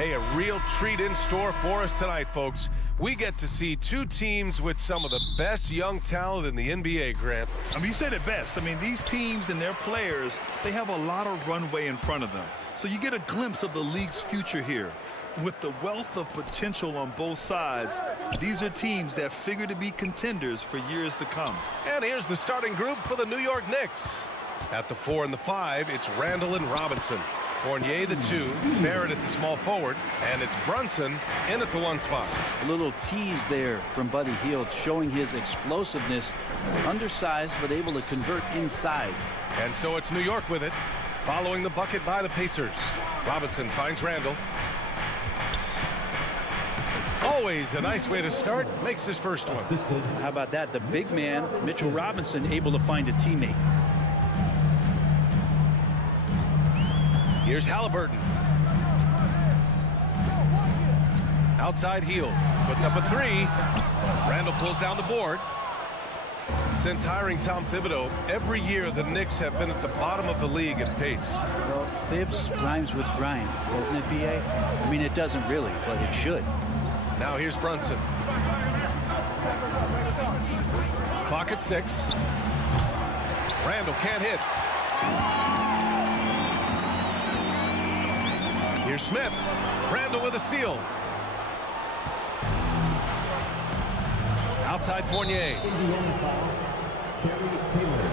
Hey, a real treat in store for us tonight, folks. We get to see two teams with some of the best young talent in the NBA, Grant. I mean, you said it best. I mean, these teams and their players, they have a lot of runway in front of them. So you get a glimpse of the league's future here. With the wealth of potential on both sides, these are teams that figure to be contenders for years to come. And here's the starting group for the New York Knicks. At the 4 and the 5, it's Randall and Robinson. Fournier the 2, Barrett at the small forward, and it's Brunson in at the 1 spot. A little tease there from Buddy Hield, showing his explosiveness, undersized but able to convert inside. And so it's New York with it, following the bucket by the Pacers. Robinson finds Randall. Always a nice way to start, makes his first one. How about that? The big man, Mitchell Robinson, able to find a teammate. Here's Halliburton. Outside Hield. Puts up a 3. Randall pulls down the board. Since hiring Tom Thibodeau, every year the Knicks have been at the bottom of the league in pace. Well, Thibs rhymes with grind, doesn't it, B.A.? I mean, it doesn't really, but it should. Now here's Brunson. Clock at 6. Randall can't hit. Here's Smith. Randall with a steal. Outside Fournier. Indiana foul. Terry Taylor.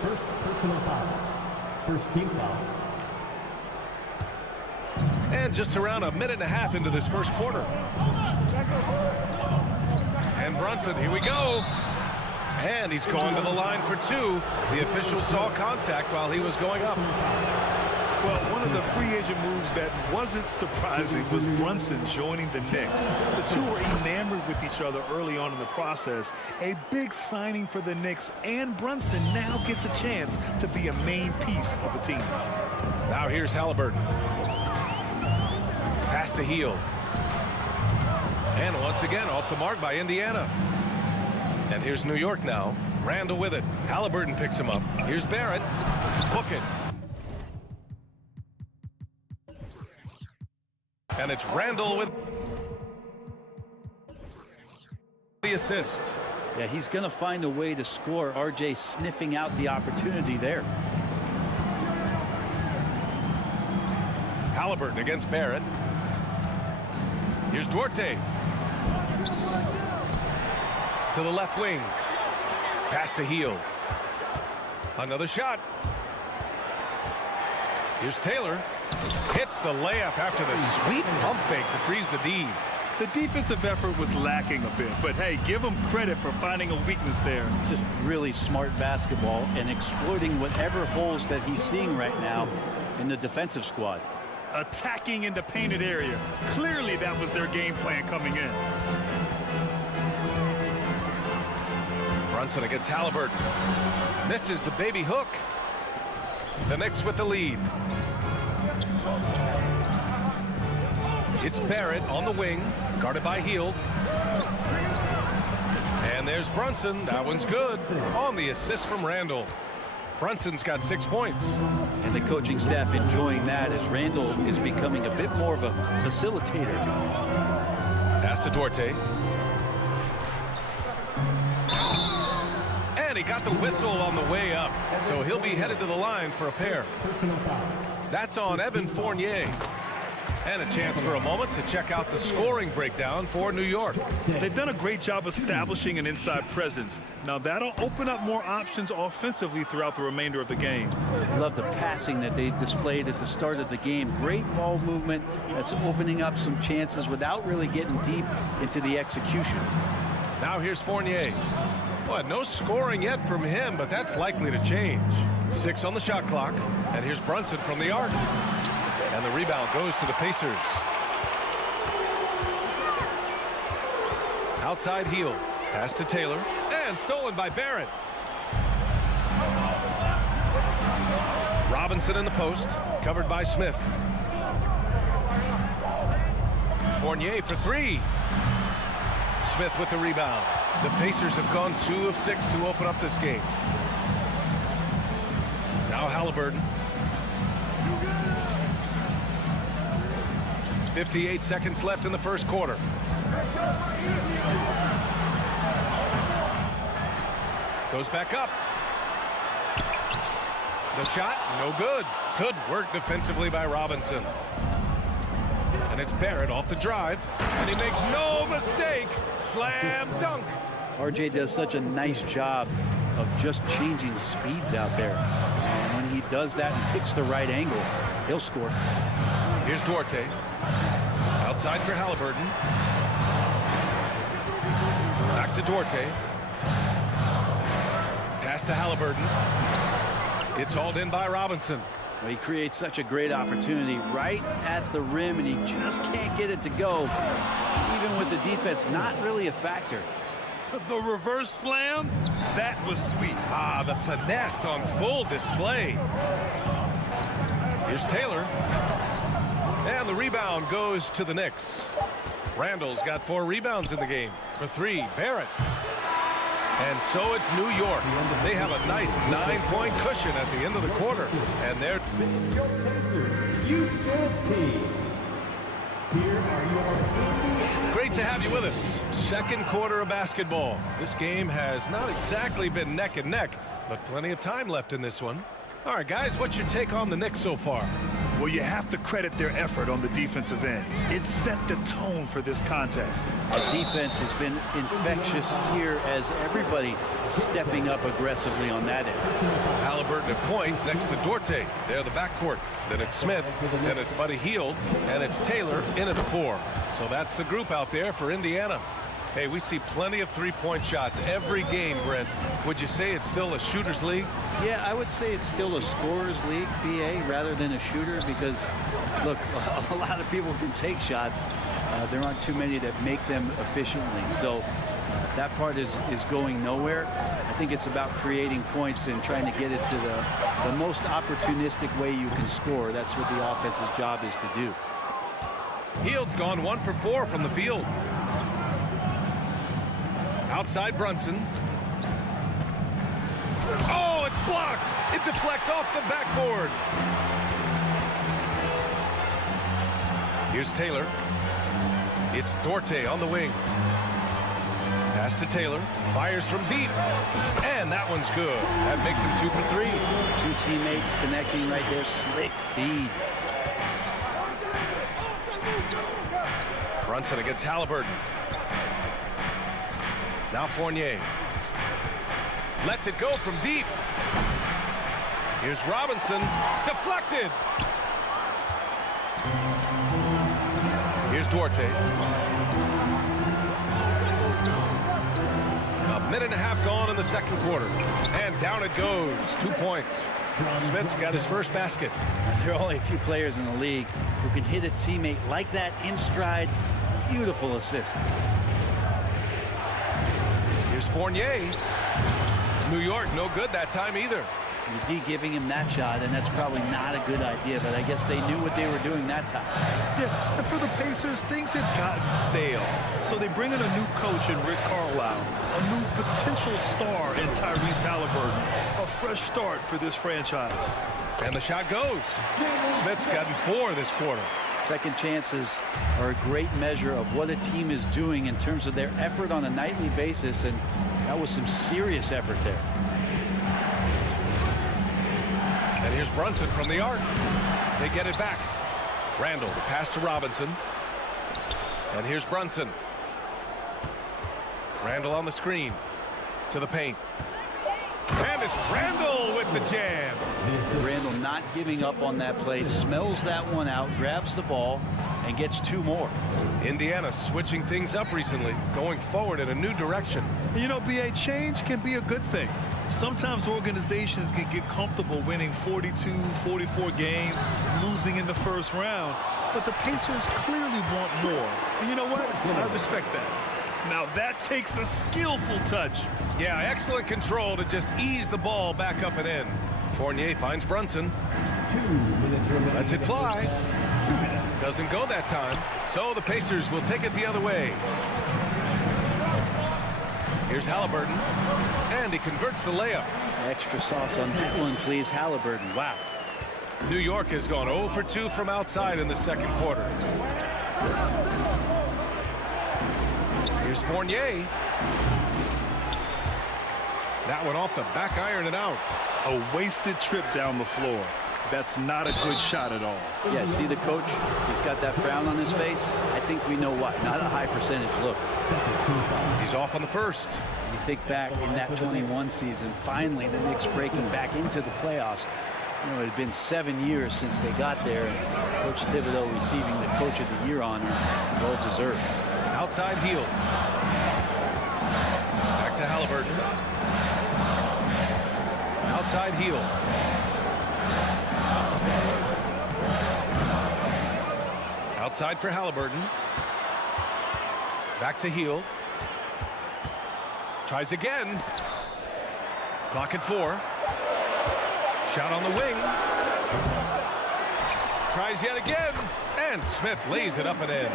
First personal foul. First team foul. And just around a minute and a half into this first quarter. And Brunson, here we go. And he's going to the line for 2. The official saw contact while he was going up. Well, one of the free agent moves that wasn't surprising was Brunson joining the Knicks. The two were enamored with each other early on in the process. A big signing for the Knicks, and Brunson now gets a chance to be a main piece of the team. Now here's Halliburton. Pass to Hield. And once again, off the mark by Indiana. And here's New York now. Randall with it. Halliburton picks him up. Here's Barrett. Book it. And it's Randall with the assist. Yeah, he's going to find a way to score. RJ sniffing out the opportunity there. Halliburton against Barrett. Here's Duarte. To the left wing. Pass to Hield. Another shot. Here's Taylor. Hits the layup after the sweet pump fake to freeze the D. The defensive effort was lacking a bit, but hey, give him credit for finding a weakness there. Just really smart basketball and exploiting whatever holes that he's seeing right now in the defensive squad. Attacking in the painted area. Clearly that was their game plan coming in. Brunson against Halliburton. Misses the baby hook. The Knicks with the lead. It's Barrett on the wing, guarded by Hield. And there's Brunson. That one's good on the assist from Randall. Brunson's got 6 points. And the coaching staff enjoying that as Randall is becoming a bit more of a facilitator. Pass to Duarte. And he got the whistle on the way up. So he'll be headed to the line for a pair. That's on Evan Fournier. And a chance for a moment to check out the scoring breakdown for New York. They've done a great job establishing an inside presence. Now that'll open up more options offensively throughout the remainder of the game. Love the passing that they displayed at the start of the game. Great ball movement that's opening up some chances without really getting deep into the execution. Now here's Fournier. Well, no scoring yet from him, but that's likely to change. 6 on the shot clock. And here's Brunson from the arc. And the rebound goes to the Pacers. Outside Hield. Pass to Taylor. And stolen by Barrett. Robinson in the post. Covered by Smith. Fournier for 3. Smith with the rebound. The Pacers have gone 2 of 6 to open up this game. Now Halliburton. 58 seconds left in the first quarter. Goes back up. The shot, no good. Good work defensively by Robinson. And it's Barrett off the drive. And he makes no mistake. Slam dunk. RJ does such a nice job of just changing speeds out there. And when he does that and picks the right angle, he'll score. Here's Duarte. Outside for Halliburton. Back to Duarte. Pass to Halliburton. It's hauled in by Robinson. Well, he creates such a great opportunity right at the rim, and he just can't get it to go. Even with the defense not really a factor. The reverse slam, that was sweet. Ah, the finesse on full display. Here's Taylor. And the rebound goes to the Knicks. Randall's got 4 rebounds in the game. For 3, Barrett. And so it's New York. They have a nice 9-point cushion at the end of the quarter. And they're... Great to have you with us. Second quarter of basketball. This game has not exactly been neck and neck, but plenty of time left in this one. All right, guys, what's your take on the Knicks so far? Well, you have to credit their effort on the defensive end. It set the tone for this contest. The defense has been infectious here as everybody stepping up aggressively on that end. Halliburton at point next to Duarte. They're the backcourt. Then it's Smith. Then it's Buddy Hield. And it's Taylor in at the 4. So that's the group out there for Indiana. Hey, we see plenty of three-point shots every game, Brent. Would you say it's still a shooter's league? Yeah, I would say it's still a scorer's league, BA, rather than a shooter because, look, a lot of people can take shots. There aren't too many that make them efficiently. So that part is going nowhere. I think it's about creating points and trying to get it to the most opportunistic way you can score. That's what the offense's job is to do. Hield's gone 1 for 4 from the field. Outside Brunson. Oh, it's blocked. It deflects off the backboard. Here's Taylor. It's Duarte on the wing. Pass to Taylor. Fires from deep. And that one's good. That makes him 2 for 3. 2 teammates connecting right there. Slick feed. Brunson against Halliburton. Now Fournier. Lets it go from deep. Here's Robinson. Deflected. Here's Duarte. A minute and a half gone in the second quarter. And down it goes. 2 points. Smith's got his first basket. There are only a few players in the league who can hit a teammate like that in stride. Beautiful assist. Here's Fournier. New York, no good that time either. The D giving him that shot, and that's probably not a good idea, but I guess they knew what they were doing that time. Yeah, and for the Pacers, things had gotten stale. So they bring in a new coach in Rick Carlisle, a new potential star in Tyrese Halliburton, a fresh start for this franchise. And the shot goes. Smith's gotten 4 this quarter. Second chances are a great measure of what a team is doing in terms of their effort on a nightly basis, and that was some serious effort there. And here's Brunson from the arc. They get it back. Randall, the pass to Robinson. And here's Brunson. Randall on the screen. To the paint. And it's Randall with the jam. Randall not giving up on that play. Smells that one out, grabs the ball, and gets 2 more. Indiana switching things up recently, going forward in a new direction. You know, BA, change can be a good thing. Sometimes organizations can get comfortable winning 42, 44 games, losing in the first round. But the Pacers clearly want more. And you know what? I respect that. Now that takes a skillful touch. Yeah, excellent control to just ease the ball back up and in. Fournier finds Brunson. 2 minutes remaining. Lets it fly. Doesn't go that time. So the Pacers will take it the other way. Here's Halliburton. And he converts the layup. Extra sauce on that one, please, Halliburton. Wow. New York has gone 0 for 2 from outside in the second quarter. Here's Fournier. That one off the back iron and out. A wasted trip down the floor. That's not a good shot at all. Yeah, see the coach? He's got that frown on his face. I think we know why. Not a high percentage look. He's off on the first. You think back in that 21 season, finally the Knicks breaking back into the playoffs. You know, it had been 7 years since they got there, and Coach Thibodeau receiving the Coach of the Year honor, well deserved. Outside heel. Back to Halliburton. Outside heel. Outside for Halliburton. Back to heel. Tries again. Clock at 4. Shot on the wing. Tries yet again. And Smith lays it up and in.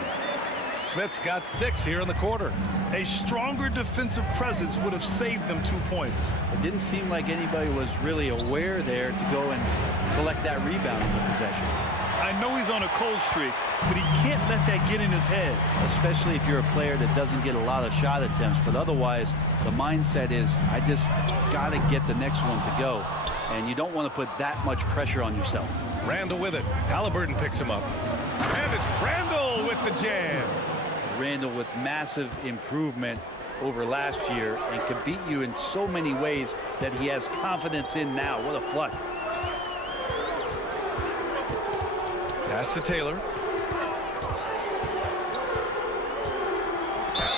Smith's got 6 here in the quarter. A stronger defensive presence would have saved them 2 points. It didn't seem like anybody was really aware there to go and collect that rebound in the possession. I know he's on a cold streak, but he can't let that get in his head. Especially if you're a player that doesn't get a lot of shot attempts. But otherwise, the mindset is, I just got to get the next one to go. And you don't want to put that much pressure on yourself. Randall with it. Halliburton picks him up. And it's Randall with the jam. Randall with massive improvement over last year and could beat you in so many ways that he has confidence in now. What a flood. Pass to Taylor.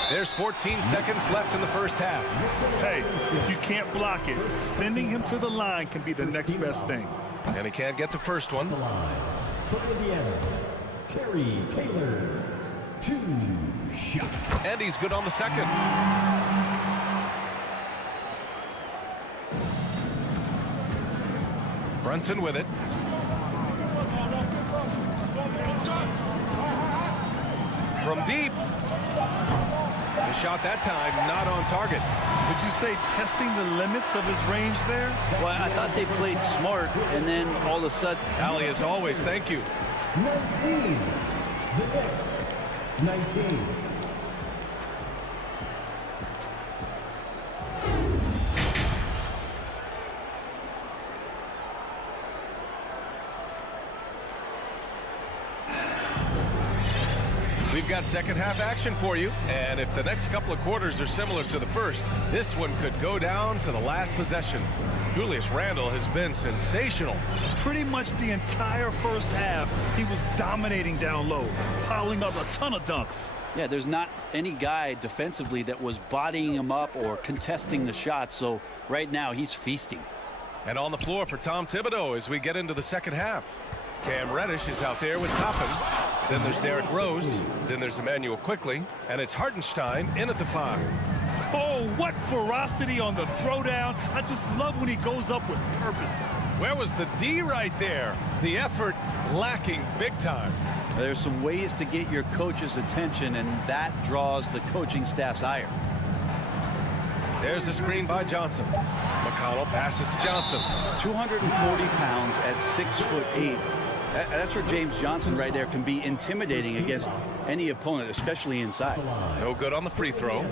There's 14 seconds left in the first half. Hey, if you can't block it, sending him to the line can be the next best thing. And he can't get the first one. The line. For Indiana, Terry Taylor. 2 shot. And he's good on the second. Brunson with it. From deep. The shot that time not on target. Would you say testing the limits of his range there? Well, I thought they played smart, and then all of a sudden... Allie, as always, thank you. 19. The Knicks. 19. We've got second half action for you, and if the next couple of quarters are similar to the first, this one could go down to the last possession. Julius Randle has been sensational. Pretty much the entire first half, he was dominating down low, piling up a ton of dunks. Yeah, there's not any guy defensively that was bodying him up or contesting the shots, so right now he's feasting. And on the floor for Tom Thibodeau as we get into the second half. Cam Reddish is out there with Toppin. Then there's Derrick Rose. Then there's Emmanuel Quickly. And it's Hartenstein in at the 5. Oh, what ferocity on the throwdown. I just love when he goes up with purpose. Where was the D right there? The effort lacking big time. There's some ways to get your coach's attention, and that draws the coaching staff's ire. There's a screen by Johnson. McConnell passes to Johnson. 240 pounds at 6'8". That's where James Johnson right there can be intimidating against any opponent, especially inside. No good on the free throw.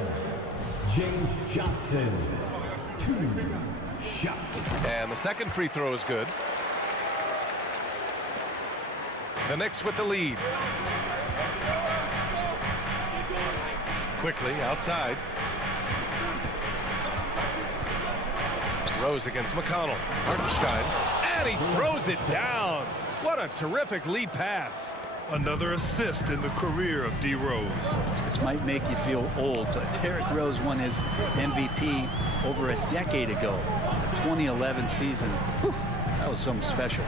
James Johnson. 2 shot. And the second free throw is good. The Knicks with the lead. Quickly outside. Rose against McConnell. Hartenstein. And he throws it down. What a terrific lead pass. Another assist in the career of D. Rose. This might make you feel old, but Derrick Rose won his MVP over a decade ago, the 2011 season. Whew, that was something special.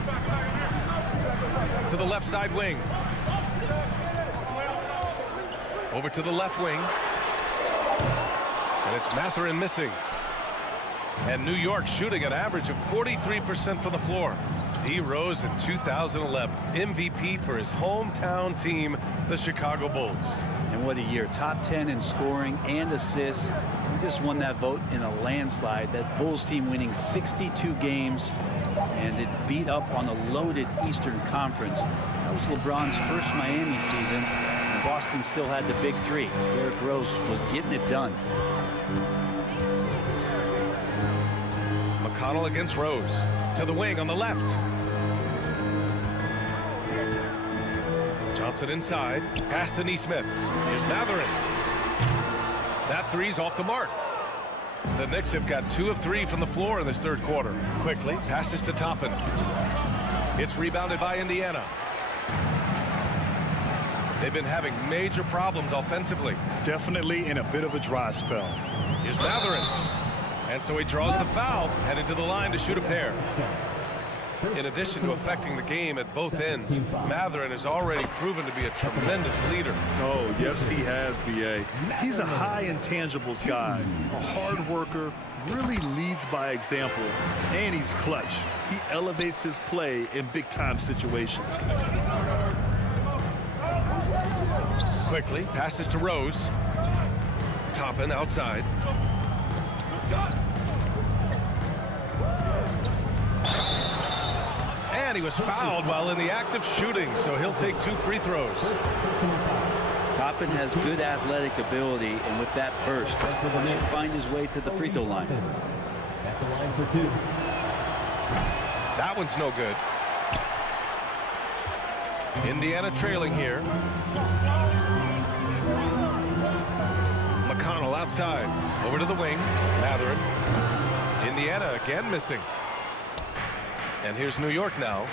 To the left side wing. Over to the left wing. And it's Mathurin missing. And New York shooting an average of 43% from the floor. D. Rose in 2011, MVP for his hometown team, the Chicago Bulls. And what a year. Top 10 in scoring and assists. He just won that vote in a landslide. That Bulls team winning 62 games, and it beat up on a loaded Eastern Conference. That was LeBron's first Miami season. Boston still had the big three. Derrick Rose was getting it done. McConnell against Rose. To the wing on the left. Johnson inside. Pass to Neesmith. Here's Matherin. That three's off the mark. The Knicks have got 2 of 3 from the floor in this third quarter. Quickly passes to Toppin. It's rebounded by Indiana. They've been having major problems offensively. Definitely in a bit of a dry spell. Here's Matherin. And so he draws the foul, headed to the line to shoot a pair. In addition to affecting the game at both ends, Matherin has already proven to be a tremendous leader. Oh, yes, he has, B.A. He's a high intangibles guy, a hard worker, really leads by example, and he's clutch. He elevates his play in big-time situations. Quickly passes to Rose. Toppin outside. And he was fouled while in the act of shooting, so he'll take 2 free throws. Toppin has good athletic ability, and with that burst, he should find his way to the free throw line. At the line for 2. That one's no good. Indiana trailing here. McConnell outside. Over to the wing. Matherin. Indiana again missing. And here's New York now.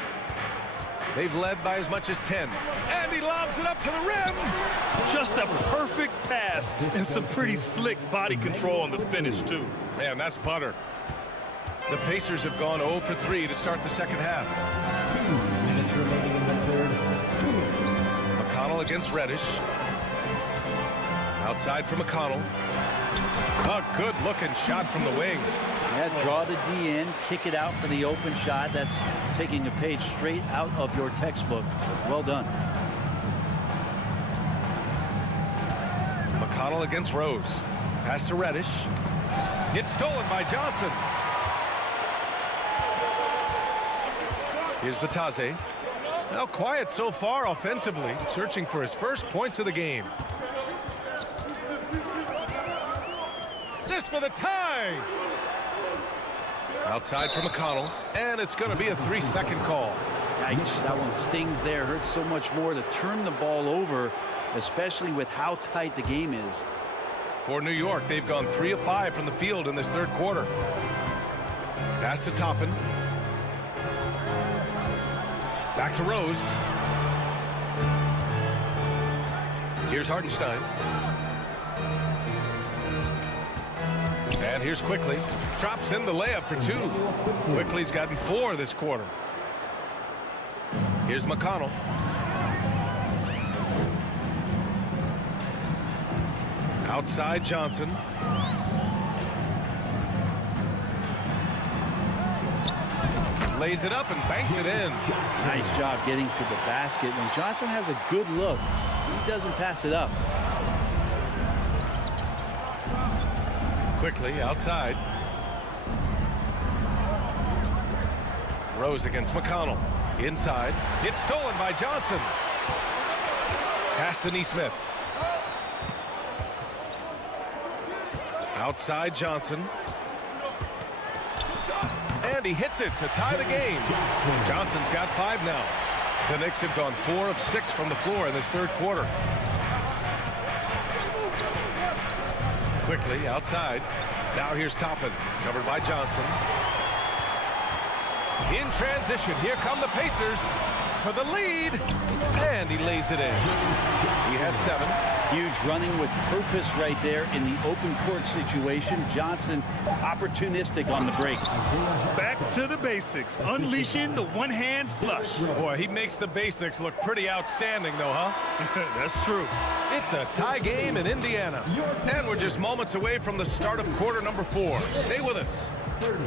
They've led by as much as 10. And he lobs it up to the rim. Just a perfect pass and some pretty slick body control on the finish, too. Man, that's butter. The Pacers have gone 0 for 3 to start the second half. 2 minutes remaining in the third. 2 minutes. McConnell against Reddish. Outside for McConnell. A good-looking shot from the wing. Yeah, draw the D in, kick it out for the open shot. That's taking a page straight out of your textbook. Well done. McConnell against Rose. Pass to Reddish. It's stolen by Johnson. Here's Vitaze. Now quiet so far offensively, searching for his first points of the game. This for the tie. Outside for McConnell, and it's going to be a 3-second call. Yikes, that one stings there. Hurts so much more to turn the ball over, especially with how tight the game is. For New York, they've gone 3 of 5 from the field in this third quarter. Pass to Toppin. Back to Rose. Here's Hartenstein. And here's Quickly. Drops in the layup for 2. Quickly's gotten 4 this quarter. Here's McConnell. Outside Johnson. Lays it up and banks it in. Nice job getting to the basket. When Johnson has a good look, he doesn't pass it up. Quickly outside. Rose against McConnell. Inside. It's stolen by Johnson. Pass to Neesmith. Outside Johnson. And he hits it to tie the game. Johnson's got 5 now. The Knicks have gone 4 of 6 from the floor in this third quarter. Quickly outside. Now here's Toppin, covered by Johnson. In transition, here come the Pacers for the lead. And he lays it in. He has 7. Huge running with purpose right there in the open court situation. Johnson opportunistic on the break. Back to the basics, unleashing the one-hand flush. Boy, he makes the basics look pretty outstanding, though, huh? That's true. It's a tie game in Indiana. And we're just moments away from the start of quarter number 4. Stay with us. 30.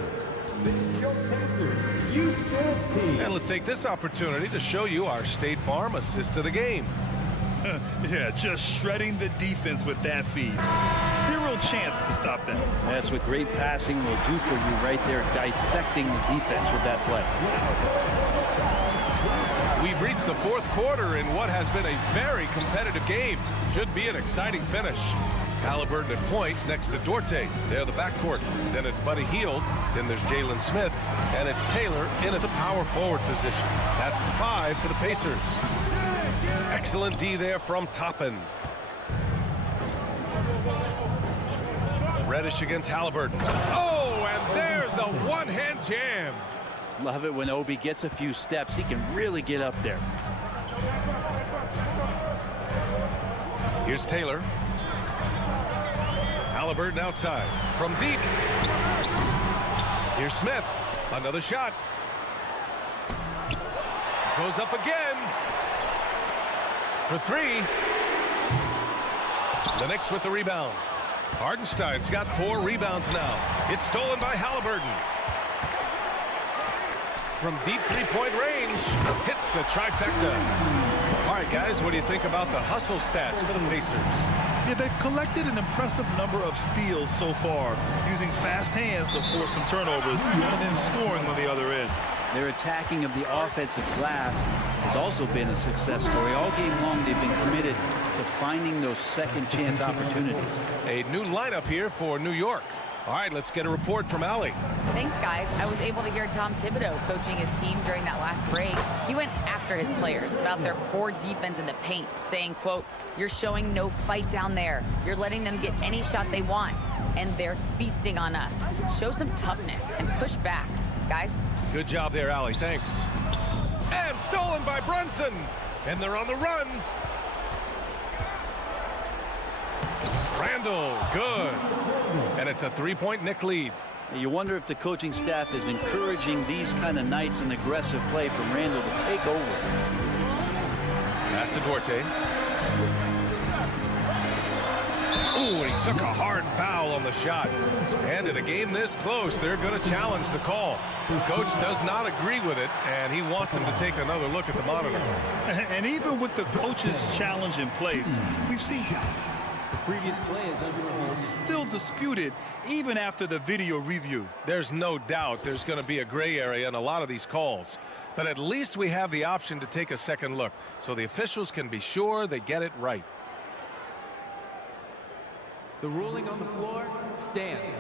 The York Pacers Youth Dance Team. And let's take this opportunity to show you our State Farm assist to the game. Yeah, just shredding the defense with that feed. Zero chance to stop that. That's what great passing will do for you right there, dissecting the defense with that play. We've reached the fourth quarter in what has been a very competitive game. Should be an exciting finish. Halliburton at point next to Duarte. They're the backcourt. Then it's Buddy Hield. Then there's Jalen Smith. And it's Taylor in at the power forward position. That's the 5 for the Pacers. Excellent D there from Toppin. Reddish against Halliburton. Oh, and there's a one-hand jam. Love it when Obi gets a few steps. He can really get up there. Here's Taylor. Halliburton outside from deep. Here's Smith. Another shot. Goes up again. For 3. The Knicks with the rebound. Hardenstein's got 4 rebounds now. It's stolen by Halliburton. From deep three-point range, hits the trifecta. All right, guys, what do you think about the hustle stats for the Pacers? Yeah, they've collected an impressive number of steals so far, using fast hands to force some turnovers and then scoring on the other end. Their attacking of the offensive glass has also been a success story. All game long, they've been committed to finding those second chance opportunities. A new lineup here for New York. All right, let's get a report from Allie. Thanks, guys. I was able to hear Tom Thibodeau coaching his team during that last break. He went after his players about their poor defense in the paint, saying, quote, "You're showing no fight down there. You're letting them get any shot they want, and they're feasting on us. Show some toughness and push back, guys." Good job there, Allie. Thanks. And stolen by Brunson. And they're on the run. Randall, good. And it's a 3-point Knick lead. You wonder if the coaching staff is encouraging these kind of nights and aggressive play from Randall to take over. Pass to Duarte. Ooh, he took a hard foul on the shot. And in a game this close, they're going to challenge the call. Coach does not agree with it, and he wants him to take another look at the monitor. And even with the coach's challenge in place, we've seen The previous play is under review. still disputed even after the video review. There's no doubt there's going to be a gray area in a lot of these calls. But at least we have the option to take a second look, so the officials can be sure they get it right. The ruling on the floor stands.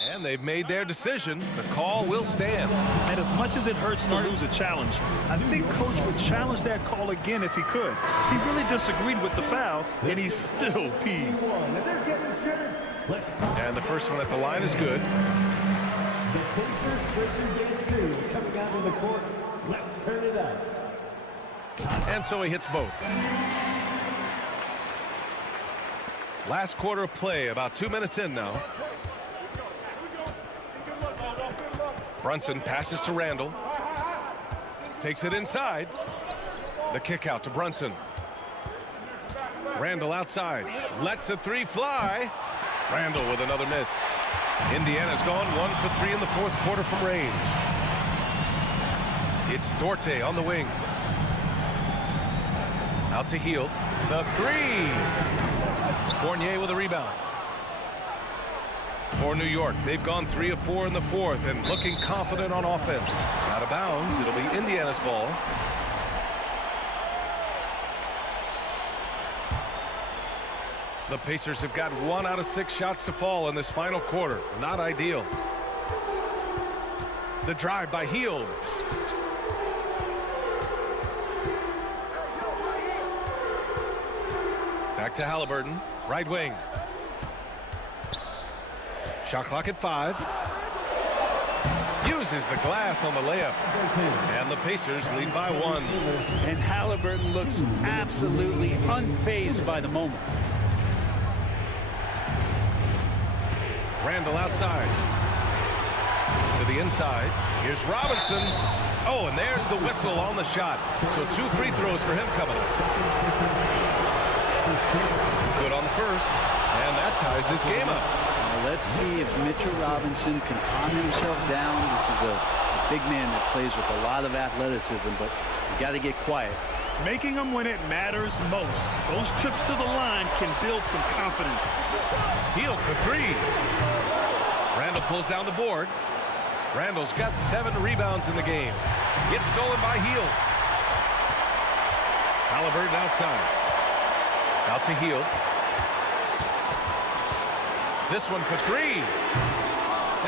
And they've made their decision. The call will stand. And as much as it hurts to lose a challenge, I think Coach would challenge that call again if he could. He really disagreed with the foul, and he's still peeved. And the first one at the line is good. The Pacers breaking game 2 coming out of the court. Let's turn it up. And so he hits both. Last quarter of play, about 2 minutes in now. Brunson passes to Randall. Takes it inside. The kick out to Brunson. Randall outside. Lets the 3 fly. Randall with another miss. Indiana's gone 1 for 3 in the fourth quarter from range. It's Duarte on the wing. Out to Hield. The 3. Fournier with a rebound. For New York, they've gone 3 of 4 in the fourth and looking confident on offense. Out of bounds, it'll be Indiana's ball. The Pacers have got 1 out of 6 shots to fall in this final quarter. Not ideal. The drive by Hield. Back to Halliburton, right wing. Shot clock at 5. Uses the glass on the layup. And the Pacers lead by 1. And Halliburton looks absolutely unfazed by the moment. Randall outside. To the inside. Here's Robinson. Oh, and there's the whistle on the shot. So 2 free throws for him coming up. Good on the first. And that ties this game up. Let's see if Mitchell Robinson can calm himself down. This is a big man that plays with a lot of athleticism, but you got to get quiet. Making them when it matters most. Those trips to the line can build some confidence. Hield for 3. Randall pulls down the board. Randall's got 7 rebounds in the game. It's stolen by Hield. Halliburton outside. Out to Hield. This one for three.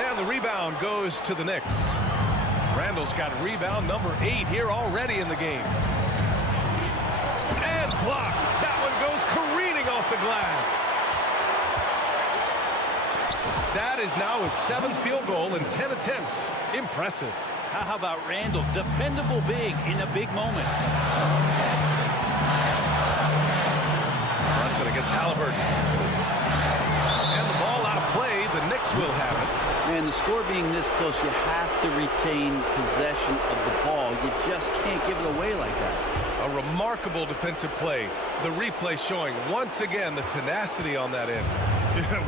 And the rebound goes to the Knicks. Randall's got rebound number 8 here already in the game. And blocked. That one goes careening off the glass. That is now his 7th field goal in 10 attempts. Impressive. How about Randall? Dependable big in a big moment. Brunson against Halliburton. And the ball out of play. The Knicks will have it. And the score being this close, you have to retain possession of the ball. You just can't give it away like that. A remarkable defensive play. The replay showing once again the tenacity on that end.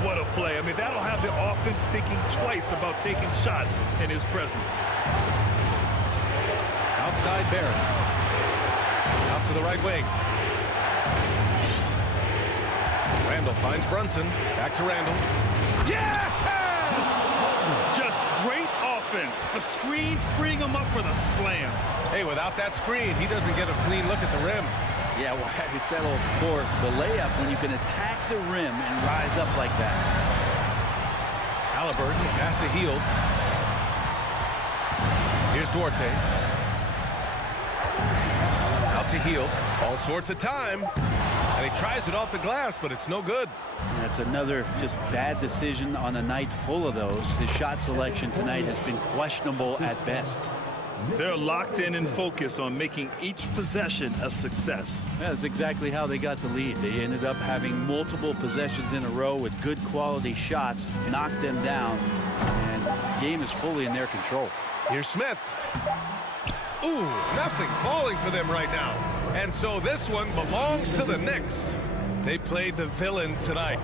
What a play. I mean, that'll have the offense thinking twice about taking shots in his presence. Outside Barrett. Out to the right wing. Randall finds Brunson. Back to Randall. Yeah! Just great offense. The screen freeing him up for the slam. Hey, without that screen, he doesn't get a clean look at the rim. Yeah, well, I settle for the layup when you can attack the rim and rise up like that. Halliburton pass to Hield. Here's Duarte. Out to Hield. All sorts of time. And he tries it off the glass, but it's no good. That's another just bad decision on a night full of those. His shot selection tonight has been questionable at best. They're locked in and focused on making each possession a success. That's exactly how they got the lead. They ended up having multiple possessions in a row with good quality shots, knocked them down, and the game is fully in their control. Here's Smith. Ooh, nothing falling for them right now. And so this one belongs to the Knicks. They played the villain tonight.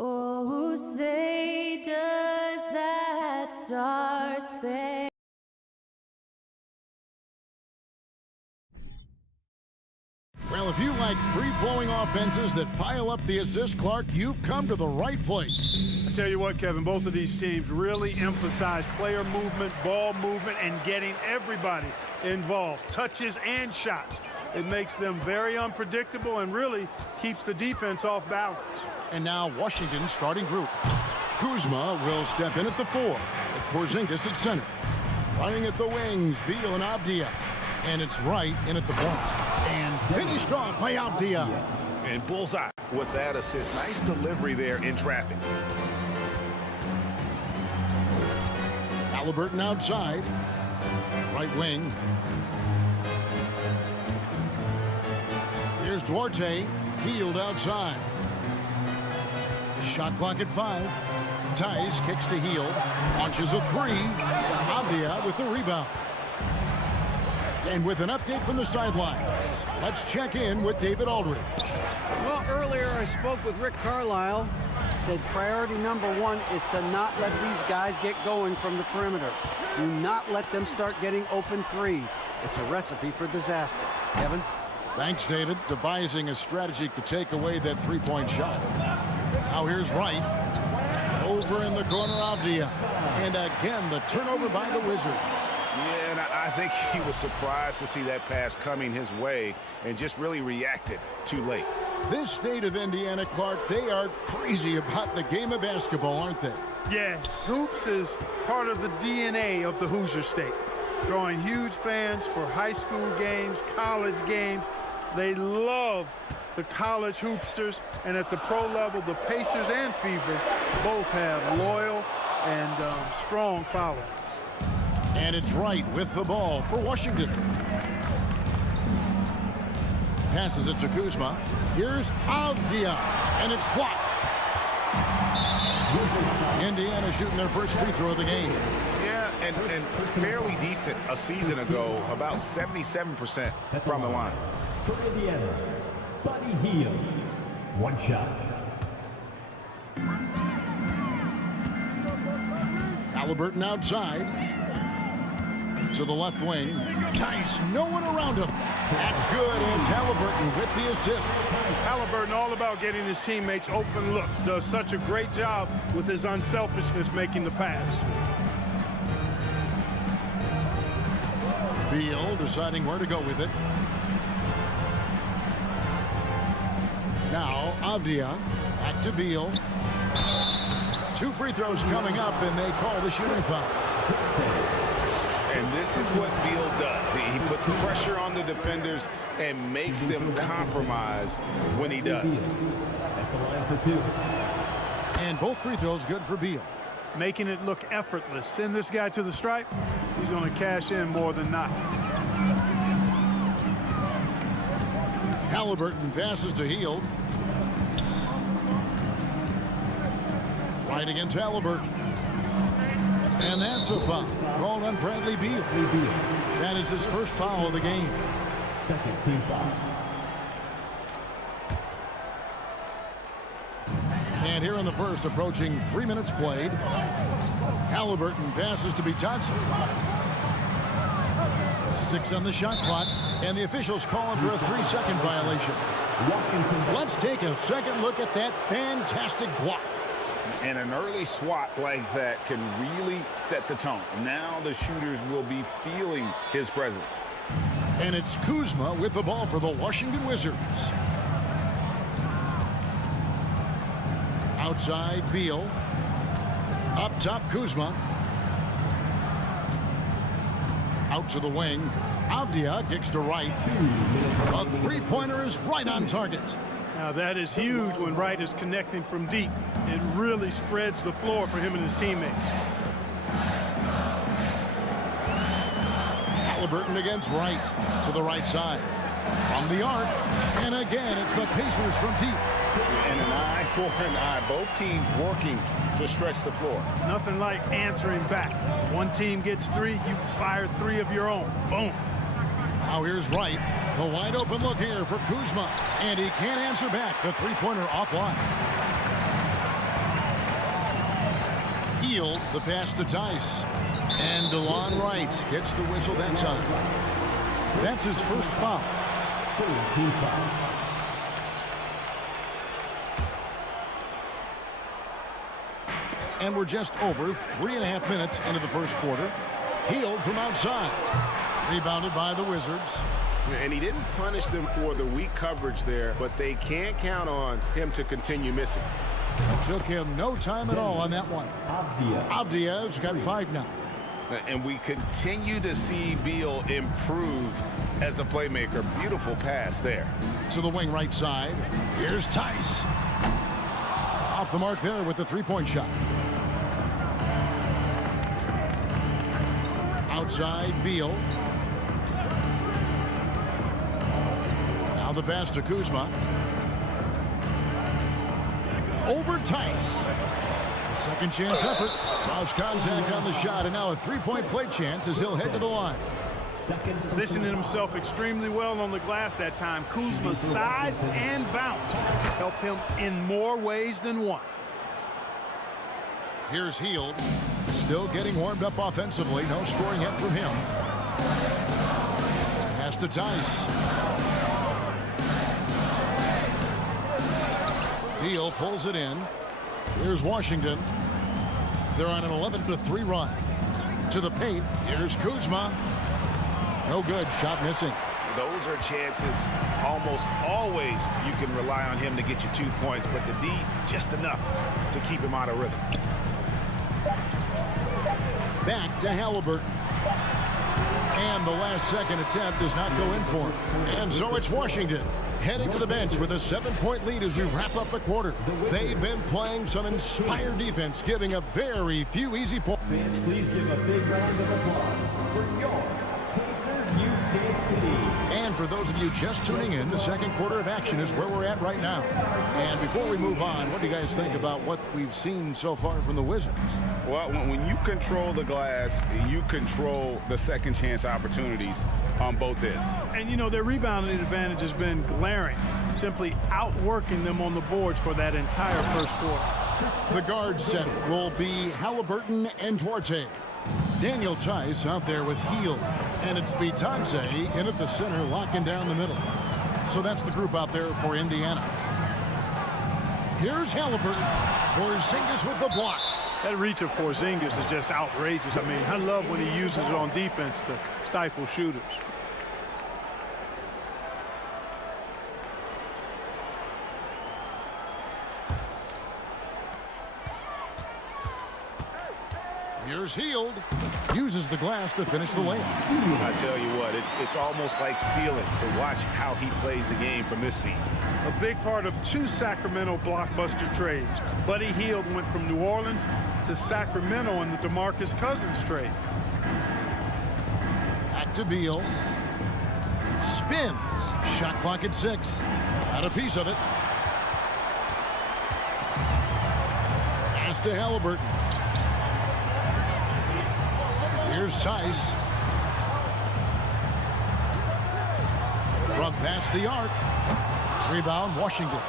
Oh, say does that star-spangled Well, if you like free-flowing offenses that pile up the assist, Clark, you've come to the right place. I tell you what, Kevin, both of these teams really emphasize player movement, ball movement, and getting everybody involved, touches and shots. It makes them very unpredictable and really keeps the defense off balance. And now Washington's starting group. Kuzma will step in at the 4, with Porzingis at center. Running at the wings, Beal and Avdia. And it's right in at the point. And finished off by Avdia. And bullseye with that assist. Nice delivery there in traffic. Halliburton outside. Right wing. Here's Duarte. Healed outside. Shot clock at 5. Tice kicks to Heel. Launches a 3. Avdia with the rebound. And with an update from the sidelines, let's check in with David Aldridge. Well, earlier I spoke with Rick Carlisle. Said priority number 1 is to not let these guys get going from the perimeter. Do not let them start getting open threes. It's a recipe for disaster. Kevin? Thanks, David. Devising a strategy to take away that three-point shot. Now here's Wright. Over in the corner, Avdia. And again, the turnover by the Wizards. Yeah, and I think he was surprised to see that pass coming his way and just really reacted too late. This state of Indiana, Clark, they are crazy about the game of basketball, aren't they? Yeah, hoops is part of the DNA of the Hoosier State. Drawing huge fans for high school games, college games. They love the college hoopsters, and at the pro level, the Pacers and Fever both have loyal and strong followings. And it's Wright with the ball for Washington. Passes it to Kuzma. Here's Avdia, and it's blocked. Indiana shooting their first free throw of the game. Yeah, and fairly decent a season ago, about 77% from the line. For Indiana, Buddy Hield. One shot. Halliburton outside. To the left wing. Tice, no one around him. That's good, and it's Halliburton with the assist. Halliburton all about getting his teammates open looks. Does such a great job with his unselfishness making the pass. Beal deciding where to go with it. Now Avdia back to Beal. 2 free throws coming up, and they call the shooting foul. And this is what Beal does. He puts pressure on the defenders and makes them compromise when he does. At the line for 2. And both free throws good for Beal. Making it look effortless. Send this guy to the stripe. He's going to cash in more than not. Halliburton passes to Hield. Right against Halliburton. And that's a foul called on Bradley Beal. That is his first foul of the game. Second team foul. And here in the first, approaching 3 minutes played. Halliburton passes to be touched. 6 on the shot clock, and the officials call him for a 3-second violation. Let's take a second look at that fantastic block. And an early swat like that can really set the tone. Now the shooters will be feeling his presence. And it's Kuzma with the ball for the Washington Wizards. Outside, Beal. Up top, Kuzma. Out to the wing. Avdia kicks to Wright. A three-pointer is right on target. Now that is huge when Wright is connecting from deep. It really spreads the floor for him and his teammates. Halliburton against Wright to the right side. From the arc. And again, it's the Pacers from deep. And an eye for an eye. Both teams working to stretch the floor. Nothing like answering back. One team gets 3, you fire 3 of your own. Boom. Now here's Wright. The wide open look here for Kuzma. And he can't answer back. The three-pointer offline. Hield the pass to Tice. And DeLon Wright gets the whistle that time. That's his first foul. Team foul. And we're just over 3.5 minutes into the first quarter. Hield from outside. Rebounded by the Wizards. And he didn't punish them for the weak coverage there, but they can't count on him to continue missing. Took him no time at all on that one. Avdia's got 5 now. And we continue to see Beal improve as a playmaker. Beautiful pass there. To the wing right side. Here's Tice. Off the mark there with the three-point shot. Outside, Beal. Now the pass to Kuzma. Over Tice. Second chance effort. Lost contact on the shot, and now a three-point play chance as he'll head to the line. Positioning himself extremely well on the glass that time. Kuzma's size and bounce help him in more ways than one. Here's Hield. Still getting warmed up offensively. No scoring yet from him. Pass to Tice. Beal pulls it in. Here's Washington. They're on an 11-3 run. To the paint. Here's Kuzma. No good. Shot missing. Those are chances almost always you can rely on him to get you 2 points, but the D just enough to keep him out of rhythm. Back to Halliburton. And the last second attempt does not go in for him. And so it's Washington heading to the bench with a 7-point lead as we wrap up the quarter. They've been playing some inspired defense, giving up very few easy points. Fans, please give a big round of applause for your Pacers Youth Dance Team. And for those of you just tuning in, the second quarter of action is where we're at right now. And before we move on, what do you guys think about what we've seen so far from the Wizards? Well, when you control the glass, you control the second chance opportunities on both ends. And, you know, their rebounding advantage has been glaring, simply outworking them on the boards for that entire first quarter. The guard set will be Halliburton and Duarte. Daniel Tice out there with Hield. And it's Bitadze in at the center, locking down the middle. So that's the group out there for Indiana. Here's Halliburton. Porzingis with the block. That reach of Porzingis is just outrageous. I mean, I love when he uses it on defense to stifle shooters. Here's Hield. Uses the glass to finish the layup. I tell you what, it's almost like stealing to watch how he plays the game from this seat. A big part of 2 Sacramento blockbuster trades. Buddy Hield went from New Orleans to Sacramento in the DeMarcus Cousins trade. Back to Beal. Spins. Shot clock at 6. Got a piece of it. Pass to Halliburton. Here's Tice. From past the arc. Rebound, Washington.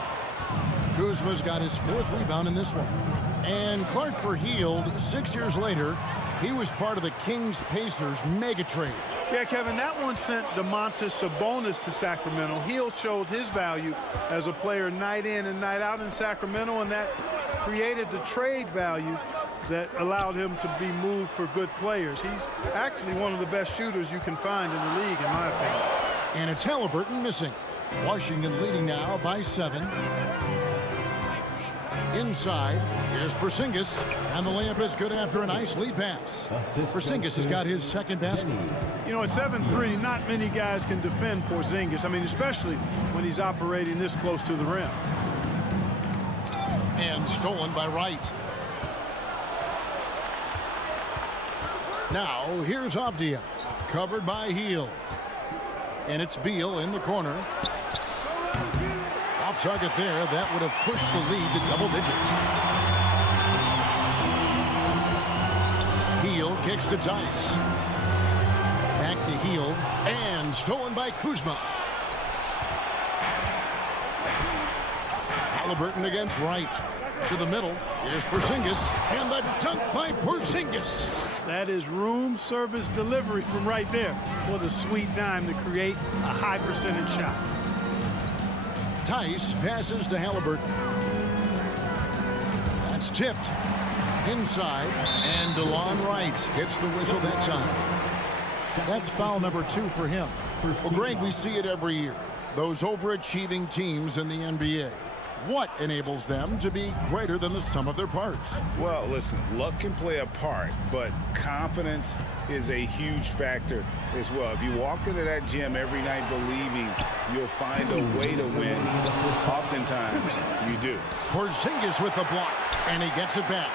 Kuzma's got his 4th rebound in this one. And Clark for Hield, 6 years later, he was part of the Kings-Pacers mega trade. Yeah, Kevin, that one sent Domantas Sabonis to Sacramento. Hield showed his value as a player night in and night out in Sacramento, and that created the trade value that allowed him to be moved for good players. He's actually one of the best shooters you can find in the league, in my opinion. And it's Halliburton missing. Washington leading now by 7. Inside, here's Porzingis, and the layup is good after a nice lead pass. Porzingis has got his 2nd basket. You know, at 7'3", not many guys can defend Porzingis. I mean, especially when he's operating this close to the rim. And stolen by Wright. Now, here's Avdia, covered by Hield. And it's Beal in the corner. Off target there, that would have pushed the lead to double digits. Hield kicks to Tice. Back to Hield, and stolen by Kuzma. Halliburton against Wright. To the middle, here's Porzingis, and the dunk by Porzingis. That is room service delivery from right there. What a sweet dime to create a high percentage shot. Tice passes to Halliburton. That's tipped. Inside, and DeLon Wright gets the whistle that time. That's foul number 2 for him. Well, Greg, we see it every year. Those overachieving teams in the NBA. What enables them to be greater than the sum of their parts? Well, listen, luck can play a part, but confidence is a huge factor as well. If you walk into that gym every night believing you'll find a way to win, oftentimes you do. Porzingis with the block, and he gets it back.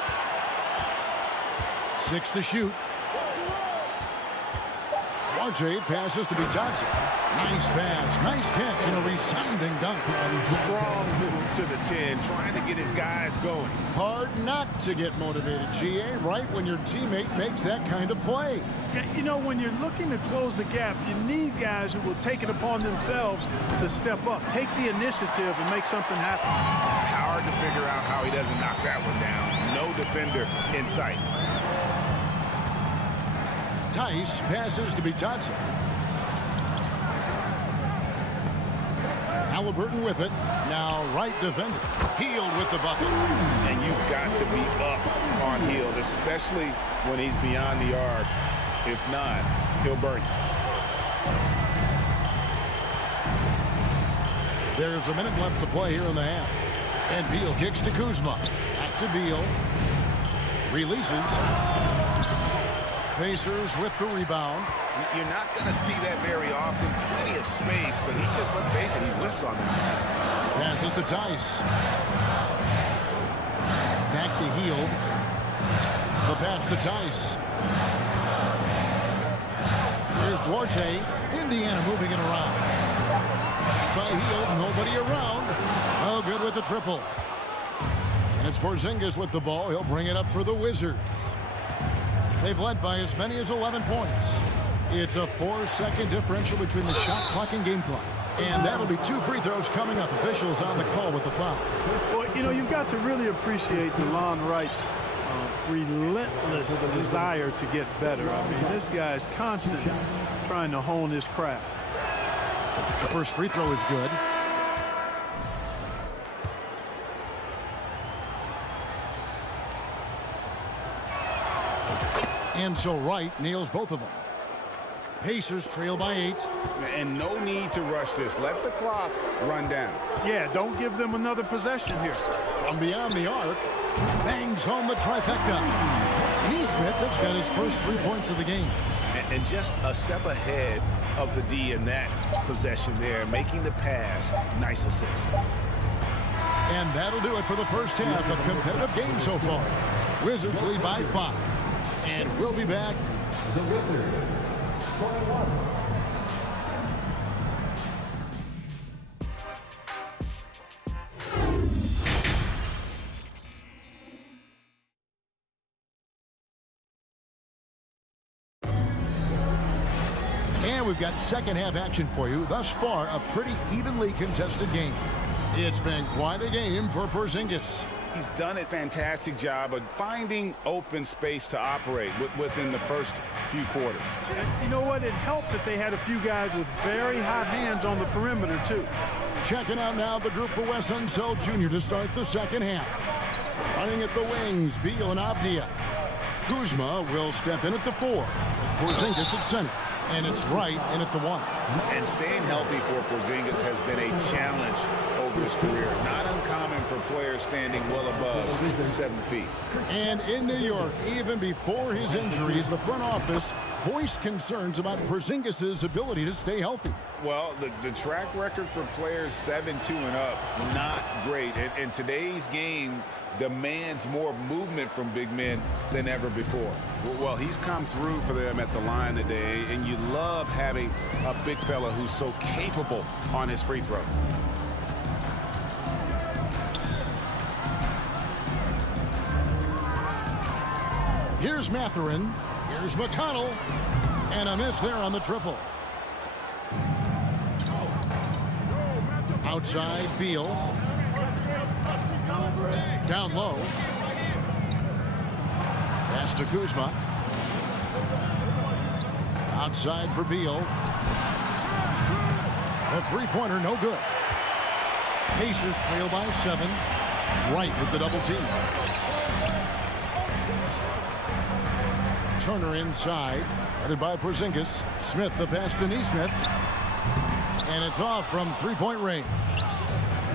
6 to shoot. Duarte passes to Bitadze. Nice pass, nice catch, and a resounding dunk. Strong move to the 10, trying to get his guys going. Hard not to get motivated, GA, right when your teammate makes that kind of play. You know, when you're looking to close the gap, you need guys who will take it upon themselves to step up, take the initiative, and make something happen. Hard to figure out how he doesn't knock that one down. No defender in sight. Tice passes to Bitadze. Halliburton with it. Now Wright defending. Hield with the bucket. And you've got to be up on Hield, especially when he's beyond the arc. If not, he'll burn you. There's a minute left to play here in the half. And Beal kicks to Kuzma. Back to Beal. Releases. Pacers with the rebound. You're not going to see that very often. Plenty of space, but he just, let's face it, he whiffs on them. Passes to Tice. Back to Hield. The pass to Tice. Here's Duarte. Indiana moving it around. By Hield, nobody around. Oh, good with the triple. And it's Porzingis with the ball. He'll bring it up for the Wizards. They've led by as many as 11 points. It's a 4-second differential between the shot clock and game clock. And that'll be 2 free throws coming up. Officials on the call with the foul. Well, you know, you've got to really appreciate DeLon Wright's relentless desire to get better. I mean, this guy's constantly trying to hone his craft. The first free throw is good. And so Wright nails both of them. Pacers trail by 8. And no need to rush this. Let the clock run down. Yeah, don't give them another possession here. From beyond the arc, bangs home the trifecta. Neesmith has got his first 3 points of the game. And just a step ahead of the D in that possession there, making the pass. Nice assist. And that'll do it for the first half. A competitive game so far. Wizards lead by 5. And we'll be back. The Wizards. 21. And we've got second half action for you. Thus far, a pretty evenly contested game. It's been quite a game for Porzingis. He's done a fantastic job of finding open space to operate within the first few quarters. You know what? It helped that they had a few guys with very hot hands on the perimeter, too. Checking out now the group for Wes Unseld Jr. to start the second half. Running at the wings, Beal and Avdia. Kuzma will step in at the 4. Porzingis at center. And it's Wright in at the 1. And staying healthy for Porzingis has been a challenge over his career. Not uncommon for players standing well above 7 feet. And in New York, even before his injuries, the front office voiced concerns about Porzingis' ability to stay healthy. Well, the track record for players 7'2" and up, not great. And today's game demands more movement from big men than ever before. Well, he's come through for them at the line today, and you love having a big fella who's so capable on his free throw. Here's Mathurin. Here's McConnell. And a miss there on the triple. Outside, Beal. Down low. Pass to Kuzma. Outside for Beal. The three-pointer, no good. Pacers trail by 7. Wright with the double team. Turner inside. Headed by Porzingis. Smith the pass to Neesmith. And it's off from three-point range.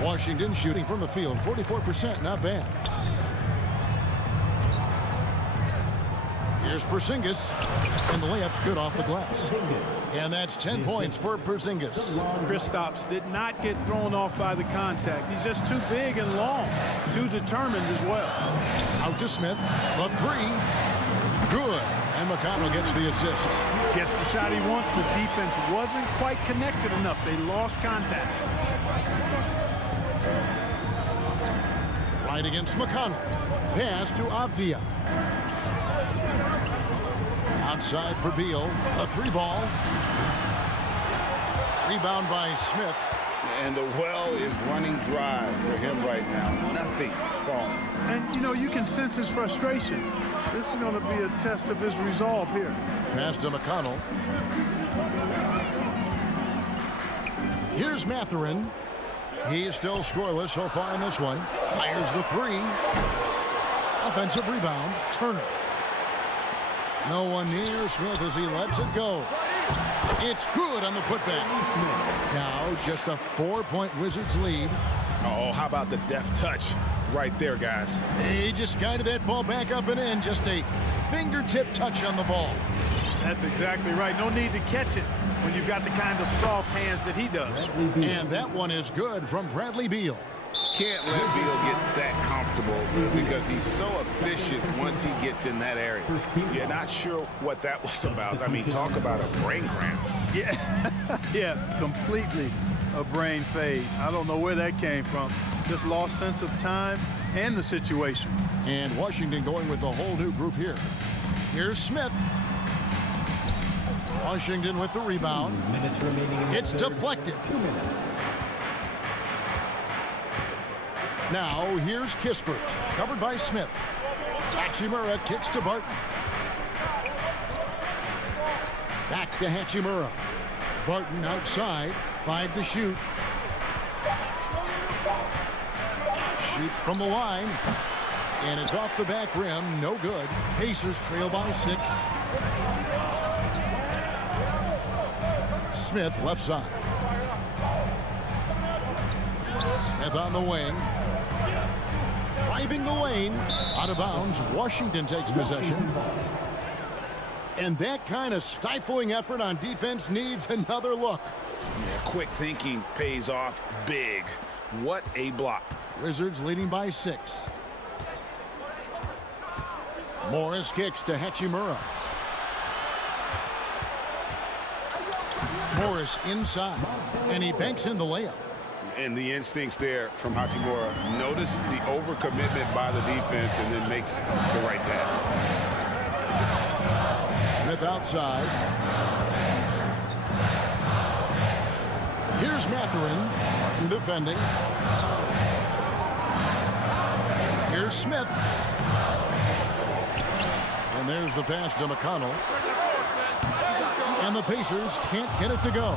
Washington shooting from the field. 44%, not bad. Here's Porzingis. And the layup's good off the glass. And that's 10 points for Porzingis. Kristaps did not get thrown off by the contact. He's just too big and long. Too determined as well. Out to Smith. The three. Good. And McConnell gets the assist. Gets the shot he wants. The defense wasn't quite connected enough. They lost contact. Right against McConnell. Pass to Avdia. Outside for Beal. A three ball. Rebound by Smith. And the well is running dry for him right now. Nothing falling. And, you know, you can sense his frustration. This is going to be a test of his resolve here. Pass to McConnell. Here's Mathurin. He's still scoreless so far in this one. Fires the three. Offensive rebound. Turner. No one near Smith as he lets it go. It's good on the putback. Now just a 4-point Wizards lead. Oh, how about the deft touch right there, guys? He just guided that ball back up and in. Just a fingertip touch on the ball. That's exactly right. No need to catch it when you've got the kind of soft hands that he does. And that one is good from Bradley Beal. Can't let Beal get that comfortable because he's so efficient once he gets in that area. You're not sure what that was about. I mean, talk about a brain cramp. Yeah, yeah, completely a brain fade. I don't know where that came from. Just lost sense of time and the situation. And Washington going with a whole new group here. Here's Smith. Washington with the rebound. It's deflected. 2 minutes. Now here's Kispert, covered by Smith. Hachimura kicks to Barton. Back to Hachimura. Barton outside, 5 to shoot. Shoots from the line, and it's off the back rim, no good. Pacers trail by 6. Smith left side. Smith on the wing. Driving the lane. Out of bounds. Washington takes possession. And that kind of stifling effort on defense needs another look. Yeah, quick thinking pays off big. What a block. Wizards leading by 6. Morris kicks to Hachimura. Morris inside. And he banks in the layup. And the instincts there from Hachimura. Notice the overcommitment by the defense and then makes the right pass. Smith outside. Here's Mathurin defending. Here's Smith. And there's the pass to McConnell. And the Pacers can't get it to go.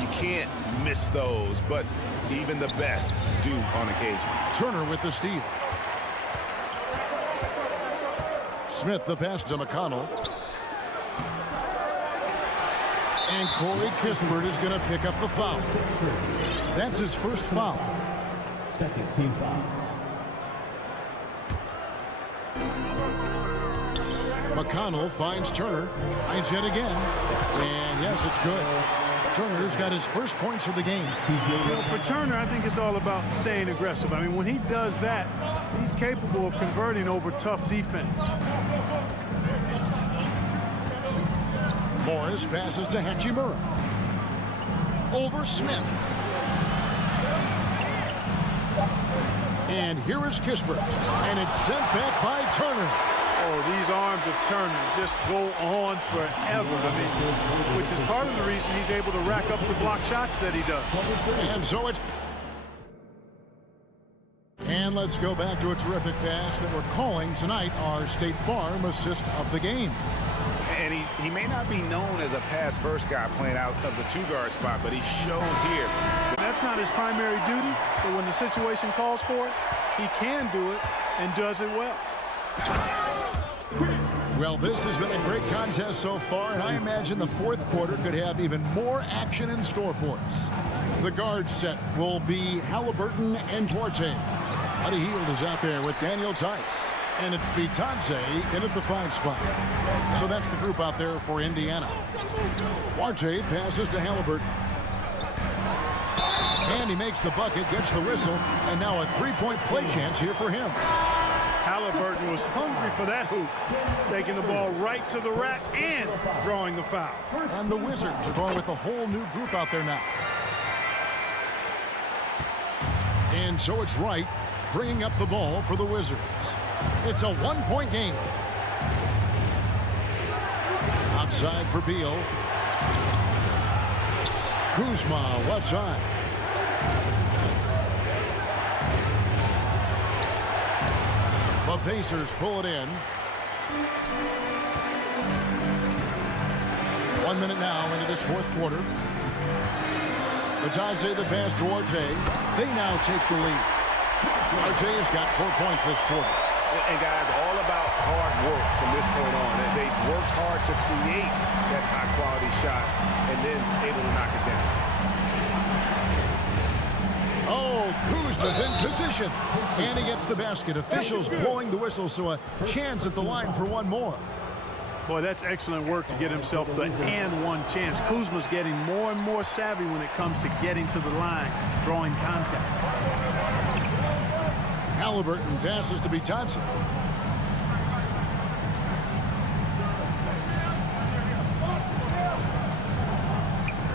You can't miss those, but even the best do on occasion. Turner with the steal. Smith the pass to McConnell. And Corey Kispert is going to pick up the foul. That's his first foul. Second team foul. McConnell finds Turner. Tries yet again. And yes, it's good. Turner's got his first points of the game. Well, for Turner, I think it's all about staying aggressive. I mean, when he does that, he's capable of converting over tough defense. Morris passes to Hachimura. Over Smith. And here is Kispert. And it's sent back by Turner. Oh, these arms of Turner just go on forever. I mean, which is part of the reason he's able to rack up the block shots that he does. And so it's... And let's go back to a terrific pass that we're calling tonight our State Farm assist of the game. And he may not be known as a pass-first guy playing out of the 2-guard spot, but he shows here. That's not his primary duty, but when the situation calls for it, he can do it and does it well. Well, this has been a great contest so far, and I imagine the fourth quarter could have even more action in store for us. The guard set will be Halliburton and Duarte. Buddy Hield is out there with Daniel Tice. And it's Bitadze in at the 5 spot. So that's the group out there for Indiana. Duarte passes to Halliburton. And he makes the bucket, gets the whistle, and now a 3-point play chance here for him. Halliburton was hungry for that hoop, taking the ball right to the rack and drawing the foul. And the Wizards are going with a whole new group out there now. And so it's Wright bringing up the ball for the Wizards. It's a 1-point game. Outside for Beal. Kuzma left side. The Pacers pull it in. 1 minute now into this fourth quarter. Bitadze the pass to Duarte. They now take the lead. Duarte has got 4 points this quarter. And guys, all about hard work from this point on. And they worked hard to create that high-quality shot and then able to knock it down. Oh, Kuzma's in position. And he gets the basket. Officials blowing the whistle, so a chance at the line for one more. Boy, that's excellent work to get himself the and one chance. Kuzma's getting more and more savvy when it comes to getting to the line, drawing contact. Halliburton passes to Thompson.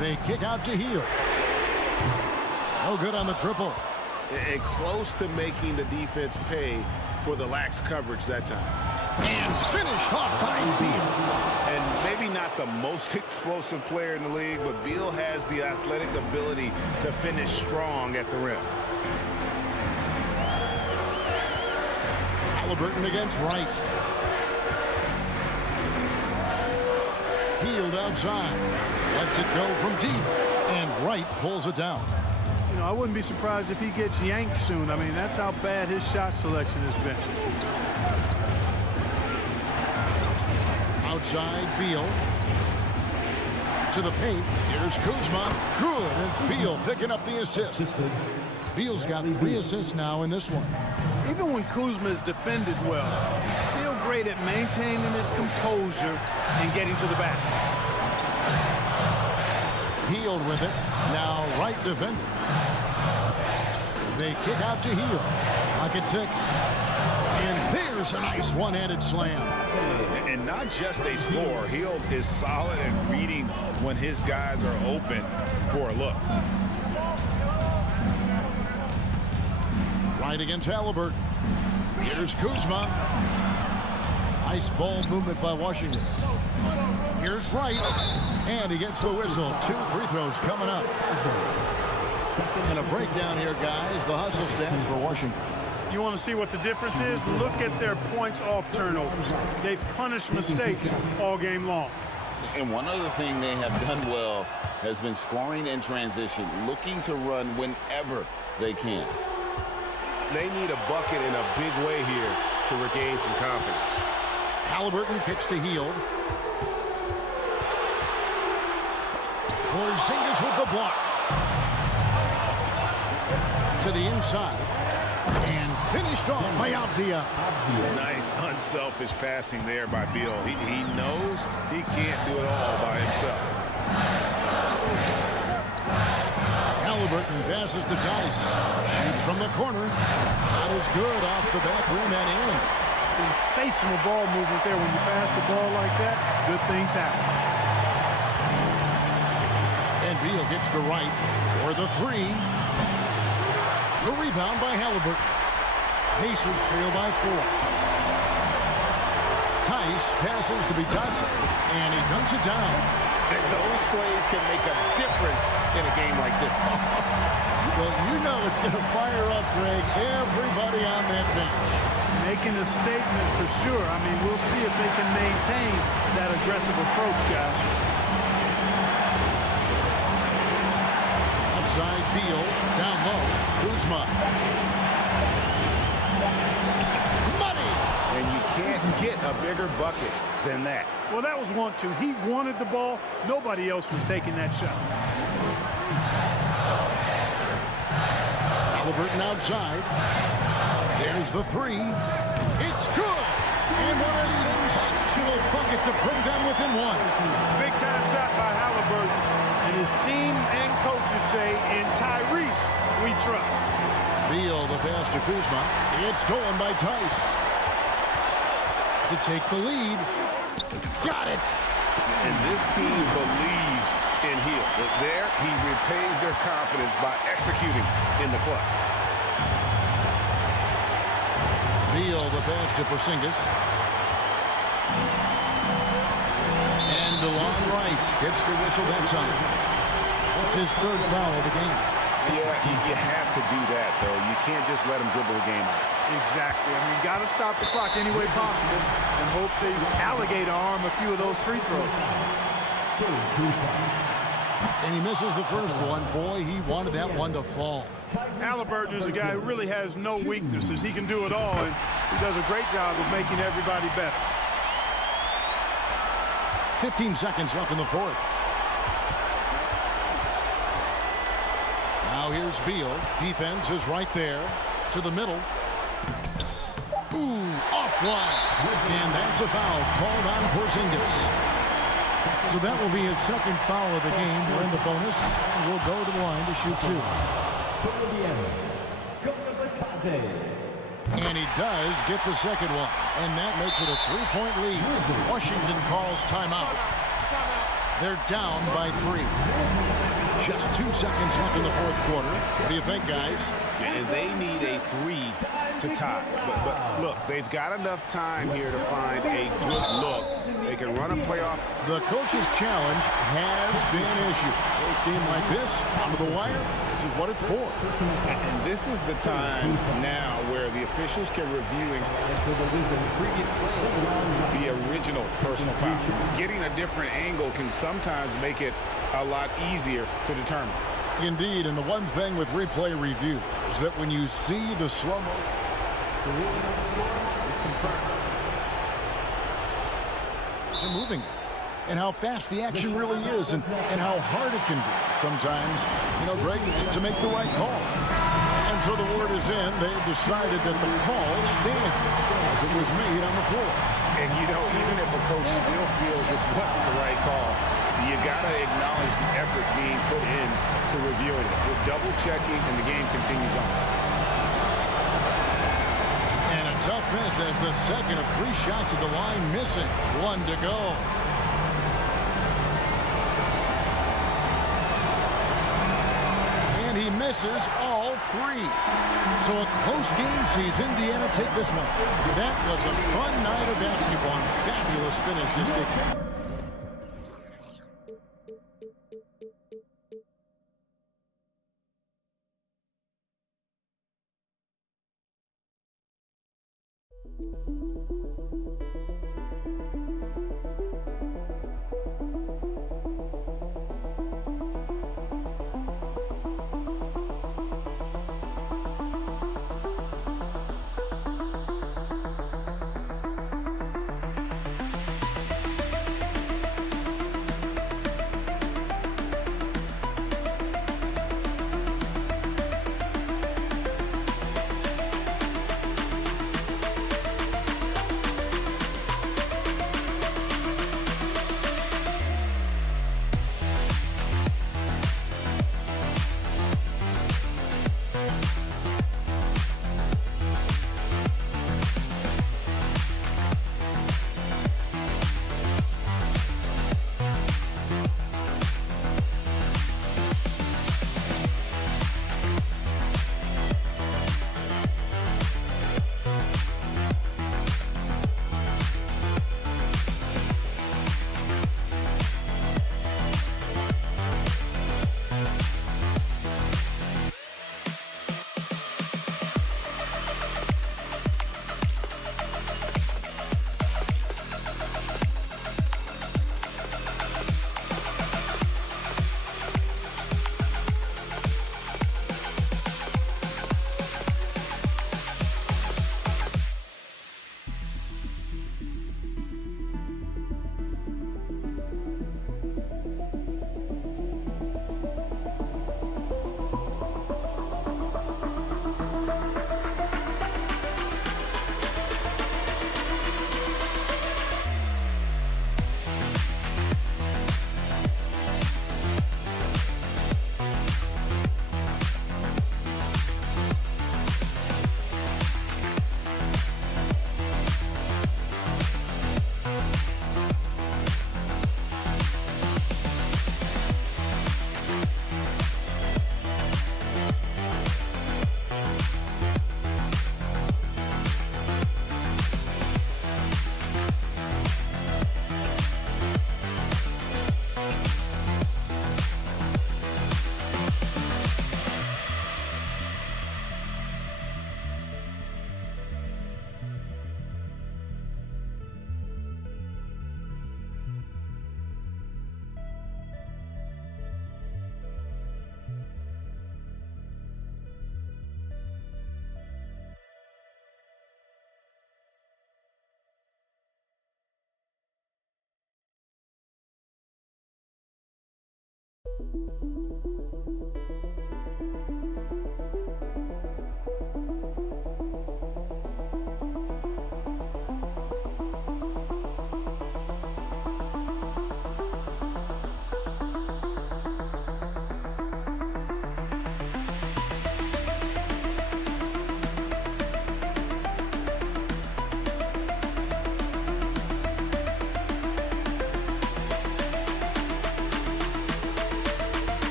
They kick out to Hield. No good on the triple. And close to making the defense pay for the lax coverage that time. And finished off by Beal. And maybe not the most explosive player in the league, but Beal has the athletic ability to finish strong at the rim. Halliburton against Wright. Hield outside. Lets it go from deep. And Wright pulls it down. You know, I wouldn't be surprised if he gets yanked soon. I mean, that's how bad his shot selection has been. Outside Beal. To the paint. Here's Kuzma. Good. It's Beal picking up the assist. Beal's got 3 assists now in this one. Even when Kuzma is defended well, he's still great at maintaining his composure and getting to the basket. Hield with it. Now Wright defending. They kick out to Hield. Pocket 6. And there's a nice one-handed slam. And not just a score. Hield is solid at reading when his guys are open for a look. Right against Halliburton. Here's Kuzma. Nice ball movement by Washington. Here's Wright. And he gets the whistle. 2 free throws coming up. And a breakdown here, guys. The hustle stats for Washington. You want to see what the difference is? Look at their points off turnovers. They've punished mistakes all game long. And one other thing they have done well has been scoring in transition, looking to run whenever they can. They need a bucket in a big way here to regain some confidence. Halliburton kicks to Hield. Porzingis with the block. To the inside. And finished off by Avdia. Nice unselfish passing there by Beal. He knows he can't do it all by himself. Halliburton passes to Tice. Shoots from the corner. Shot is good off the back rim and in. Sensational ball movement there. When you pass the ball like that, good things happen. And Beal gets to Wright for the 3. The rebound by Halliburton. Pacers trail by 4. Tice passes to Thompson, and he dunks it down. And those plays can make a difference in a game like this. Well, you know it's going to fire up, Greg, everybody on that bench. Making a statement for sure. I mean, we'll see if they can maintain that aggressive approach, guys. Outside Beal, down low, Kuzma. Money! And you can't get a bigger bucket than that. Well, that was 1-2. He wanted the ball. Nobody else was taking that shot. Halliburton outside. There's the 3. It's good! And what a sensational bucket to bring them within 1. Big time shot by Halliburton. And his team and coaches say, in Tyrese, we trust. Beal, the pass to Kuzma. It's stolen by Tice. To take the lead. Got it. And this team believes in Hield. There, he repays their confidence by executing in the clutch. Beal, the pass to Porzingis. And DeLon Wright gets the whistle that time. That's his 3rd foul of the game. Yeah, you have to do that, though. You can't just let him dribble the game out. Exactly. I mean, you got to stop the clock any way possible and hope they alligator arm a few of those free throws. And he misses the first one. Boy, he wanted that one to fall. Halliburton is a guy who really has no weaknesses. He can do it all, and he does a great job of making everybody better. 15 seconds left in the 4th. Now here's Beal. Defense is right there. To the middle. Ooh, offline. And that's a foul called on Porzingis. So that will be his second foul of the game. We're in the bonus. And we'll go to the line to shoot 2. And he does get the second one. And that makes it a 3-point lead. Washington calls timeout. They're down by 3. Just 2 seconds left in the fourth quarter. What do you think, guys? And they need a 3 to tie. But look, they've got enough time here to find a good look. They can run a playoff. The coach's challenge has been issued. This game like this, down to the wire, this is what it's for. And this is the time now where the officials can review the original personal foul. Getting a different angle can sometimes make it a lot easier to determine. Indeed, and the one thing with replay review is that when you see the slow-mo, the ruling on the floor is confirmed. They're moving, and how fast the action really is, and how hard it can be. Sometimes, Greg, to make the right call. And so the word is in. They've decided that the call stands as it was made on the floor. And, even if a coach still feels this wasn't the right call, you got to acknowledge the effort being put in to reviewing it. With double-checking, and the game continues on. And a tough miss as the second of 3 shots at the line missing. 1 to go. And he misses all 3. So a close game sees Indiana take this one. That was a fun night of basketball. Fabulous finish this weekend.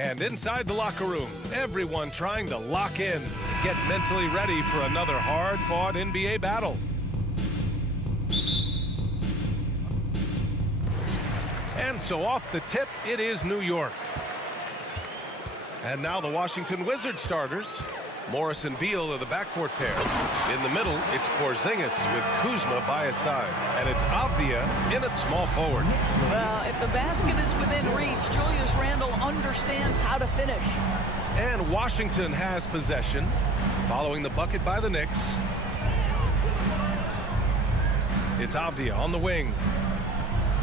And inside the locker room, everyone trying to lock in, get mentally ready for another hard-fought NBA battle. And so off the tip, it is New York. And now the Washington Wizards starters. Morris and Beal are the backcourt pair. In the middle, it's Porzingis with Kuzma by his side. And it's Avdia in at small forward. Well, if the basket is within reach, Julius Randle understands how to finish. And Washington has possession, following the bucket by the Knicks. It's Avdia on the wing.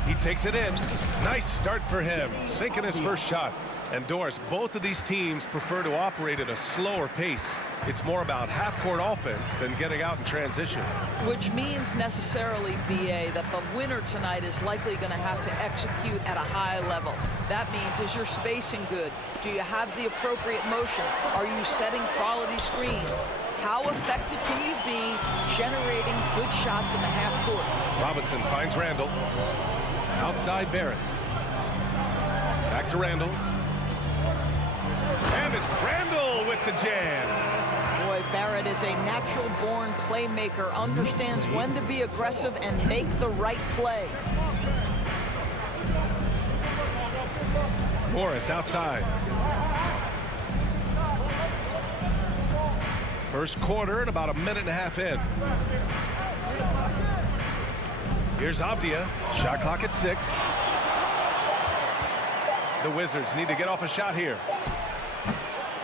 He takes it in. Nice start for him, sinking his first shot. And Doris, both of these teams prefer to operate at a slower pace. It's more about half-court offense than getting out in transition. Which means necessarily, BA, that the winner tonight is likely going to have to execute at a high level. That means, is your spacing good? Do you have the appropriate motion? Are you setting quality screens? How effective can you be generating good shots in the half-court? Robinson finds Randle. Outside Barrett. Back to Randle. And it's Randle with the jam. Boy, Barrett is a natural-born playmaker, understands when to be aggressive and make the right play. Morris outside. First quarter and about a minute and a half in. Here's Avdia. Shot clock at 6. The Wizards need to get off a shot here.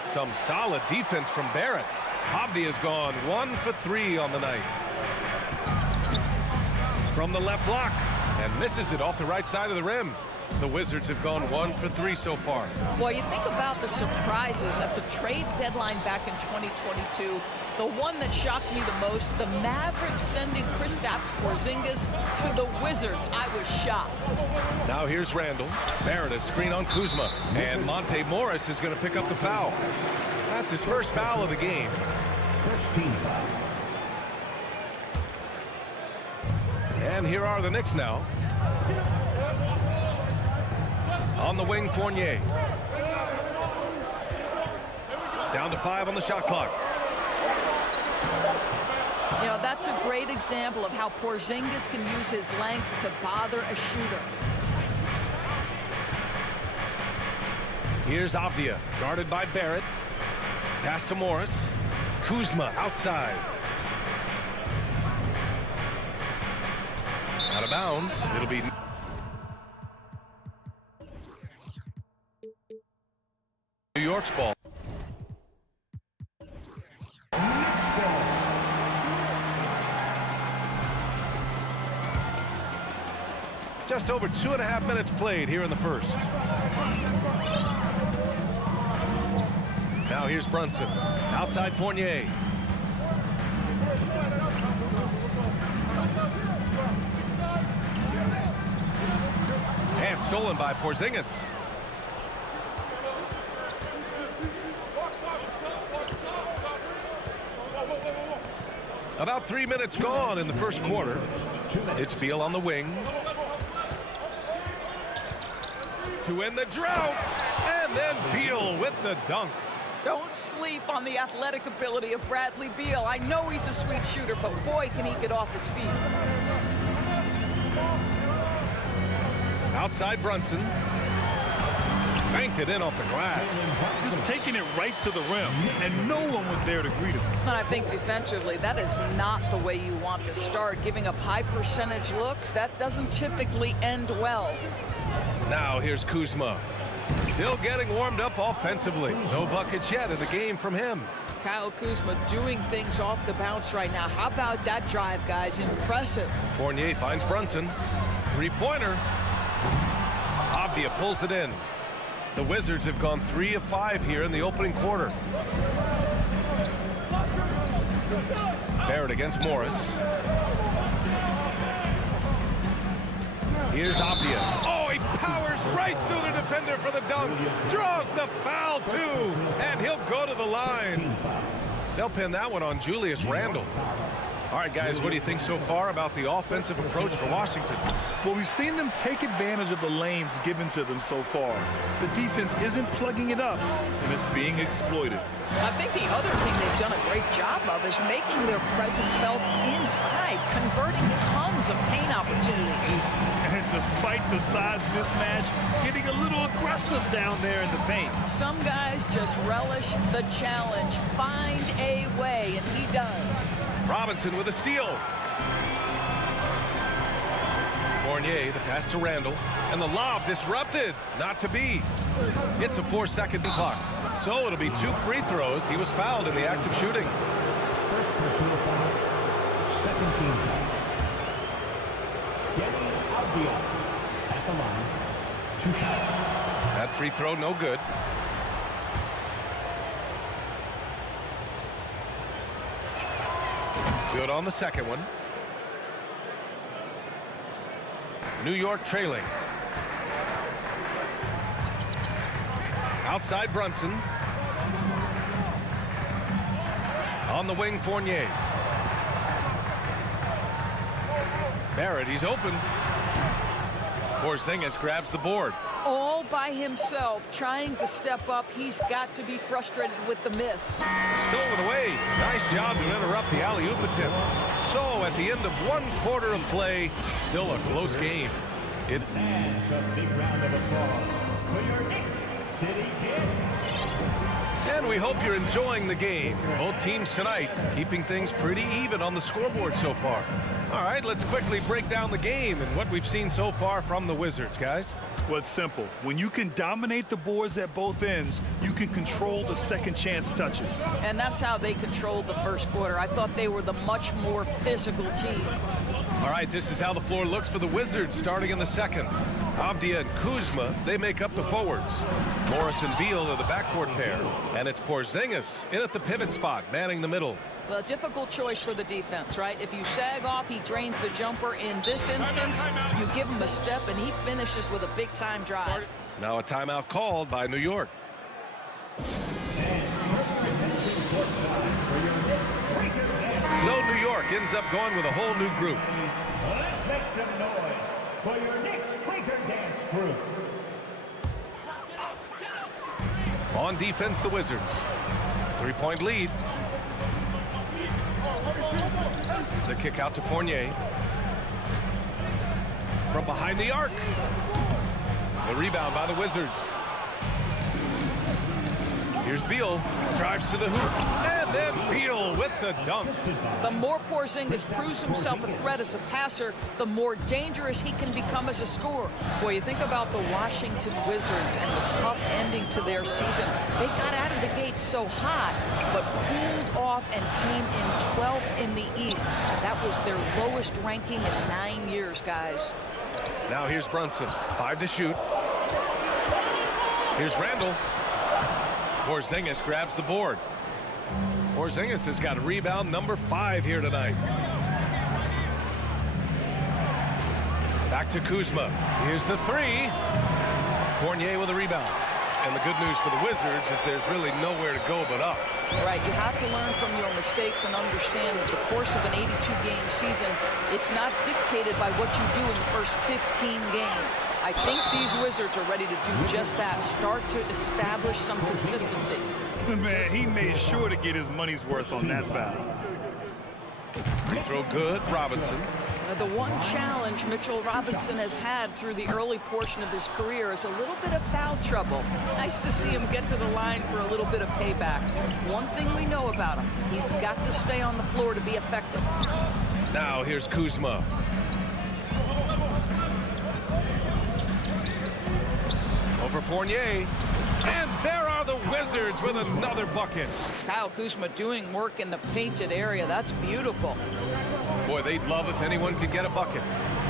Some solid defense from Barrett. Avdia's gone 1 for 3 on the night. From the left block. And misses it off the right side of the rim. The Wizards have gone 1 for 3 so far. Well, you think about the surprises at the trade deadline back in 2022. The one that shocked me the most, the Mavericks sending Kristaps Porzingis to the Wizards. I was shocked. Now here's Randle. Barrett, a screen on Kuzma. And Monte Morris is going to pick up the foul. That's his first foul of the game. First team foul. And here are the Knicks now. On the wing, Fournier. Down to 5 on the shot clock. You know, that's a great example of how Porzingis can use his length to bother a shooter. Here's Avdia, guarded by Barrett. Pass to Morris. Kuzma outside. Out of bounds. It'll be New York's ball. Just over 2.5 minutes played here in the first. Now here's Brunson. Outside Fournier. stolen by Porzingis. About 3 minutes gone in the first quarter. It's Beal on the wing. To end the drought. And then Beal with the dunk. Don't sleep on the athletic ability of Bradley Beal. I know he's a sweet shooter, but boy, can he get off his feet. Outside Brunson. Banked it in off the glass. Just taking it right to the rim, and no one was there to greet him. And I think defensively, that is not the way you want to start. Giving up high percentage looks, that doesn't typically end well. Now here's Kuzma. Still getting warmed up offensively. No buckets yet in the game from him. Kyle Kuzma doing things off the bounce right now. How about that drive, guys? Impressive. Fournier finds Brunson. Three-pointer. Avdia pulls it in. The Wizards have gone 3 of 5 here in the opening quarter. Barrett against Morris. Here's Avdia. Oh, he powers right through the defender for the dunk. Draws the foul, too. And he'll go to the line. They'll pin that one on Julius Randle. All right, guys, what do you think so far about the offensive approach for Washington? Well, we've seen them take advantage of the lanes given to them so far. The defense isn't plugging it up, and it's being exploited. I think the other thing they've done a great job of is making their presence felt inside, converting tons of paint opportunities. And despite the size mismatch, getting a little aggressive down there in the paint. Some guys just relish the challenge. Find a way, and he does. Robinson with a steal. Fournier, the pass to Randle, and the lob disrupted. Not to be. It's a 4-second clock. So it'll be 2 free throws. He was fouled in the act of shooting. First personal foul. Second team foul. Denny Avdia at the line. 2 shots. That free throw no good. Good on the second one. New York trailing. Outside Brunson. On the wing, Fournier. Barrett, he's open. Porzingis grabs the board. All by himself, trying to step up. He's got to be frustrated with the miss. Stolen away. Nice job to interrupt the alley-oop attempt. So at the end of 1 quarter of play, still a close game. And a big round of applause for your Knicks City Kings. And we hope you're enjoying the game. Both teams tonight keeping things pretty even on the scoreboard so far. All right, let's quickly break down the game and what we've seen so far from the Wizards, guys. Well, it's simple. When you can dominate the boards at both ends, you can control the second chance touches. And that's how they controlled the first quarter. I thought they were the much more physical team. All right, this is how the floor looks for the Wizards starting in the second. Avdia and Kuzma, they make up the forwards. Morris and Beal are the backcourt pair. And it's Porzingis in at the pivot spot, manning the middle. Well, a difficult choice for the defense, right? If you sag off, he drains the jumper. In this instance, you give him a step, and he finishes with a big-time drive. Now a timeout called by New York. So New York ends up going with a whole new group. Let's make some noise for your Knicks Quaker Dance group. On defense, the Wizards. 3-point lead. The kick out to Fournier. From behind the arc. The rebound by the Wizards. Here's Beal. Drives to the hoop. And then Beal with the dunk. The more Porzingis proves himself a threat as a passer, the more dangerous he can become as a scorer. Boy, you think about the Washington Wizards and the tough ending to their season. They got out of the gate so hot, but cooled off and came in 12th in the East. That was their lowest ranking in 9 years, guys. Now here's Brunson. 5 to shoot. Here's Randle. Porzingis grabs the board. Porzingis has got rebound number 5 here tonight. Back to Kuzma. Here's the three. Fournier with a rebound. And the good news for the Wizards is there's really nowhere to go but up. Right, you have to learn from your mistakes and understand that the course of an 82-game season, it's not dictated by what you do in the first 15 games. I think these Wizards are ready to do just that, start to establish some consistency. Man, he made sure to get his money's worth on that foul. Free throw good, Robinson. The one challenge Mitchell Robinson has had through the early portion of his career is a little bit of foul trouble. Nice to see him get to the line for a little bit of payback. One thing we know about him, he's got to stay on the floor to be effective. Now here's Kuzma. Over Fournier. And there are the Wizards with another bucket. Kyle Kuzma doing work in the painted area. That's beautiful. Boy, they'd love if anyone could get a bucket.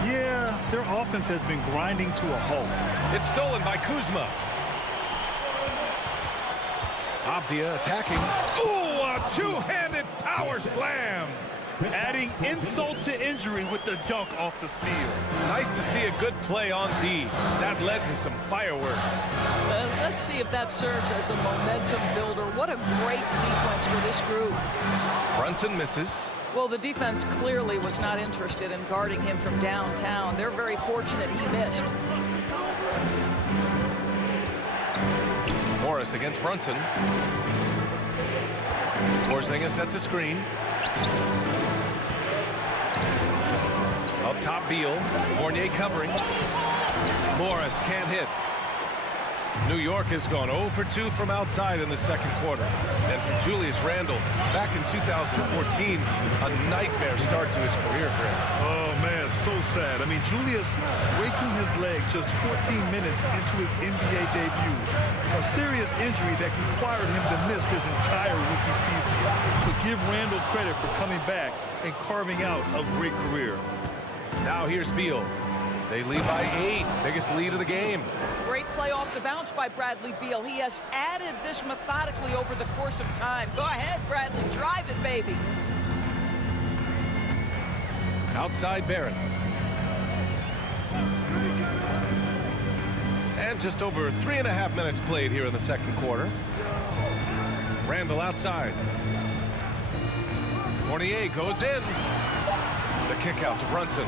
Yeah, their offense has been grinding to a halt. It's stolen by Kuzma. Avdia attacking. Ooh, a two-handed power slam. Adding insult to injury with the dunk off the steal. Nice to see a good play on D. That led to some fireworks. Let's see if that serves as a momentum builder. What a great sequence for this group. Brunson misses. Well, the defense clearly was not interested in guarding him from downtown. They're very fortunate he missed. Morris against Brunson. Porzingis sets a screen. Up top, Beal. Fournier covering. Morris can't hit. New York has gone 0 for 2 from outside in the second quarter. And for Julius Randle, back in 2014, a nightmare start to his career, Greg. Oh, man, so sad. I mean, Julius breaking his leg just 14 minutes into his NBA debut. A serious injury that required him to miss his entire rookie season. But give Randle credit for coming back and carving out a great career. Now here's Beal. They lead by 8, biggest lead of the game. Great play off the bounce by Bradley Beal. He has added this methodically over the course of time. Go ahead, Bradley, drive it, baby. Outside Barrett. And just over 3.5 minutes played here in the second quarter. Randle outside. Fournier goes in. The kick out to Brunson.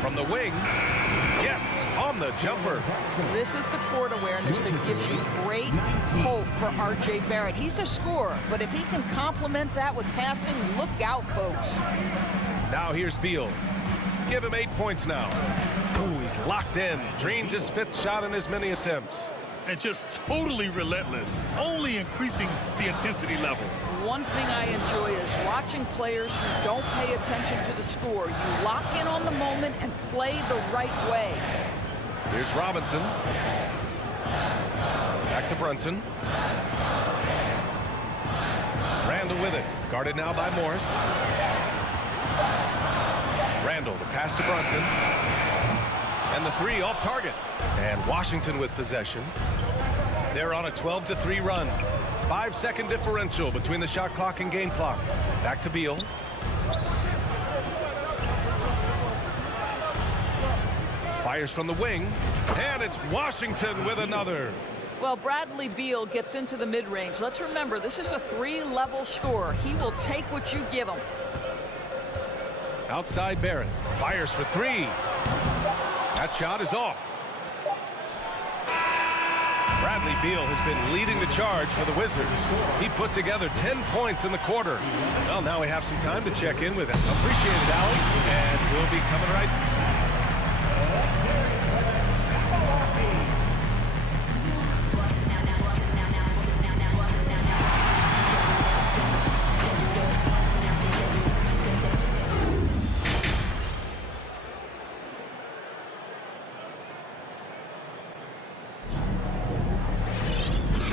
From the wing. Yes, on the jumper. This is the court awareness that gives you great hope for R.J. Barrett. He's a scorer, but if he can complement that with passing, look out, folks. Now here's Beal. Give him 8 points now. Ooh, he's locked in. Dreams his 5th shot in as many attempts. And just totally relentless, only increasing the intensity level. One thing I enjoy is watching players who don't pay attention to the score. You lock in on the moment and play the right way. Here's Robinson. Back to Brunson. Randle with it. Guarded now by Morris. Randle, the pass to Brunson. And the three off target. And Washington with possession. They're on a 12-3 run. 5-second differential between the shot clock and game clock. Back to Beal. Fires from the wing. And it's Washington with another. Well, Bradley Beal gets into the mid-range. Let's remember, this is a 3-level scorer. He will take what you give him. Outside Barrett. Fires for 3. That shot is off. Bradley Beal has been leading the charge for the Wizards. He put together 10 points in the quarter. Well, now we have some time to check in with him. Appreciate it, Allie. And we'll be coming right back.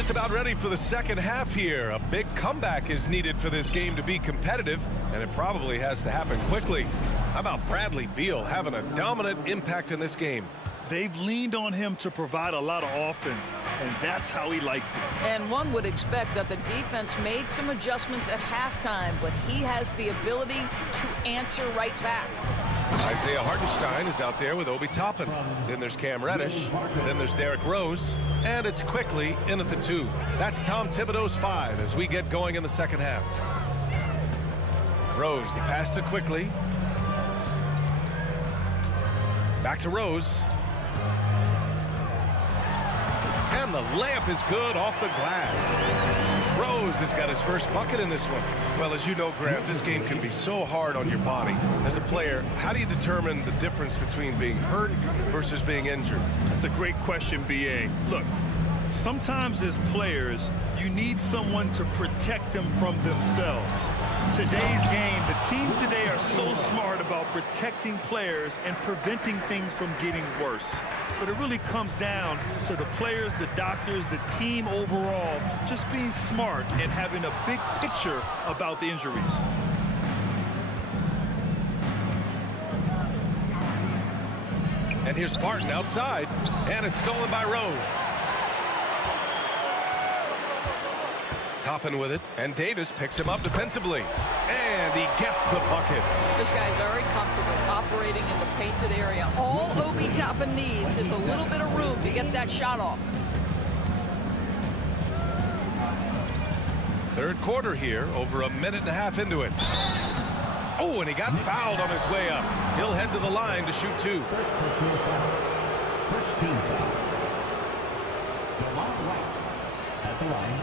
About ready for the second half here. A big comeback is needed for this game to be competitive, and it probably has to happen quickly. How about Bradley Beal having a dominant impact in this game? They've leaned on him to provide a lot of offense, and that's how he likes it. And one would expect that the defense made some adjustments at halftime, but he has the ability to answer right back. Isaiah Hartenstein is out there with Obi Toppin. Then there's Cam Reddish. Then there's Derrick Rose. And it's quickly in at the 2. That's Tom Thibodeau's 5 as we get going in the second half. Rose, the pass to Quickly. Back to Rose. And the layup is good off the glass. Rose has got his first bucket in this one. Well, as you know, Grant, this game can be so hard on your body. As a player, how do you determine the difference between being hurt versus being injured? That's a great question, B.A. Look, sometimes as players, you need someone to protect them from themselves. Today's game, the teams today are so smart about protecting players and preventing things from getting worse. But it really comes down to the players, the doctors, the team overall, just being smart and having a big picture about the injuries. And here's Barton outside, and it's stolen by Rose. Toppin with it, and Davis picks him up defensively. And he gets the bucket. This guy very comfortable operating in the painted area. All Obi Toppin needs is a little bit of room to get that shot off. Third quarter here, over a minute and a half into it. Oh, and he got fouled on his way up. He'll head to the line to shoot 2. First team foul. DeLon Wright at the line.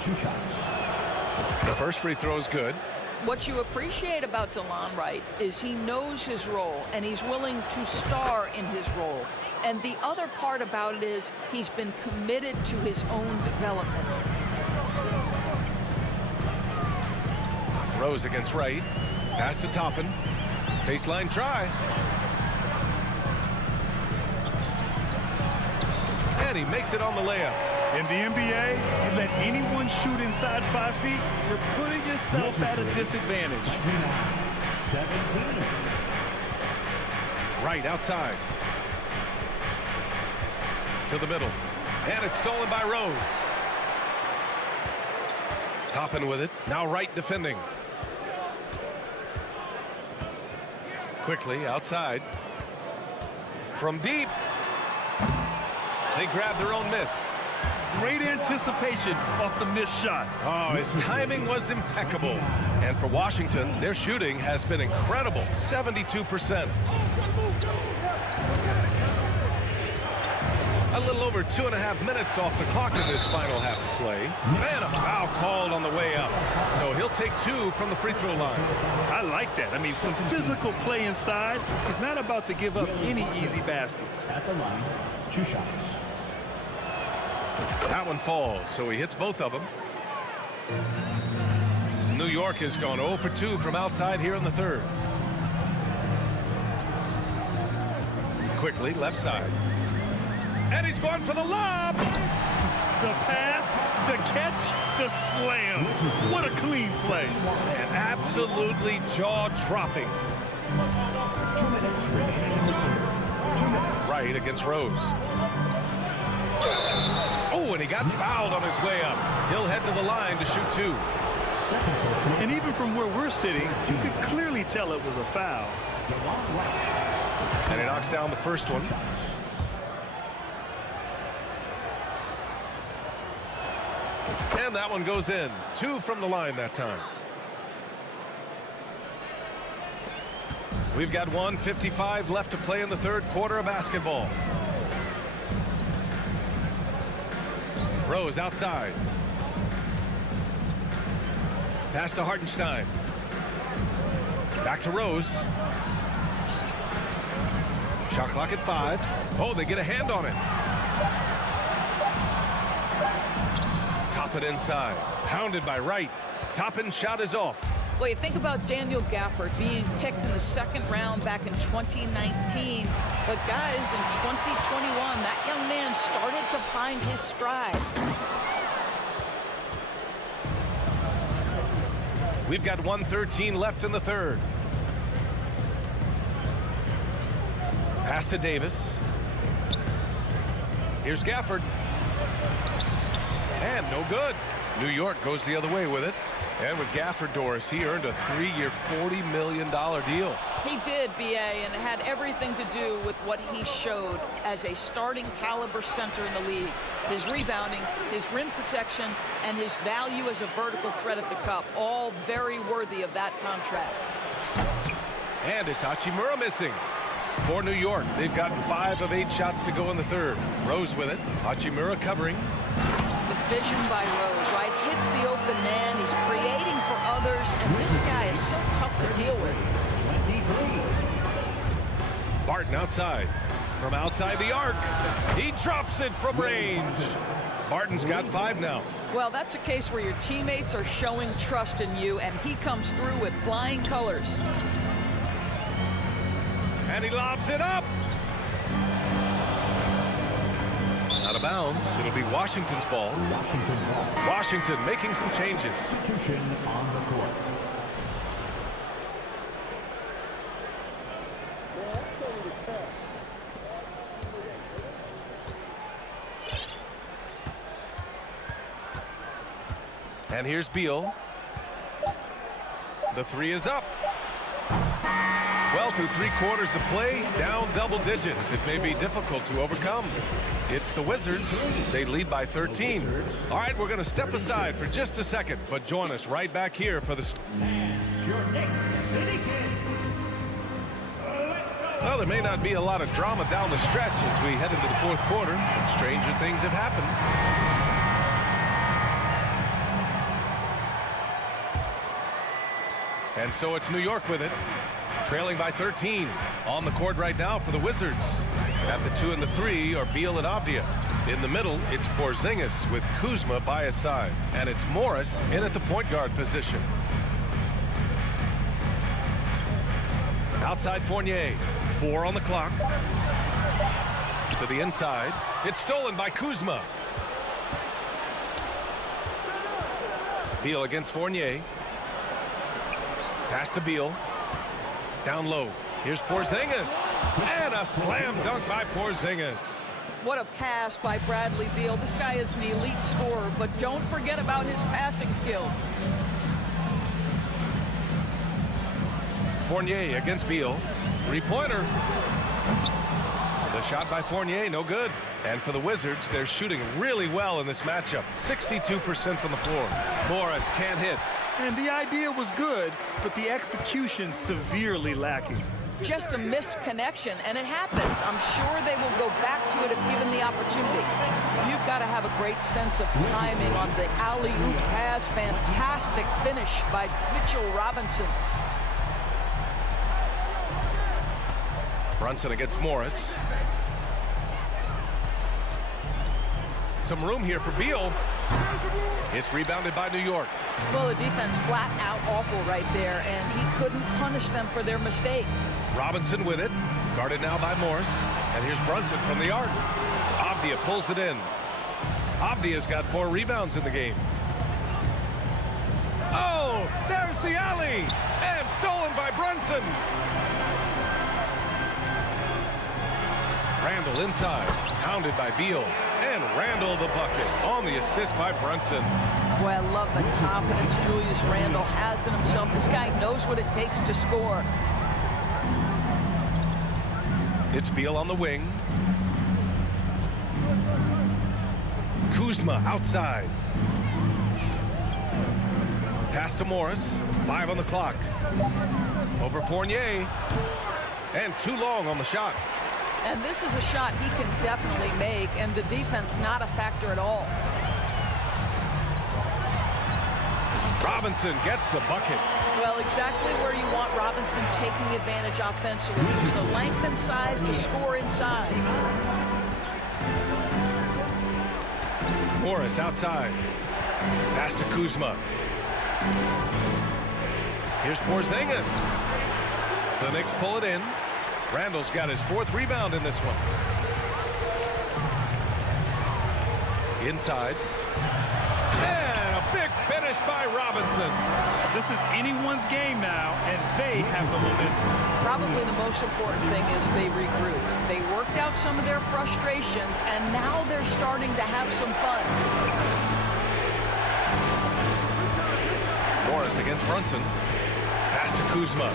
2 shots. The first free throw is good. What you appreciate about DeLon Wright is he knows his role and he's willing to star in his role. And the other part about it is he's been committed to his own development. Rose against Wright. Pass to Toppin. Baseline try. And he makes it on the layup. In the NBA, you let anyone shoot inside 5 feet, you're putting yourself at a disadvantage. 17. Right outside. To the middle. And it's stolen by Rose. Toppin with it. Now Wright defending. Quickly outside. From deep. They grab their own miss. Great anticipation off the missed shot. Oh, his timing was impeccable. And for Washington, their shooting has been incredible, 72%. A little over 2.5 minutes off the clock in this final half of play. And a foul called on the way up. So he'll take 2 from the free throw line. I like that. I mean, some physical play inside. He's not about to give up any easy baskets. At the line. 2 shots. That one falls, so he hits both of them. New York has gone 0 for 2 from outside here in the third. Quickly, left side. And he's going for the lob. The pass, the catch, the slam. What a clean play. And absolutely jaw-dropping. 2 minutes remaining in the third. 2 minutes. Right against Rose. Oh, and he got fouled on his way up. He'll head to the line to shoot 2. And even from where we're sitting, you could clearly tell it was a foul. And he knocks down the first one. And that one goes in. 2 from the line that time. We've got 1:55 left to play in the third quarter of basketball. Rose outside. Pass to Hartenstein. Back to Rose. Shot clock at 5. Oh, they get a hand on it. Toppin inside. Pounded by Wright. Toppin's shot is off. Well, you think about Daniel Gafford being picked in the second round back in 2019. But guys, in 2021, that young man started to find his stride. We've got 1:13 left in the third. Pass to Davis. Here's Gafford. And no good. New York goes the other way with it. And with Gafford, Doris, he earned a 3-year, $40 million deal. He did, BA, and it had everything to do with what he showed as a starting caliber center in the league. His rebounding, his rim protection, and his value as a vertical threat at the cup, all very worthy of that contract. And it's Hachimura missing. For New York, they've gotten 5 of 8 shots to go in the third. Rose with it. Hachimura covering. The vision by Rose, right? Hits the open man. He's creating for others, and this guy is so tough to deal with. Barton outside. From outside the arc. He drops it from range. Barton's got 5 now. Well, that's a case where your teammates are showing trust in you, and he comes through with flying colors. And he lobs it up. Out of bounds. It'll be Washington's ball. Washington making some changes. Substitution on the court. And here's Beal. The 3 is up. Well, through 3 quarters of play, down double digits. It may be difficult to overcome. It's the Wizards. They lead by 13. All right, we're going to step aside for just a second, but join us right back here for the... Well, there may not be a lot of drama down the stretch as we head into the 4th quarter, but stranger things have happened. And so it's New York with it. Trailing by 13 on the court right now for the Wizards. At the 2 and the 3 are Beal and Avdia. In the middle, it's Porzingis with Kuzma by his side. And it's Morris in at the point guard position. Outside Fournier. 4 on the clock. To the inside. It's stolen by Kuzma. Beal against Fournier. Pass to Beal. Down low. Here's Porzingis. And a slam dunk by Porzingis. What a pass by Bradley Beal. This guy is an elite scorer, but don't forget about his passing skills. Fournier against Beal. 3-pointer. The shot by Fournier, no good. And for the Wizards, they're shooting really well in this matchup. 62% from the floor. Morris can't hit. And the idea was good, but the execution severely lacking. Just a missed connection, and it happens. I'm sure they will go back to it if given the opportunity. You've got to have a great sense of timing on the alley-oop pass. Fantastic finish by Mitchell Robinson. Brunson against Morris. Some room here for Beal. It's rebounded by New York. Well, the defense flat out awful right there, and he couldn't punish them for their mistake. Robinson with it. Guarded now by Morris. And here's Brunson from the arc. Avdia pulls it in. Avdia's got 4 rebounds in the game. Oh, there's the alley. And stolen by Brunson. Randall inside. Pounded by Beal. And Randall the bucket on the assist by Brunson. Boy, I love the confidence Julius Randle has in himself. This guy knows what it takes to score. It's Beal on the wing. Kuzma outside. Pass to Morris. 5 on the clock. Over Fournier. And too long on the shot. And this is a shot he can definitely make, and the defense not a factor at all. Robinson gets the bucket. Well, exactly where you want Robinson taking advantage offensively. Use the length and size to score inside. Morris outside. Pass to Kuzma. Here's Porzingis. The Knicks pull it in. Randall's got his 4th rebound in this one. Inside. And a big finish by Robinson. This is anyone's game now, and they have the momentum. Probably the most important thing is they regroup. They worked out some of their frustrations, and now they're starting to have some fun. against Brunson. Pass to Kuzma.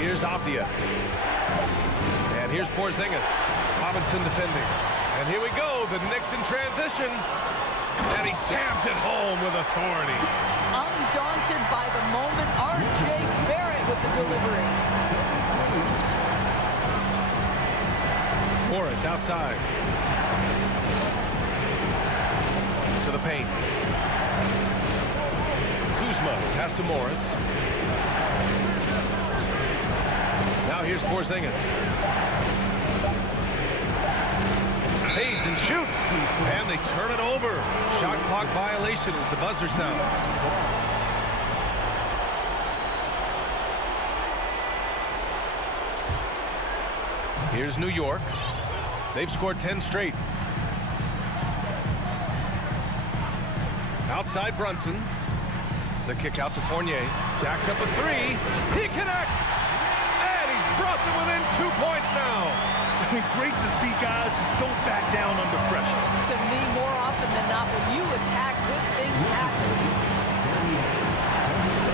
Here's Avdia. And here's Porzingis. Robinson defending. And here we go. The Knicks in transition. And he jams it home with authority. Undaunted by the moment, R.J. Barrett with the delivery. Morris outside. To the paint. Kuzma pass to Morris. Now here's Porzingis. Fades and shoots. And they turn it over. Shot clock violation as the buzzer sounds. Here's New York. They've scored 10 straight. Outside Brunson. The kick out to Fournier. Jacks up a three. He connects. And he's brought them within 2 points now. Great to see guys who don't back down under pressure. To me, more often than not, when you attack, good things happen.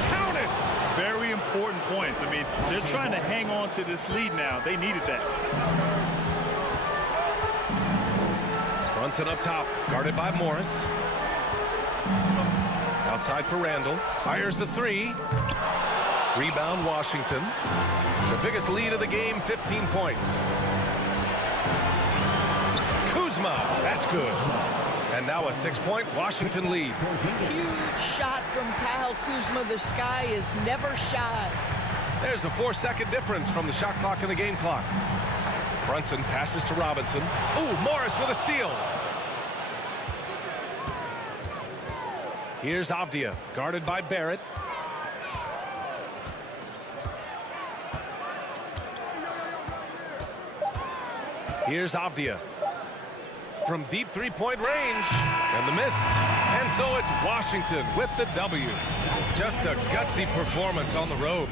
Count it. Very important points. I mean, they're trying to hang on to this lead now. They needed that. Brunson up top, guarded by Morris. Outside for Randall. Fires the three. Rebound Washington. The biggest lead of the game, 15 points. Kuzma, that's good. And now a 6-point Washington lead. Huge shot from Kyle Kuzma. The sky is never shy. There's a 4-second difference from the shot clock and the game clock. Brunson passes to Robinson. Ooh, Morris with a steal. Here's Avdia, guarded by Barrett. Here's Avdia. From deep three-point range. And the miss. And so it's Washington with the W. Just a gutsy performance on the road.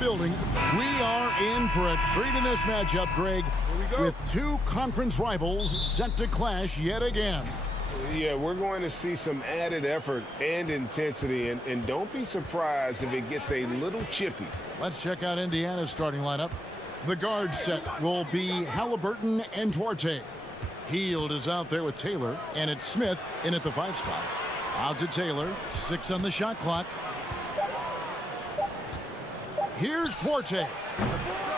Building. We are in for a treat in this matchup, Greg, with two conference rivals set to clash yet again. Yeah, we're going to see some added effort and intensity, and don't be surprised if it gets a little chippy. Let's check out Indiana's starting lineup. The guard set will be Halliburton and Duarte. Hield is out there with Taylor, and it's Smith in at the 5 spot. Out to Taylor, 6 on the shot clock. Here's Duarte.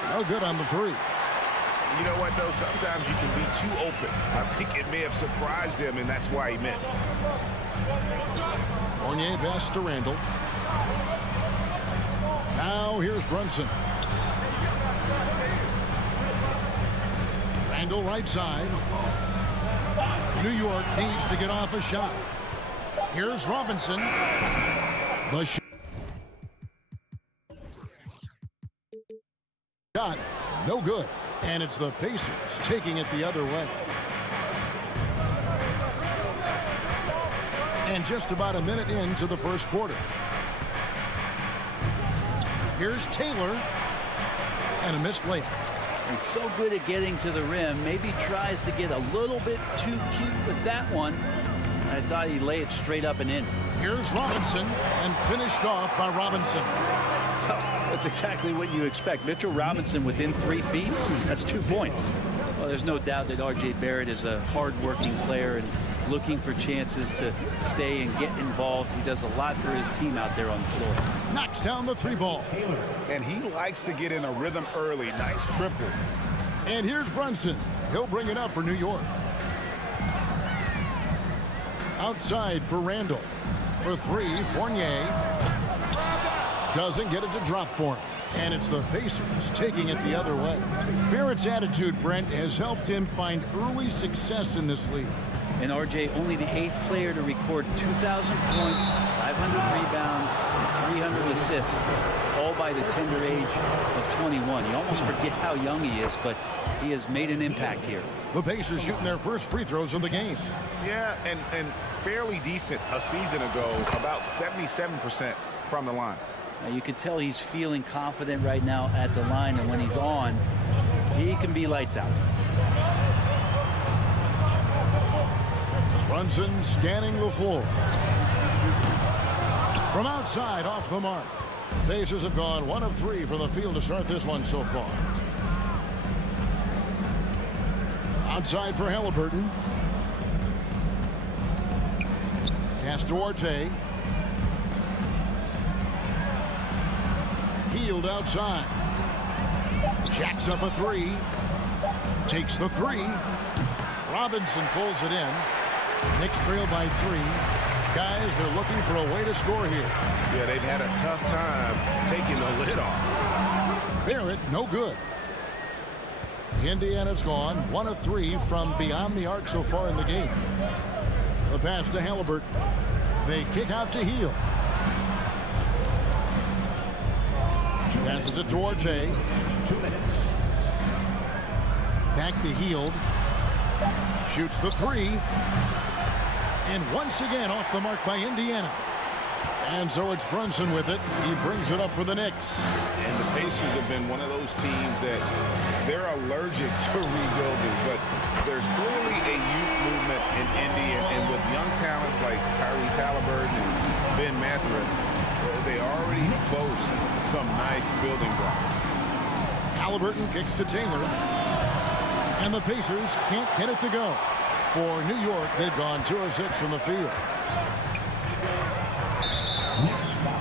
No good on the 3. You know what, though? Sometimes you can be too open. I think it may have surprised him, and that's why he missed. Fournier pass to Randall. Now here's Brunson. Randall right side. New York needs to get off a shot. Here's Robinson. The shot, no good. And it's the Pacers taking it the other way. And just about a minute into the first quarter. Here's Taylor. And a missed layup. He's so good at getting to the rim. Maybe tries to get a little bit too cute with that one. I thought he'd lay it straight up and in. Here's Robinson, and finished off by Robinson. That's exactly what you expect. Mitchell Robinson within 3 feet. That's 2 points. Well, there's no doubt that R.J. Barrett is a hard-working player and looking for chances to stay and get involved. He does a lot for his team out there on the floor. Knocks down the 3 ball. And he likes to get in a rhythm early. Nice triple. And here's Brunson. He'll bring it up for New York. Outside for Randall. For 3, Fournier. Doesn't get it to drop for him. And it's the Pacers taking it the other way. Barrett's attitude, Brent, has helped him find early success in this league. And R.J. only the 8th player to record 2,000 points, 500 rebounds, and 300 assists, all by the tender age of 21. You almost forget how young he is, but he has made an impact here. The Pacers shooting their first free throws of the game. Yeah, and fairly decent a season ago, about 77% from the line. Now you can tell he's feeling confident right now at the line, and when he's on, he can be lights out. Brunson scanning the floor. From outside, off the mark. Pacers have gone 1 of 3 from the field to start this one so far. Outside for Halliburton. Pass to Duarte. Hield outside. Jacks up a 3. Takes the 3. Robinson pulls it in. Knicks trail by 3. Guys, they're looking for a way to score here. Yeah, they've had a tough time taking the lid off. Barrett, no good. Indiana's gone 1 of 3 from beyond the arc so far in the game. The pass to Halliburton. They kick out to Hield. Passes it to Duarte. 2 minutes. Back to Hield. Shoots the 3. And once again off the mark by Indiana. And so it's Brunson with it. He brings it up for the Knicks. And the Pacers have been one of those teams that they're allergic to rebuilding, but there's clearly a youth movement in Indy, and with young talents like Tyrese Halliburton and Ben Mathurin, they already boast some nice building blocks. Halliburton kicks to Taylor. And the Pacers can't get it to go. For New York, they've gone 2 of 6 from the field. Next foul,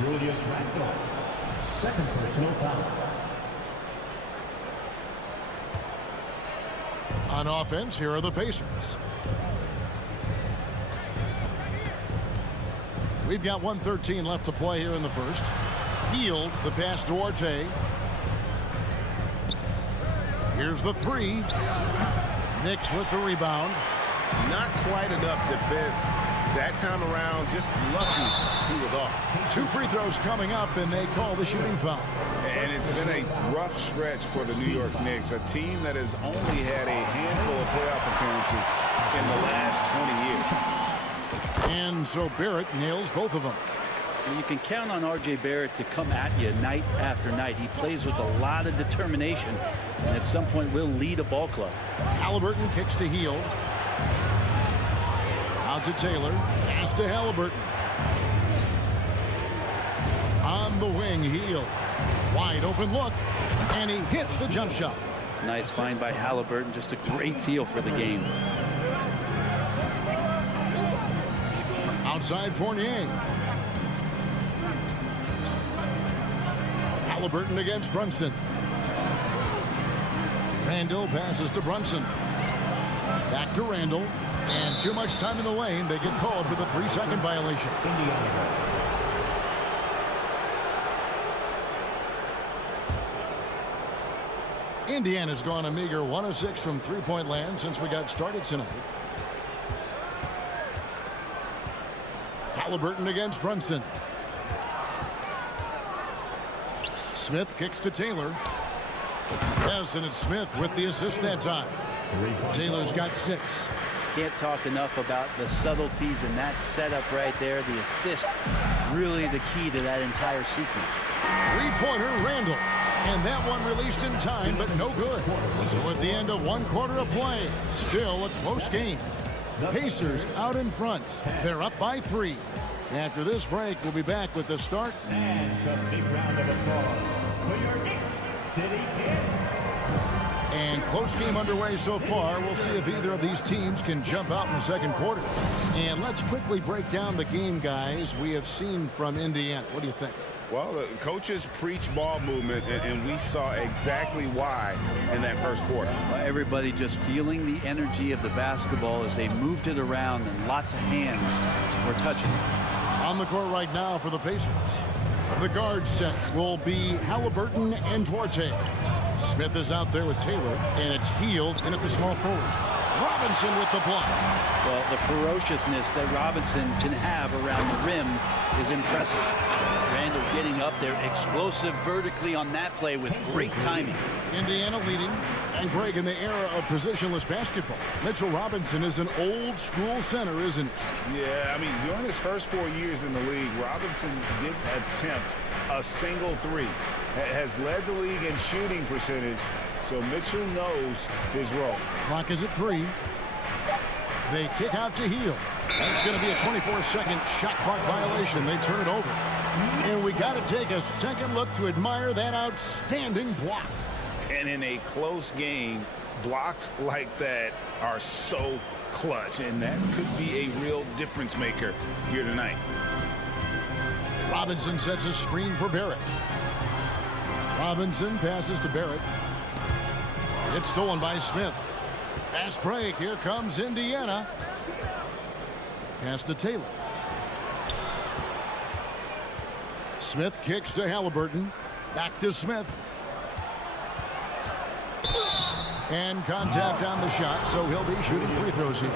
Julius Randle. Second personal foul. On offense, here are the Pacers. We've got 1:13 left to play here in the first. Healed the pass to Duarte. Here's the three. Knicks with the rebound. Not quite enough defense that time around. Just lucky he was off. 2 free throws coming up, and they call the shooting foul. And it's been a rough stretch for the New York Knicks, a team that has only had a handful of playoff appearances in the last 20 years. And so Barrett nails both of them. You can count on R.J. Barrett to come at you night after night. He plays with a lot of determination, and at some point will lead a ball club. Halliburton kicks to Hield. Out to Taylor. Pass to Halliburton. On the wing, Hield. Wide open look, and he hits the jump shot. Nice find by Halliburton. Just a great feel for the game. Outside Fournier. Halliburton against Brunson. Randle passes to Brunson. Back to Randle. And too much time in the lane. They get called for the 3-second violation. Indiana's gone a meager 1 of 6 from three-point land since we got started tonight. Halliburton against Brunson. Smith kicks to Taylor. Yes, and it's Smith with the assist that time. Taylor's got 6. Can't talk enough about the subtleties in that setup right there. The assist, really the key to that entire sequence. Three-pointer, Randle. And that one released in time, but no good. So at the end of 1 quarter of play, still a close game. Pacers out in front. They're up by 3. After this break, we'll be back with the start. And a big round of applause for your Knicks City Kings. And close game underway so far. We'll see if either of these teams can jump out in the second quarter. And let's quickly break down the game, guys, we have seen from Indiana. What do you think? Well, the coaches preach ball movement, and we saw exactly why in that first quarter. Everybody just feeling the energy of the basketball as they moved it around, and lots of hands were touching it. On the court right now for the Pacers. The guard set will be Halliburton and Duarte. Smith is out there with Taylor, and it's Hield in at the small forward. Robinson with the block. Well, the ferociousness that Robinson can have around the rim is impressive. Randle getting up there, explosive vertically on that play with great timing. Indiana leading, and Greg, in the era of positionless basketball, Mitchell Robinson is an old school center, isn't he? Yeah, I mean, during his first 4 years in the league, Robinson didn't attempt a single three. Has led the league in shooting percentage, so Mitchell knows his role. Clock is at 3. They kick out to Hield. That's going to be a 24-second shot clock violation. They turn it over. And we got to take a second look to admire that outstanding block. And in a close game, blocks like that are so clutch, and that could be a real difference maker here tonight. Robinson sets a screen for Barrett. Robinson passes to Barrett. It's stolen by Smith. Fast break. Here comes Indiana. Pass to Taylor. Smith kicks to Halliburton. Back to Smith. And contact on the shot, so he'll be shooting free throws here.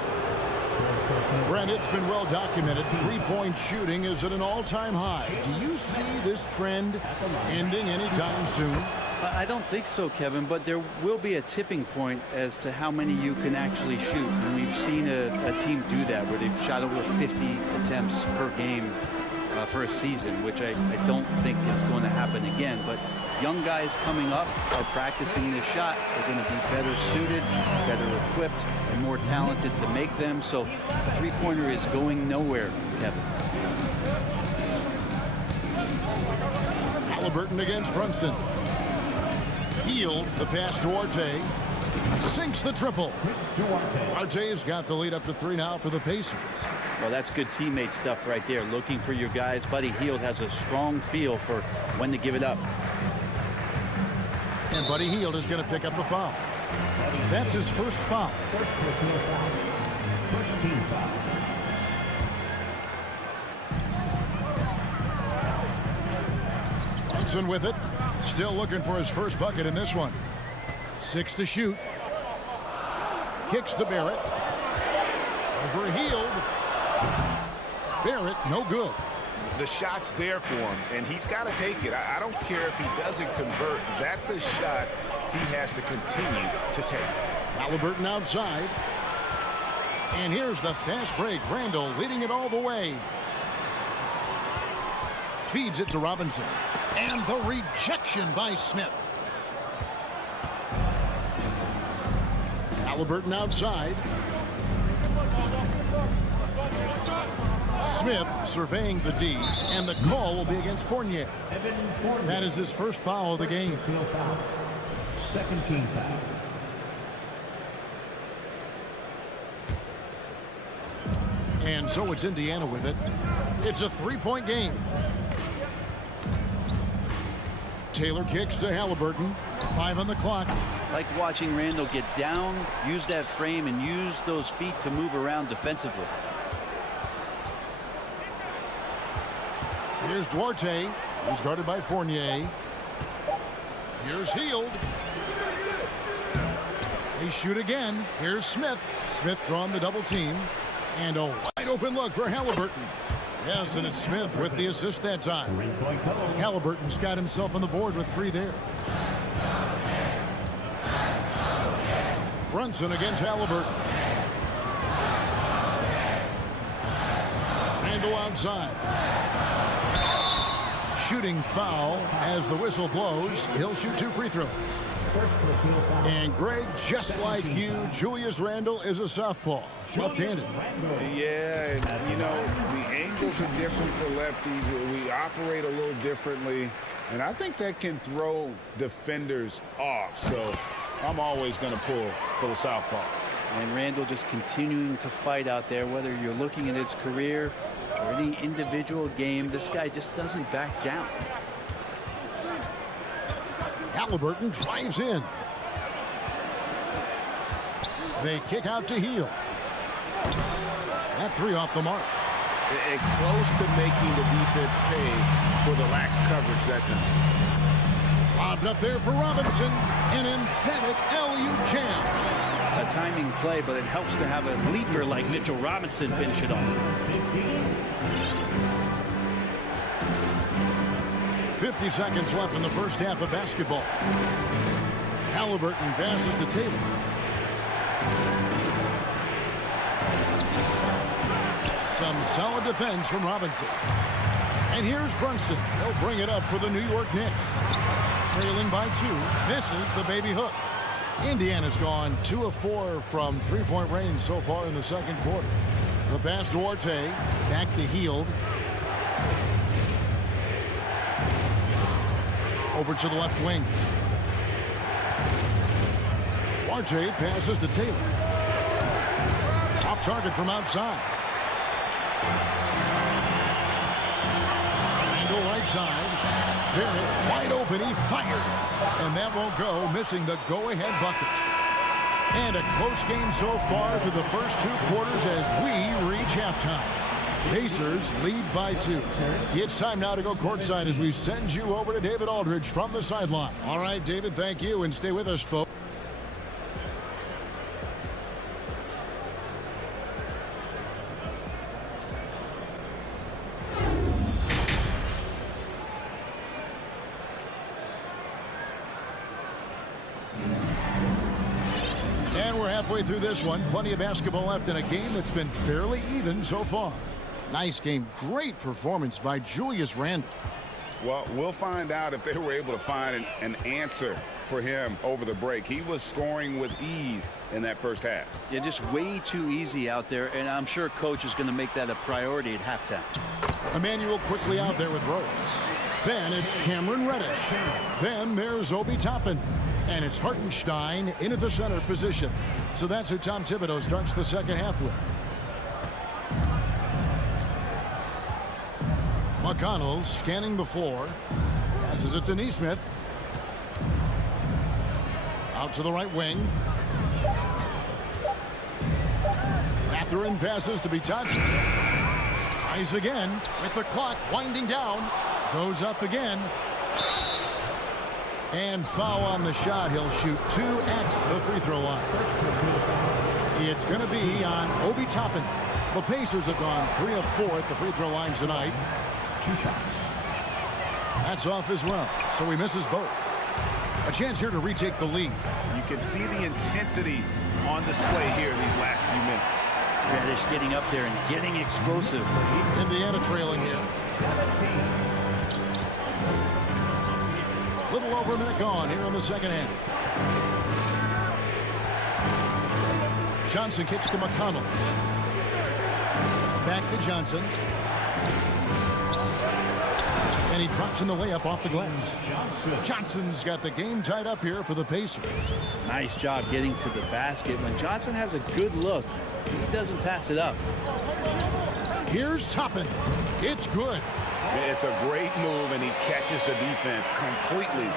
Brent, it's been well documented. Three-point shooting is at an all-time high. Do you see this trend ending anytime soon? I don't think so, Kevin, but there will be a tipping point as to how many you can actually shoot. And we've seen a team do that where they've shot over 50 attempts per game for a season, which I don't think is going to happen again. But young guys coming up are practicing this shot. They're going to be better suited, better equipped, and more talented to make them. So a three-pointer is going nowhere, Kevin. Halliburton against Brunson. Healed the pass to Duarte. Sinks the triple. Duarte's got the lead up to 3 now for the Pacers. Well, that's good teammate stuff right there. Looking for your guys. Buddy Hield has a strong feel for when to give it up. And Buddy Hield is going to pick up the foul. That's his first foul. First team foul. Brunson with it. Still looking for his first bucket in this one. 6 to shoot. Kicks to Barrett. Over Hield. Barrett, no good. The shot's there for him, and he's got to take it. I don't care if he doesn't convert. That's a shot he has to continue to take. Halliburton outside. And here's the fast break. Randall leading it all the way. Feeds it to Robinson. And the rejection by Smith. Halliburton outside. Smith surveying the D, and the call will be against Fournier. That is his first foul of the game. Second team foul. And so it's Indiana with it. It's a 3-point game. Taylor kicks to Halliburton. 5 on the clock. Like watching Randall get down, use that frame, and use those feet to move around defensively. Here's Duarte, who's guarded by Fournier. Here's Hield. They shoot again. Here's Smith. Smith drawing the double team. And a wide open look for Halliburton. Yes, and it's Smith with the assist that time. Halliburton's got himself on the board with 3 there. Brunson against Halliburton. Randall outside. Shooting foul as the whistle blows. He'll shoot 2 free throws. And Greg, just like you, Julius Randle is a southpaw, left-handed. Yeah, and you know, the angles are different for lefties. We operate a little differently, and I think that can throw defenders off. So I'm always going to pull for the southpaw. And Randall just continuing to fight out there, whether you're looking at his career or any individual game, this guy just doesn't back down. Halliburton drives in. They kick out to Hield. That 3 off the mark. And close to making the defense pay for the lax coverage that time. Lobbed up there for Robinson. An emphatic LU jam. A timing play, but it helps to have a leaper like Mitchell Robinson finish it off. 50 seconds left in the first half of basketball. Halliburton passes to Taylor. Some solid defense from Robinson. And here's Brunson. He'll bring it up for the New York Knicks. Trailing by 2. Misses the baby hook. Indiana's gone 2 of 4 from 3-point range so far in the second quarter. The pass to Duarte. Back to Hield. Over to the left wing. Duarte passes to Taylor. Off target from outside. Randall right side. Barrett wide open. He fires. And that won't go, missing the go-ahead bucket. And a close game so far through the first 2 quarters as we reach halftime. Pacers lead by 2. It's time now to go courtside as we send you over to David Aldridge from the sideline. All right, David, thank you, and stay with us, folks. Halfway through this one, plenty of basketball left in a game that's been fairly even so far. Nice game. Great performance by Julius Randle. Well, we'll find out if they were able to find an answer for him over the break. He was scoring with ease in that first half. Yeah, just way too easy out there, and I'm sure coach is going to make that a priority at halftime. Emmanuel quickly out there with Rose. Then it's Cameron Reddish. Then there's Obi Toppin. And it's Hartenstein in at the center position. So that's who Tom Thibodeau starts the second half with. McConnell scanning the floor. Passes it to Neesmith. Out to the right wing. Mathurin passes to be touched. Tries again with the clock winding down. Goes up again. And foul on the shot. He'll shoot 2 at the free throw line. It's going to be on Obi Toppin. The Pacers have gone 3 of 4 at the free throw line tonight. 2 shots. That's off as well. So he misses both. A chance here to retake the lead. You can see the intensity on display here these last few minutes. Reddish getting up there and getting explosive. Indiana trailing here. Little over a minute gone here in the second half. Johnson kicks to McConnell. Back to Johnson. And he drops in the layup off the glass. Johnson's got the game tied up here for the Pacers. Nice job getting to the basket. When Johnson has a good look, he doesn't pass it up. Here's Toppin. It's good. It's a great move, and he catches the defense completely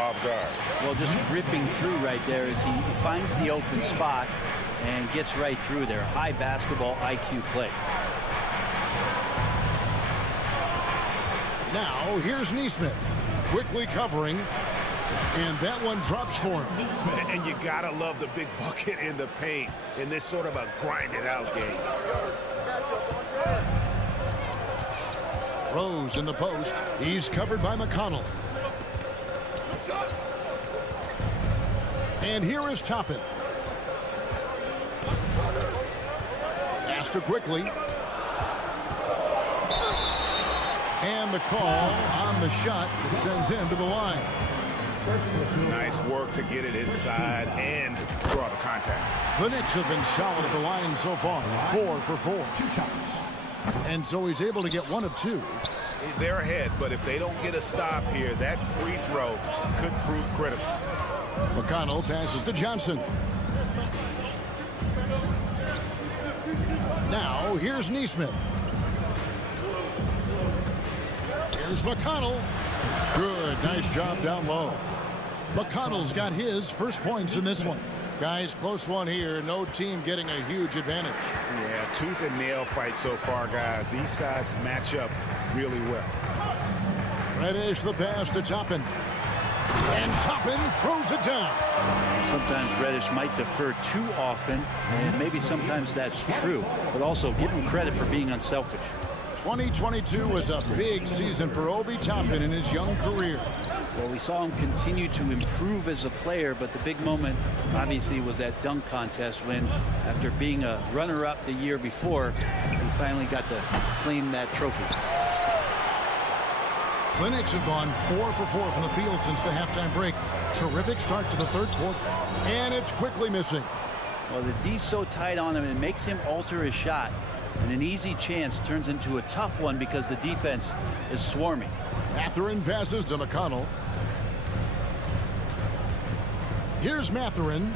off guard. Well, just ripping through right there as he finds the open spot and gets right through there. High basketball IQ play. Now, here's Neesmith. Quickly covering. And that one drops for him. And you gotta love the big bucket in the paint in this sort of a grinded-out game. Rose in the post. He's covered by McConnell. And here is Toppin. Faster quickly. And the call on the shot that sends him to the line. Nice work to get it inside and draw the contact. The Knicks have been solid at the line so far. 4 for 4. 2 shots. And so he's able to get 1 of 2. They're ahead, but if they don't get a stop here, that free throw could prove critical. McConnell passes to Johnson. Now, here's Neesmith. Here's McConnell. Good. Nice job down low. McConnell's got his first points in this one. Guys, close one here. No team getting a huge advantage. Yeah, tooth and nail fight so far, guys. These sides match up really well. Reddish the pass to Toppin. And Toppin throws it down. Sometimes Reddish might defer too often, and maybe sometimes that's true. But also give him credit for being unselfish. 2022 was a big season for Obi Toppin in his young career. Well, we saw him continue to improve as a player, but the big moment, obviously, was that dunk contest when, after being a runner-up the year before, he finally got to claim that trophy. The Knicks have gone 4 for 4 from the field since the halftime break. Terrific start to the third quarter. And it's quickly missing. Well, the D's so tight on him, it makes him alter his shot. And an easy chance turns into a tough one because the defense is swarming. Mathurin passes to McConnell. Here's Mathurin.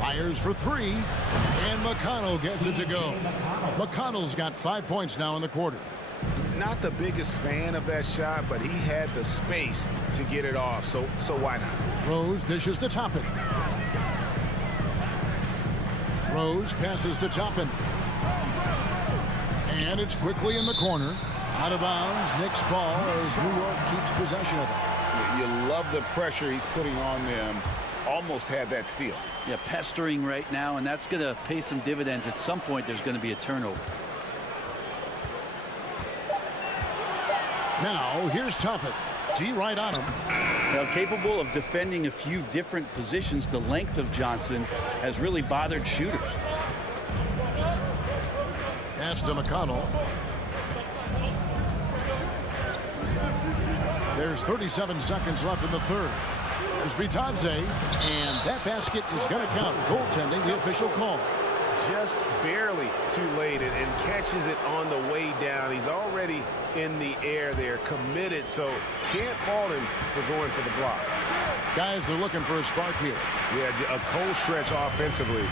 Fires for 3. And McConnell gets it to go. McConnell's got 5 points now in the quarter. Not the biggest fan of that shot, but he had the space to get it off, so why not? Rose dishes to Toppin. Rose passes to Toppin. And it's quickly in the corner. Out of bounds. Knicks ball as New York keeps possession of it. You love the pressure he's putting on them. Almost had that steal. Yeah, pestering right now, and that's going to pay some dividends. At some point, there's going to be a turnover. Now, here's Toppin. D right on him. Now, capable of defending a few different positions, the length of Johnson has really bothered shooters. Pass to McConnell. There's 37 seconds left in the third. There's Bitadze, and that basket is going to count. Goaltending, the official call. Just barely too late and catches it on the way down. He's already in the air there, committed, so can't fault him for going for the block. Guys are looking for a spark here. Yeah, a cold stretch offensively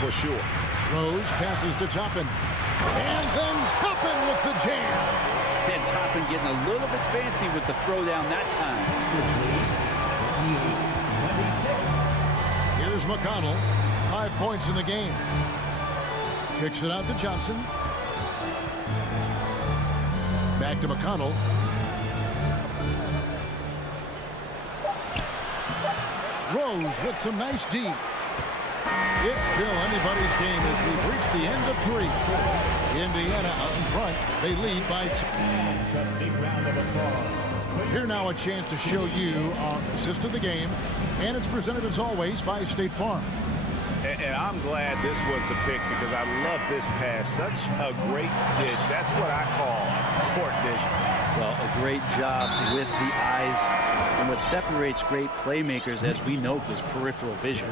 for sure. Rose passes to Toppin. And then Toppin with the jam. And Toppin getting a little bit fancy with the throwdown that time. Here's McConnell. 5 points in the game. Kicks it out to Johnson. Back to McConnell. Rose with some nice D. It's still anybody's game as we've reached the end of 3. Indiana out in front. They lead by 2. Here now a chance to show you our assist of the game. And it's presented as always by State Farm. And I'm glad this was the pick because I love this pass. Such a great dish. That's what I call court vision. Well, a great job with the eyes. And what separates great playmakers, as we know, is peripheral vision.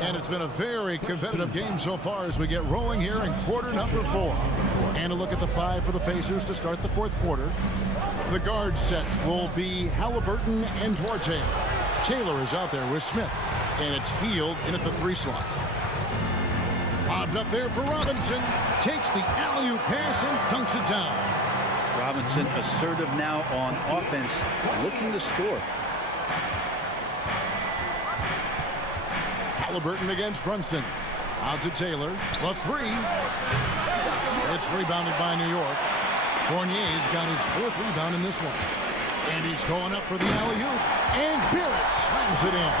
And it's been a very competitive game so far as we get rolling here in quarter number 4. And a look at the 5 for the Pacers to start the 4th quarter. The guard set will be Halliburton and Duarte. Taylor is out there with Smith. And it's Healed in at the 3 slot. Lobbed up there for Robinson. Takes the alley-oop pass and dunks it down. Robinson assertive now on offense, looking to score. Halliburton against Brunson. Out to Taylor. The 3. It's rebounded by New York. Fournier's got his 4th rebound in this one. And he's going up for the alley-oop. And Barrett slams it in.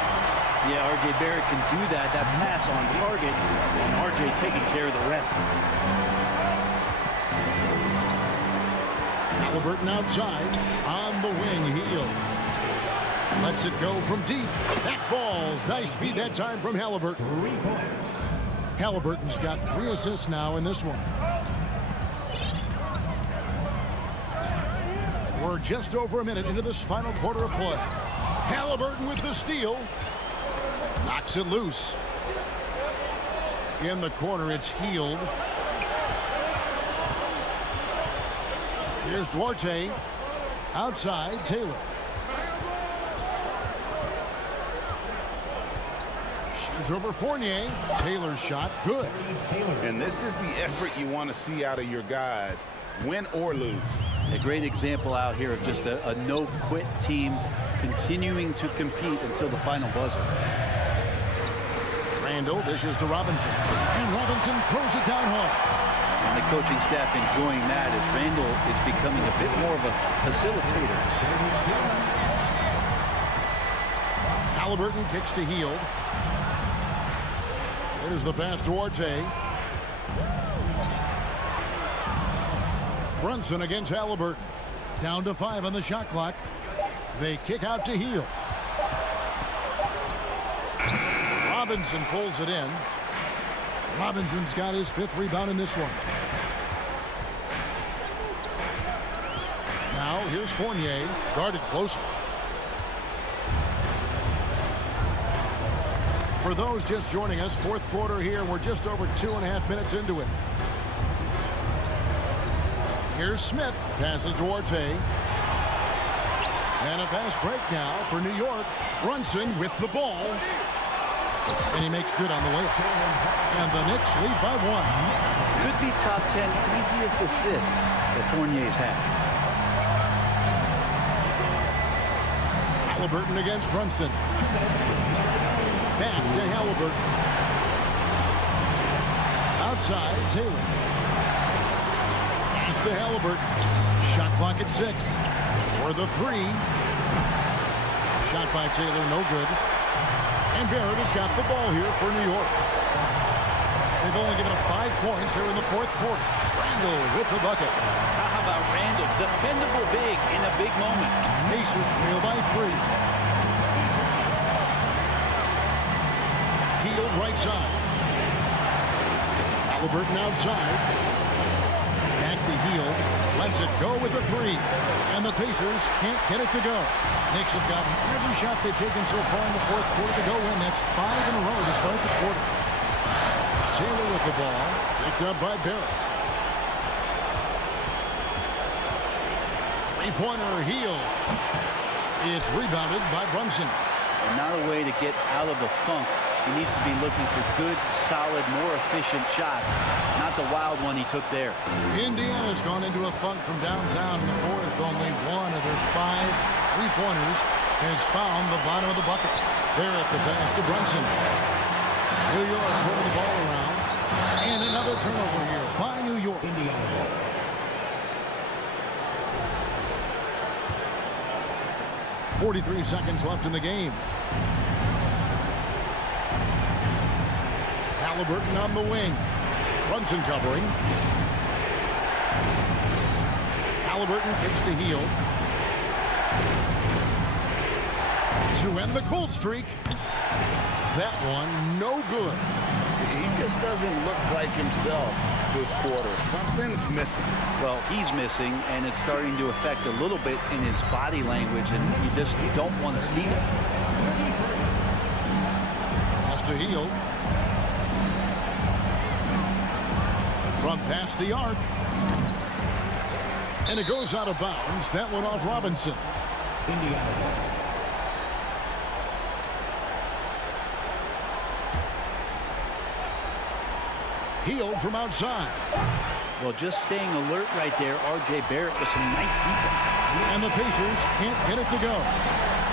Yeah, R.J. Barrett can do that. That pass on target. And R.J. taking care of the rest. Halliburton outside. On the wing, Healed. Lets it go from deep. That falls. Nice feed that time from Halliburton. 3 points. Halliburton's got 3 assists now in this one. We're just over a minute into this final quarter of play. Halliburton with the steal. Knocks it loose. In the corner, it's Healed. Here's Duarte. Outside, Taylor. Shoots over Fournier. Taylor's shot, good. And this is the effort you want to see out of your guys, win or lose. A great example out here of just a no-quit team continuing to compete until the final buzzer. Randall dishes to Robinson. And Robinson throws it down hard. And the coaching staff enjoying that as Randall is becoming a bit more of a facilitator. Halliburton kicks to Healed. There's the pass to Duarte. Brunson against Halliburton. Down to 5 on the shot clock. They kick out to Healed. Robinson pulls it in. Robinson's got his 5th rebound in this one. Now here's Fournier, guarded closely. For those just joining us, 4th quarter here. We're just over 2.5 minutes into it. Here's Smith, passes to Duarte. And a fast break now for New York. Brunson with the ball. And he makes good on the way. And the Knicks lead by 1. Could be top 10 easiest assists that Fournier's had. Halliburton against Brunson. Back to Halliburton. Outside, Taylor. Pass to Halliburton. Shot clock at 6. For the 3. Shot by Taylor, no good. And Barrett has got the ball here for New York. They've only given up 5 points here in the fourth quarter. Randall with the bucket. How about Randall? Dependable big in a big moment. Pacers trail by 3. Hield right side. Halliburton outside. Back to Hield. Lets it go with a 3. And the Pacers can't get it to go. Knicks have gotten every shot they've taken so far in the fourth quarter to go in. That's 5 in a row to start the quarter. Taylor with the ball. Picked up by Barrett. Three-pointer, Hield. It's rebounded by Brunson. And not a way to get out of the funk. He needs to be looking for good, solid, more efficient shots. Not the wild one he took there. Indiana's gone into a funk from downtown in the fourth. Only one of their 5 three-pointers has found the bottom of the bucket. They're at the pass to Brunson. New York moving the ball around. And another turnover here by New York. Indiana. 43 seconds left in the game. Halliburton on the wing. Brunson covering. Halliburton kicks to Hield. To end the cold streak. That one no good. He just doesn't look like himself this quarter. Something's missing. Well, he's missing, and it's starting to affect a little bit in his body language, and you don't want to see that. Pass to Hield. From past the arc. And it goes out of bounds. That one off Robinson. Indiana. Hield from outside. Well, just staying alert right there, R.J. Barrett with some nice defense. And the Pacers can't get it to go.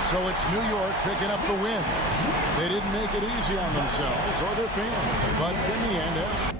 So it's New York picking up the win. They didn't make it easy on themselves or their fans, but in the end,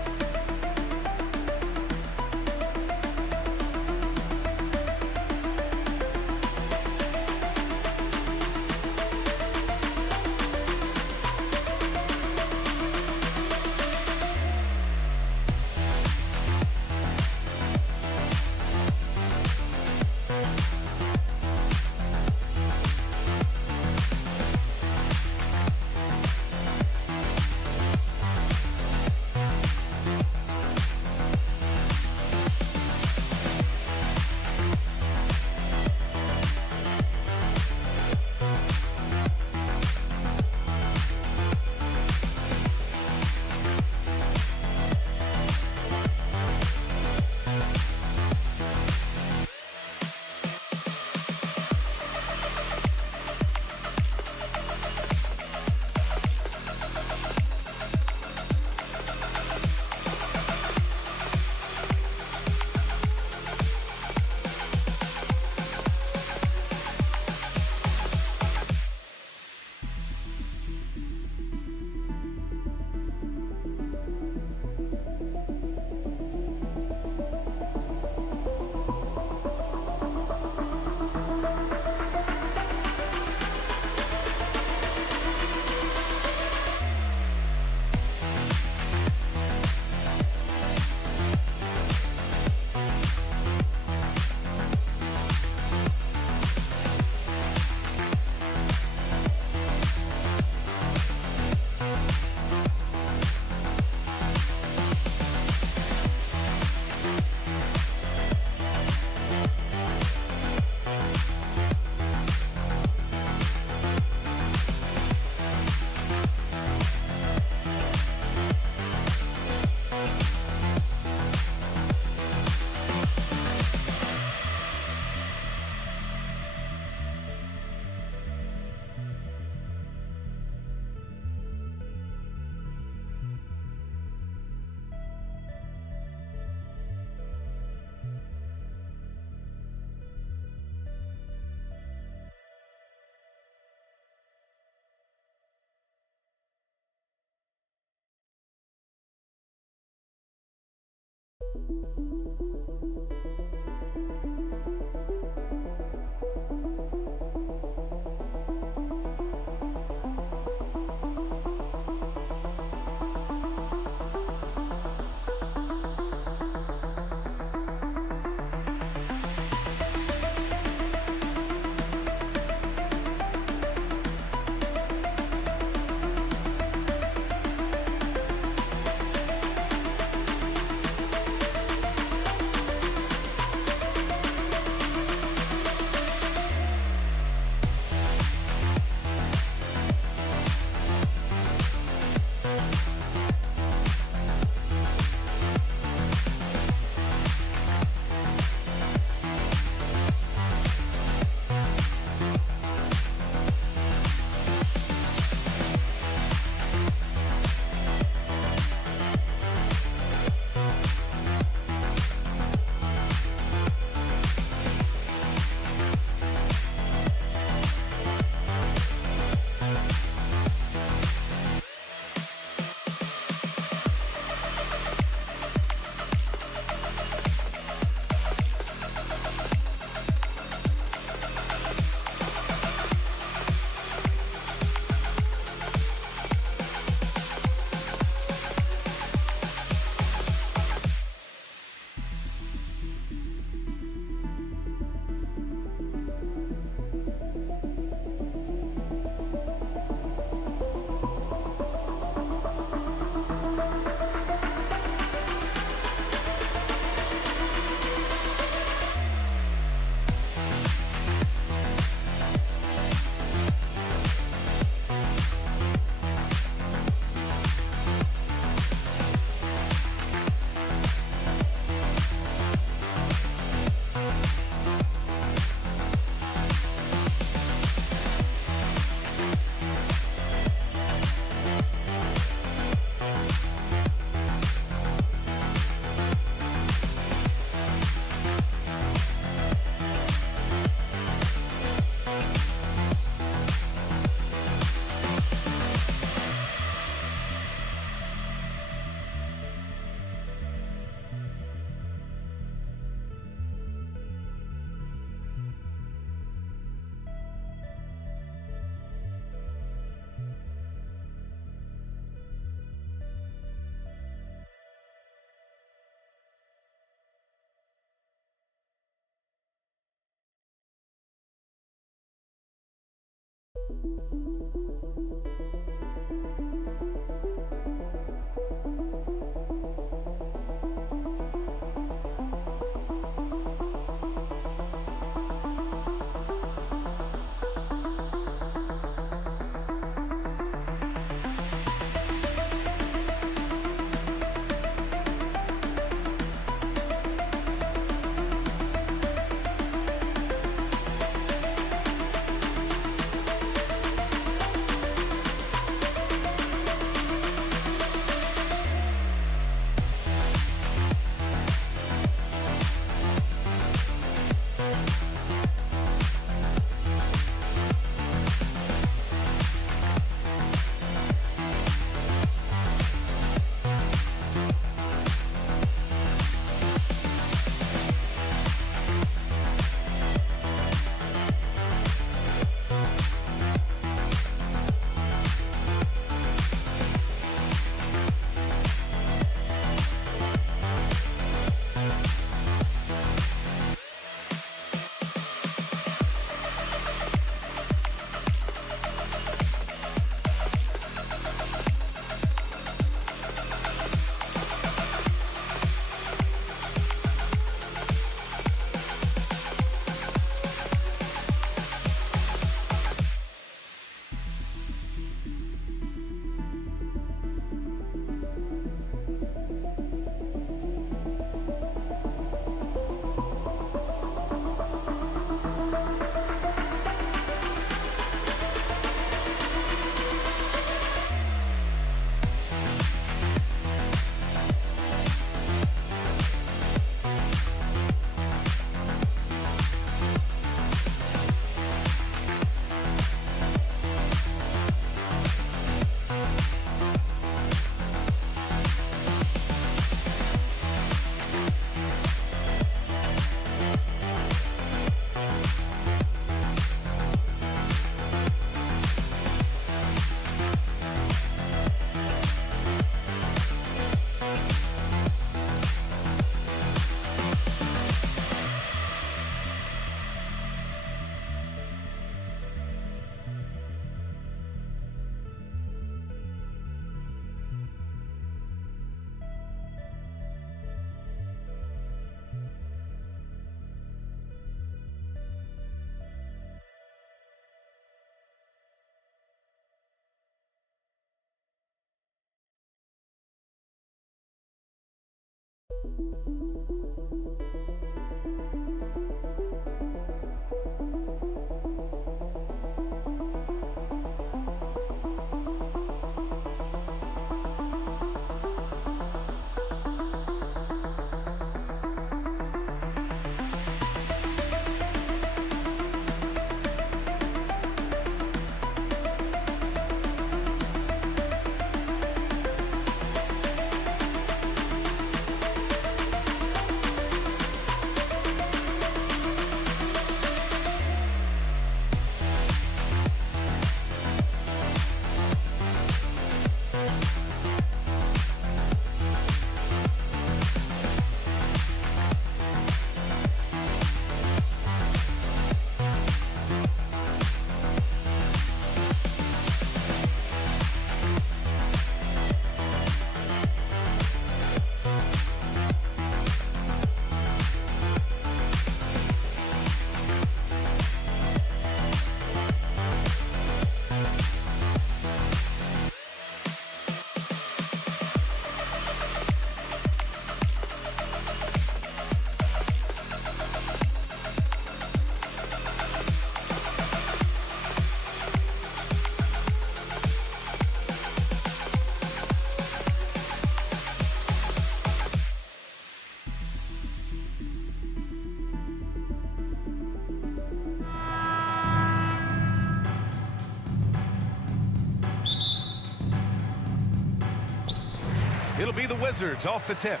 It'll be the Wizards off the tip.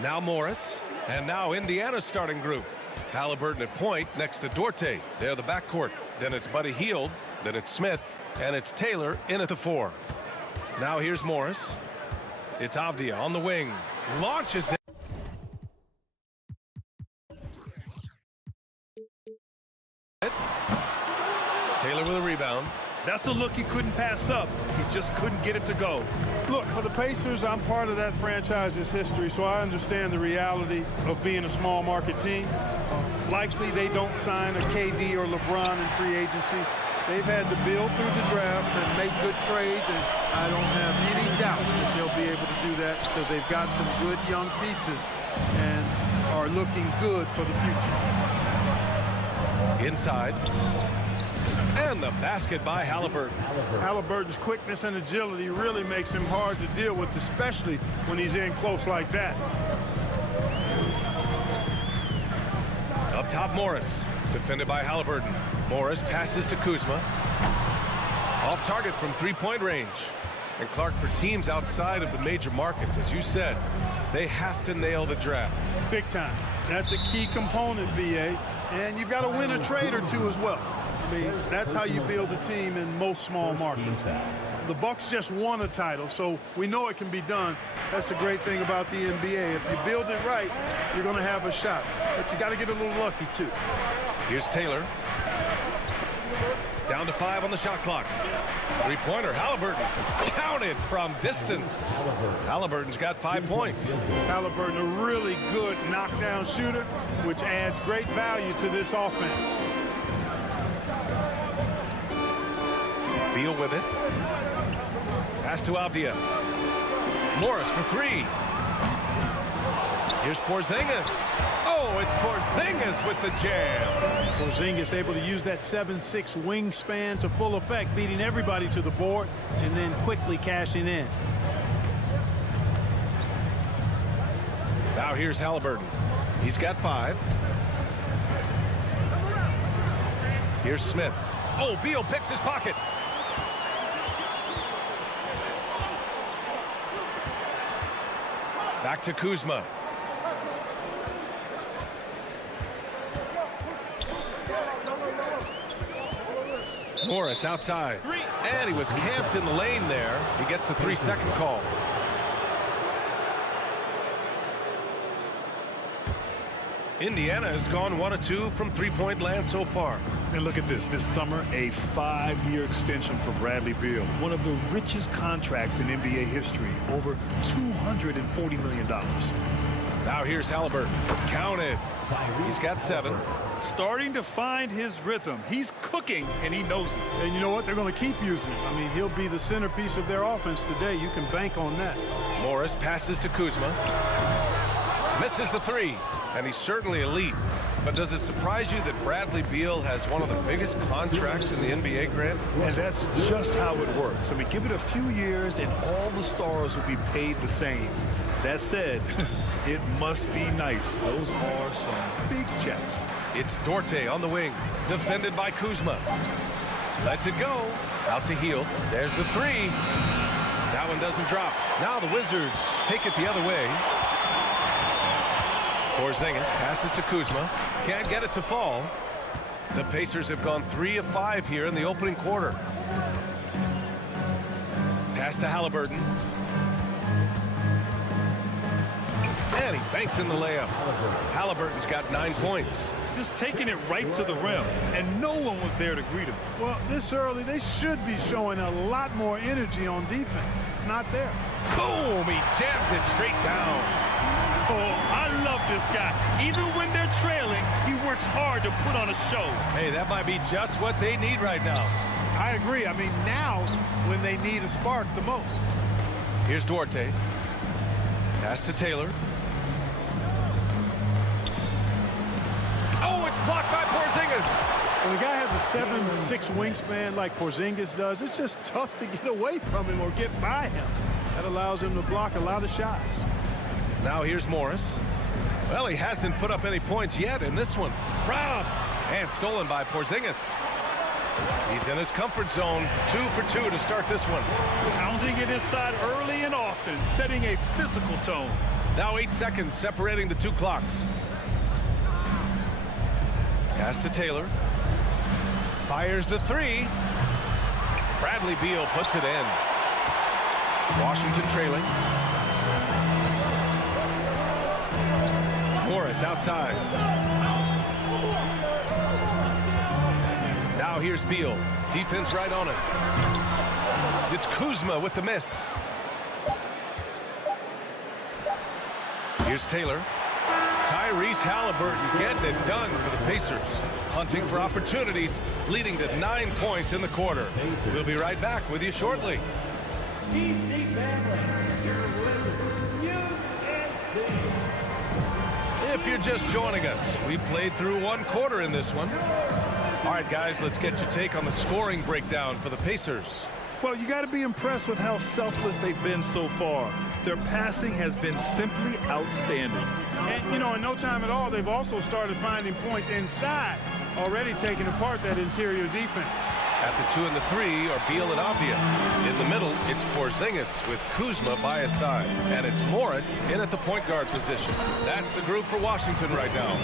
Now Morris, and now Indiana's starting group. Halliburton at point next to Duarte. They're the backcourt. Then it's Buddy Hield, then it's Smith, and it's Taylor in at the 4. Now here's Morris. It's Avdia on the wing. Launches it. Taylor with a rebound. That's a look he couldn't pass up. He just couldn't get it to go. Look, for the Pacers, I'm part of that franchise's history, so I understand the reality of being a small market team. Likely they don't sign a KD or LeBron in free agency. They've had to build through the draft and make good trades, and I don't have any doubt that they'll be able to do that because they've got some good young pieces and are looking good for the future. Inside. And the basket by Halliburton. Halliburton's quickness and agility really makes him hard to deal with, especially when he's in close like that. Up top, Morris. Defended by Halliburton. Morris passes to Kuzma. Off target from three-point range. And Clark, for teams outside of the major markets, as you said, they have to nail the draft. Big time. That's a key component, BA. And you've got to win a trade or two as well. I mean, that's how you build a team in most small markets. The Bucks just won a title, so we know it can be done. That's the great thing about the NBA. If you build it right, you're going to have a shot. But you got to get a little lucky, too. Here's Taylor. Down to 5 on the shot clock. Three-pointer, Halliburton. Counted from distance. Halliburton's got 5 points. Halliburton, a really good knockdown shooter, which adds great value to this offense. Beal with it. Pass to Avdia. Morris for 3. Here's Porzingis. Oh, it's Porzingis with the jam. Porzingis able to use that 7'6" wingspan to full effect, beating everybody to the board and then quickly cashing in. Now here's Halliburton. He's got 5. Here's Smith. Oh, Beal picks his pocket. Back to Kuzma. Morris outside. And he was camped in the lane there. He gets a 3-second call. Indiana has gone 1 of 2 from three-point land so far. And look at this summer, a 5-year extension for Bradley Beal, one of the richest contracts in NBA history, over $240 million. Now here's Halliburton. Counted. He's got 7. Starting to find his rhythm. He's cooking, and he knows it. And you know what? They're going to keep using him. I mean, he'll be the centerpiece of their offense today. You can bank on that. Morris passes to Kuzma. Misses the 3, and he's certainly elite. But does it surprise you that Bradley Beal has one of the biggest contracts in the NBA, Grant? And that's just how it works. I mean, give it a few years, and all the stars will be paid the same. That said, it must be nice. Those are some big checks. It's Dorte on the wing, defended by Kuzma. Lets it go. Out to Heel. There's the 3. That one doesn't drop. Now the Wizards take it the other way. Porzingis passes to Kuzma. Can't get it to fall. The Pacers have gone 3 of 5 here in the opening quarter. Pass to Halliburton. And he banks in the layup. Halliburton's got 9 points. Just taking it right to the rim, and no one was there to greet him. Well, this early, they should be showing a lot more energy on defense. It's not there. Boom! He jams it straight down. Oh, I love this guy. Even when they're trailing, he works hard to put on a show. Hey, that might be just what they need right now. I agree. I mean, now's when they need a spark the most. Here's Duarte. Pass to Taylor. Oh, it's blocked by Porzingis. When a guy has a 7'6" wingspan like Porzingis does, it's just tough to get away from him or get by him. That allows him to block a lot of shots. Now here's Morris. Well, he hasn't put up any points yet in this one. Robbed and stolen by Porzingis. He's in his comfort zone. 2 for 2 to start this one. Pounding it inside early and often, setting a physical tone. Now 8 seconds separating the 2 clocks. Pass to Taylor. Fires the 3. Bradley Beal puts it in. Washington trailing. Morris outside. Now here's Beal. Defense right on it. It's Kuzma with the miss. Here's Taylor. Tyrese Halliburton getting it done for the Pacers. Hunting for opportunities, leading to 9 points in the quarter. We'll be right back with you shortly. If you're just joining us, we played through 1 quarter in this one. All right, guys, let's get your take on the scoring breakdown for the Pacers. Well, you got to be impressed with how selfless they've been so far. Their passing has been simply outstanding. And, you know, in no time at all, they've also started finding points inside, already taking apart that interior defense. At the 2 and the 3 are Beal and Avdia. In the middle, it's Porzingis with Kuzma by his side. And it's Morris in at the point guard position. That's the group for Washington right now.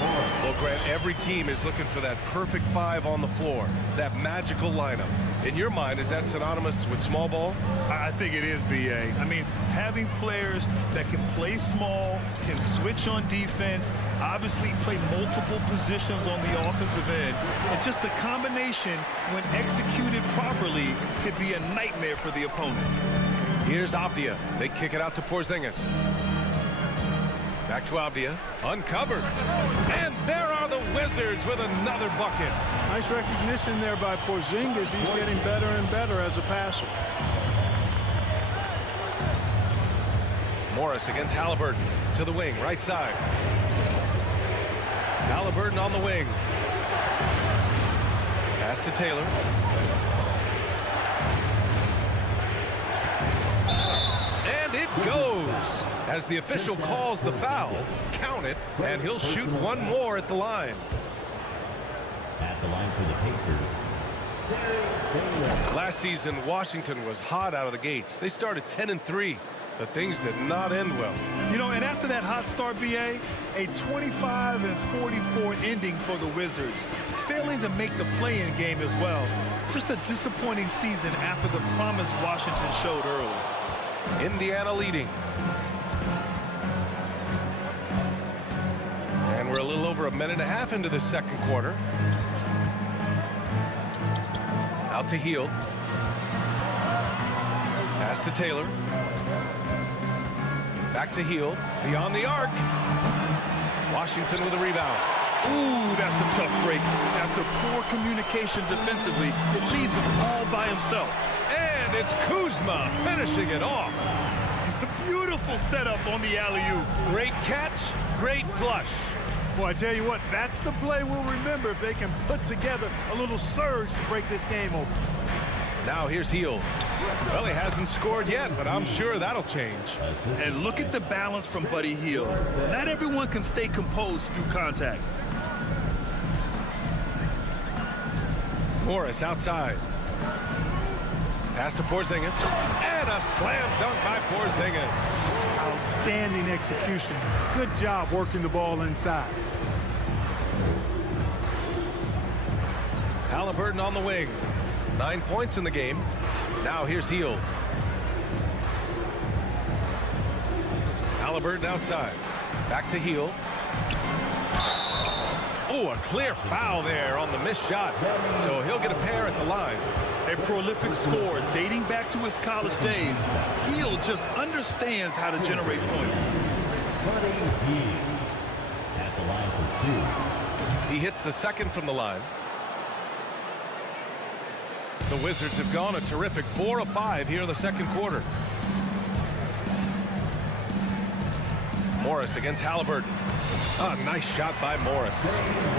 Well, Grant, every team is looking for that perfect 5 on the floor, that magical lineup. In your mind, is that synonymous with small ball? I think it is, B.A. I mean, having players that can play small, can switch on defense, obviously play multiple positions on the offensive end. It's just a combination, when executed properly, could be a nightmare for the opponent. Here's Avdia. They kick it out to Porzingis. Back to Avdia. Uncovered. And there are the Wizards with another bucket. Nice recognition there by Porzingis. He's getting better and better as a passer. Morris against Halliburton. To the wing, right side. Halliburton on the wing. Pass to Taylor. And it goes. As the official calls the foul, count it, and he'll shoot 1 more at the line. At the line for the Pacers. Last season, Washington was hot out of the gates. They started 10-3, but things did not end well. You know, and after that hot start, B.A., a 25-44 ending for the Wizards, failing to make the play-in game as well. Just a disappointing season after the promise Washington showed early. Indiana leading. And we're a little over 1.5 minutes into the second quarter. Out to Heel. Pass to Taylor. Back to Heel. Beyond the arc. Washington with a rebound. Ooh, that's a tough break. After poor communication defensively, it leaves him all by himself. And it's Kuzma finishing it off. Beautiful setup on the alley-oop. Great catch, great flush. Boy, I tell you what, that's the play we'll remember if they can put together a little surge to break this game open. Now here's Heel. Well, he hasn't scored yet, but I'm sure that'll change. And look at the balance from Buddy Hield. Not everyone can stay composed through contact. Morris outside. Pass to Porzingis. And a slam dunk by Porzingis. Outstanding execution. Good job working the ball inside. Halliburton on the wing. 9 points in the game. Now here's Hield. Halliburton outside. Back to Hield. Oh, a clear foul there on the missed shot. So he'll get a pair at the line. A prolific scorer dating back to his college days. Hield just understands how to generate points. At the line for 2. He hits the second from the line. The Wizards have gone a terrific 4 of 5 here in the second quarter. Morris against Halliburton. A nice shot by Morris.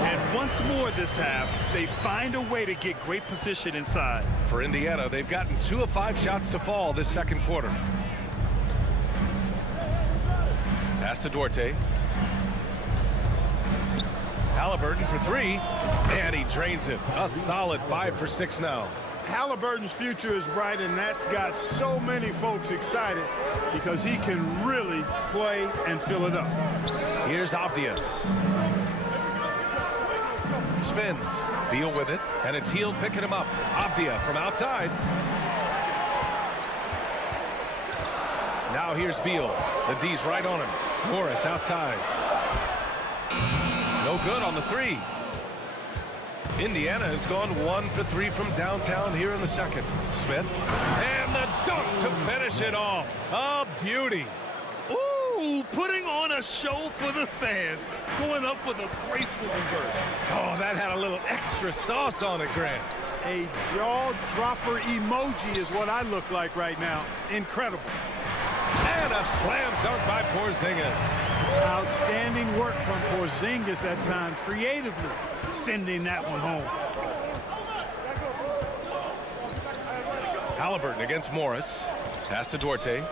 And once more this half, they find a way to get great position inside. For Indiana, they've gotten 2 of 5 shots to fall this second quarter. Pass to Duarte. Halliburton for 3. And he drains it. A solid 5 for 6 now. Halliburton's future is bright, and that's got so many folks excited because he can really play and fill it up. Here's Avdia. Spins. Beal with it, and it's Hield picking him up. Avdia from outside. Now here's Beal. The D's right on him. Morris outside. No good on the 3. Indiana has gone 1 for 3 from downtown here in the second. Smith. And the dunk to finish it off. A beauty. Ooh, putting on a show for the fans. Going up with a graceful reverse. Oh, that had a little extra sauce on it, Grant. A jaw-dropper emoji is what I look like right now. Incredible. And a slam dunk by Porzingis. Outstanding work from Porzingis that time, creatively sending that one home. Halliburton against Morris. Pass to Duarte.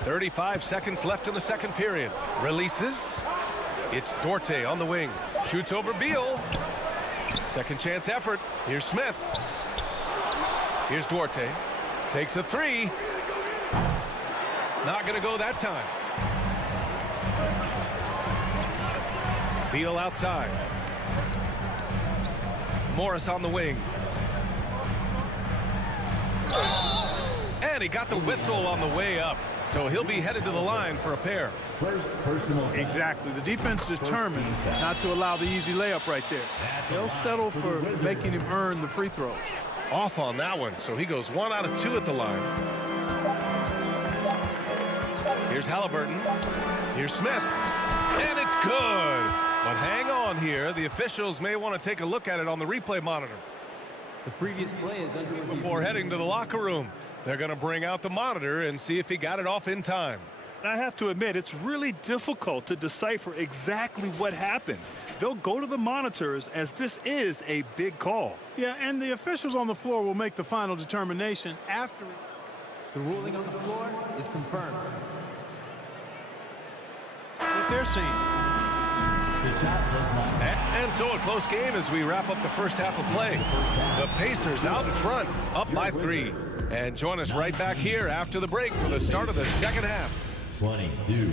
35 seconds left in the second period. Releases. It's Duarte on the wing. Shoots over Beal. Second chance effort. Here's Smith. Here's Duarte. Takes a 3. Not going to go that time. Beal outside. Morris on the wing. And he got the whistle on the way up. So he'll be headed to the line for a pair. First personal. Exactly. The defense determined not to allow the easy layup right there. They'll settle for making him earn the free throws. Off on that one, so he goes 1 out of 2 at the line. Here's Halliburton. Here's Smith. And it's good. But hang on here. The officials may want to take a look at it on the replay monitor. The previous play is under review. Before heading to the locker room, they're going to bring out the monitor and see if he got it off in time. I have to admit, it's really difficult to decipher exactly what happened. They'll go to the monitors as this is a big call. Yeah, and the officials on the floor will make the final determination after. The ruling on the floor is confirmed. What they're seeing. The shot does not. And so a close game as we wrap up the first half of play. The Pacers out in front, up by 3. And join us right back here after the break for the start of the second half. 22.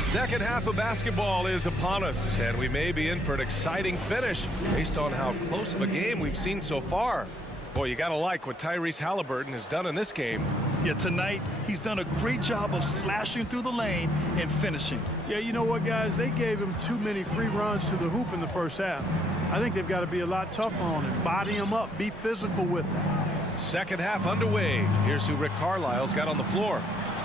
Second half of basketball is upon us, and we may be in for an exciting finish based on how close of a game we've seen so far. Boy, you got to like what Tyrese Halliburton has done in this game. Yeah, tonight he's done a great job of slashing through the lane and finishing. Yeah, you know what, guys? They gave him too many free runs to the hoop in the first half. I think they've got to be a lot tougher on him, body him up, be physical with him. Second half underway. Here's who Rick Carlisle's got on the floor.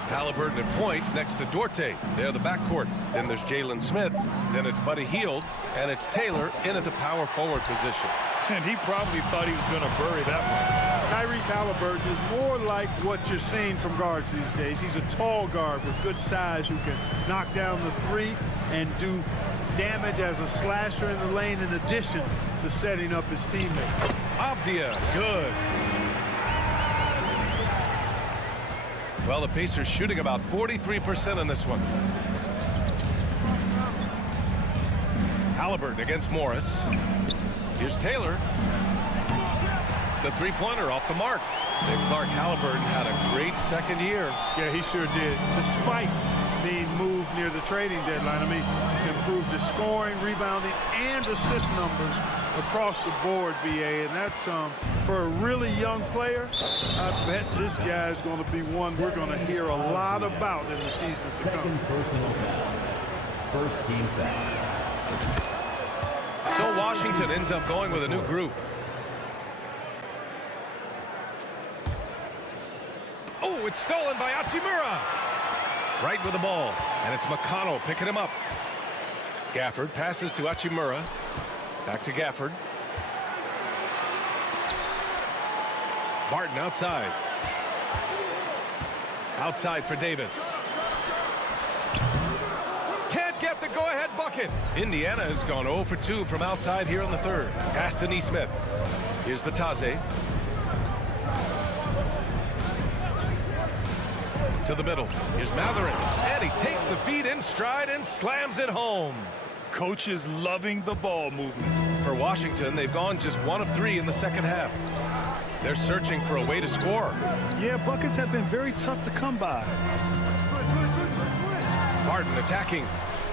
Halliburton at point next to Duarte. They're the backcourt. Then there's Jalen Smith. Then it's Buddy Hield. And it's Taylor in at the power forward position. And he probably thought he was going to bury that one. Tyrese Halliburton is more like what you're seeing from guards these days. He's a tall guard with good size who can knock down the three and do damage as a slasher in the lane in addition to setting up his teammate. Avdia, good. Well, the Pacers shooting about 43% in this one. Halliburton against Morris. Here's Taylor. The three-pointer off the mark. And Clark Halliburton had a great second year. Yeah, he sure did. Despite being moved near the trading deadline, I mean, improved his scoring, rebounding, and assist numbers across the board, BA. And that's for a really young player. I bet this guy's going to be one we're going to hear a lot about in the seasons to come. First team foul. So Washington ends up going with a new group. Oh, it's stolen by Hachimura. Right with the ball. And it's McConnell picking him up. Gafford passes to Hachimura. Back to Gafford. Barton outside. Outside for Davis. Can't get the go-ahead bucket. Indiana has gone 0 for 2 from outside here in the third. Pass to Nesmith. Here's Vitaze. To the middle. Here's Matherin. And he takes the feed in stride and slams it home. Coach is loving the ball movement. For Washington, they've gone just 1 of 3 in the second half. They're searching for a way to score. Yeah, buckets have been very tough to come by. Barton attacking.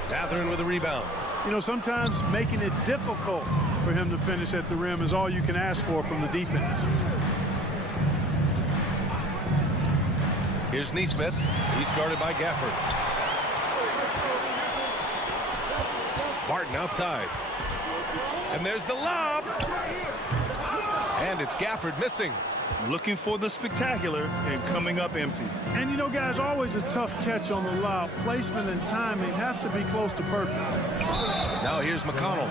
Matherin with a rebound. You know, sometimes making it difficult for him to finish at the rim is all you can ask for from the defense. Here's Nesmith. He's guarded by Gafford. Barton outside. And there's the lob. And it's Gafford missing. Looking for the spectacular and coming up empty. And you know, guys, always a tough catch on the lob. Placement and timing have to be close to perfect. Now here's McConnell.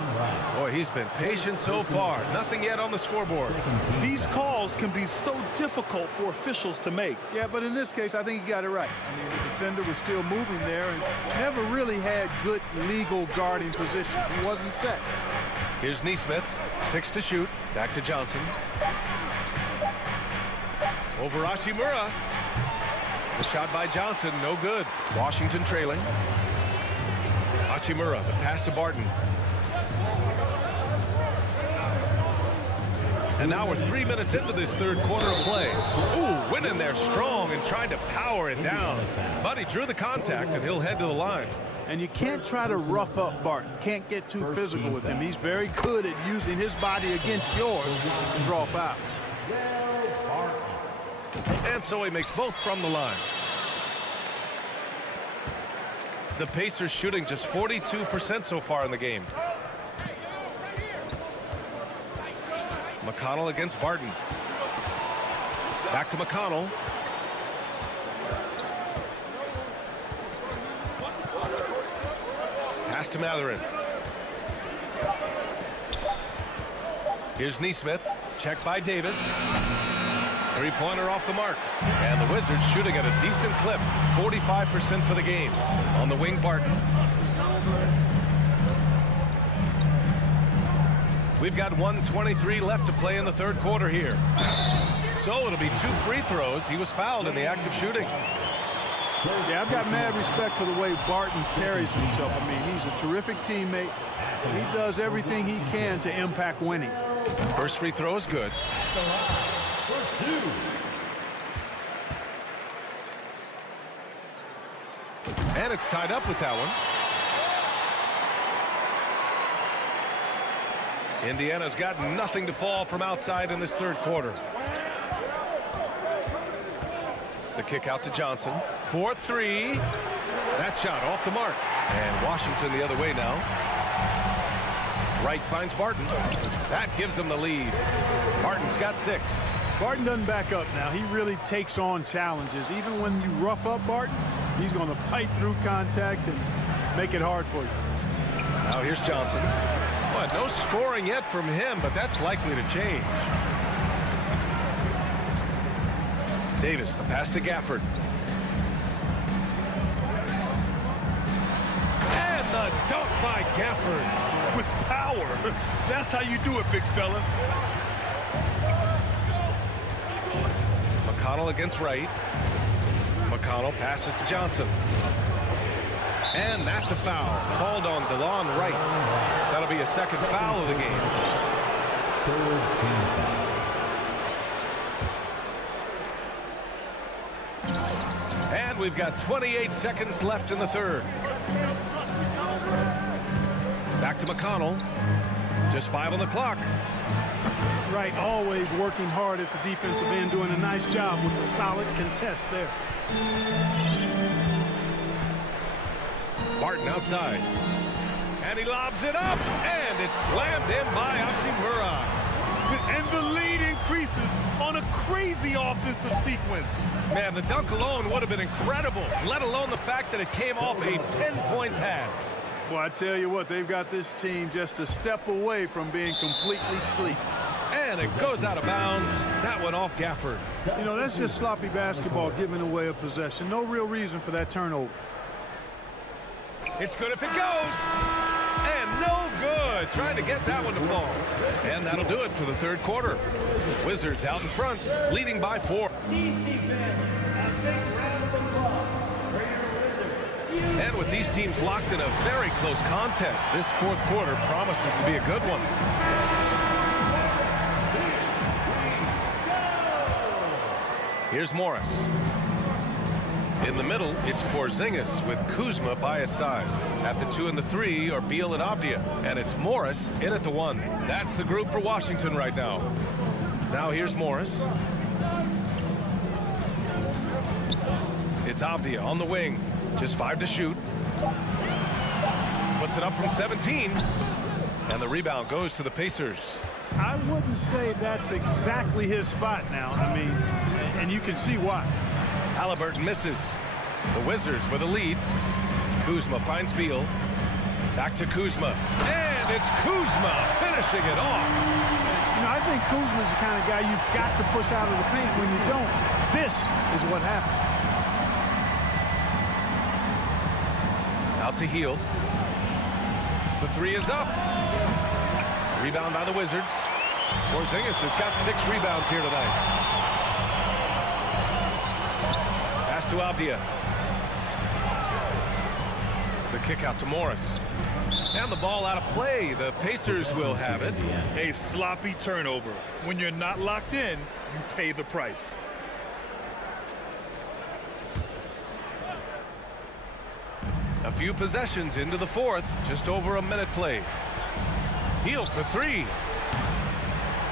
Boy, he's been patient so far. Nothing yet on the scoreboard. These calls can be so difficult for officials to make. Yeah, but in this case, I think he got it right. I mean, the defender was still moving there and never really had good legal guarding position. He wasn't set. Here's Nesmith. 6 to shoot. Back to Johnson. Over Hachimura. The shot by Johnson, no good. Washington trailing. Hachimura, the pass to Barton. And now we're 3 minutes into this third quarter of play. Ooh, went in there strong and tried to power it down. Buddy drew the contact, and he'll head to the line. And you can't try to rough up Barton. Can't get too physical with him. He's very good at using his body against yours and draw foul. And so he makes both from the line. The Pacers shooting just 42% so far in the game. McConnell against Barton. Back to McConnell. Pass to Matherin. Here's Nesmith. Checked by Davis. Three-pointer off the mark. And the Wizards shooting at a decent clip. 45% for the game. On the wing, Barton. We've got 1:23 left to play in the third quarter here. So it'll be 2 free throws. He was fouled in the act of shooting. Yeah, I've got mad respect for the way Barton carries himself. I mean, he's a terrific teammate. He does everything he can to impact winning. First free throw is good. And it's tied up with that one. Indiana's got nothing to fall from outside in this third quarter. The kick out to Johnson. 4-3. That shot off the mark. And Washington the other way now. Wright finds Barton. That gives them the lead. Barton's got 6. Barton doesn't back up now. He really takes on challenges. Even when you rough up Barton, he's going to fight through contact and make it hard for you. Now here's Johnson. But no scoring yet from him, but that's likely to change. Davis, the pass to Gafford. And the dunk by Gafford. With power. That's how you do it, big fella. McConnell against Wright. McConnell passes to Johnson. And that's a foul. Called on DeLon Wright. That'll be a second foul of the game. And we've got 28 seconds left in the third. Back to McConnell. Just 5 on the clock. Wright always working hard at the defensive end, doing a nice job with a solid contest there. Barton outside. And he lobs it up. And it's slammed in by Hachimura. And the lead increases on a crazy offensive sequence. Man, the dunk alone would have been incredible, let alone the fact that it came off a pinpoint pass. Well, I tell you what, they've got this team just a step away from being completely sleep. And it goes out of bounds. That went off Gafford. You know, that's just sloppy basketball, giving away a possession. No real reason for that turnover. It's good if it goes. And no good. Trying to get that one to fall. And that'll do it for the third quarter. Wizards out in front, leading by 4. And with these teams locked in a very close contest, this fourth quarter promises to be a good one. Here's Morris. In the middle, it's Porzingis with Kuzma by his side. At the 2 and the 3 are Beal and Avdia. And it's Morris in at the 1. That's the group for Washington right now. Now here's Morris. It's Avdia on the wing. Just 5 to shoot. Puts it up from 17. And the rebound goes to the Pacers. I wouldn't say that's exactly his spot now. I mean, and you can see why. Halliburton misses. The Wizards with a lead. Kuzma finds Beal. Back to Kuzma. And it's Kuzma finishing it off. You know, I think Kuzma's the kind of guy you've got to push out of the paint. When you don't, this is what happens. Out to Hield. The 3 is up. Rebound by the Wizards. Porzingis has got 6 rebounds here tonight. Pass to Avdia. The kick out to Morris. And the ball out of play. The Pacers will have it. A sloppy turnover. When you're not locked in, you pay the price. A few possessions into the fourth. Just over a minute played. Hield for 3.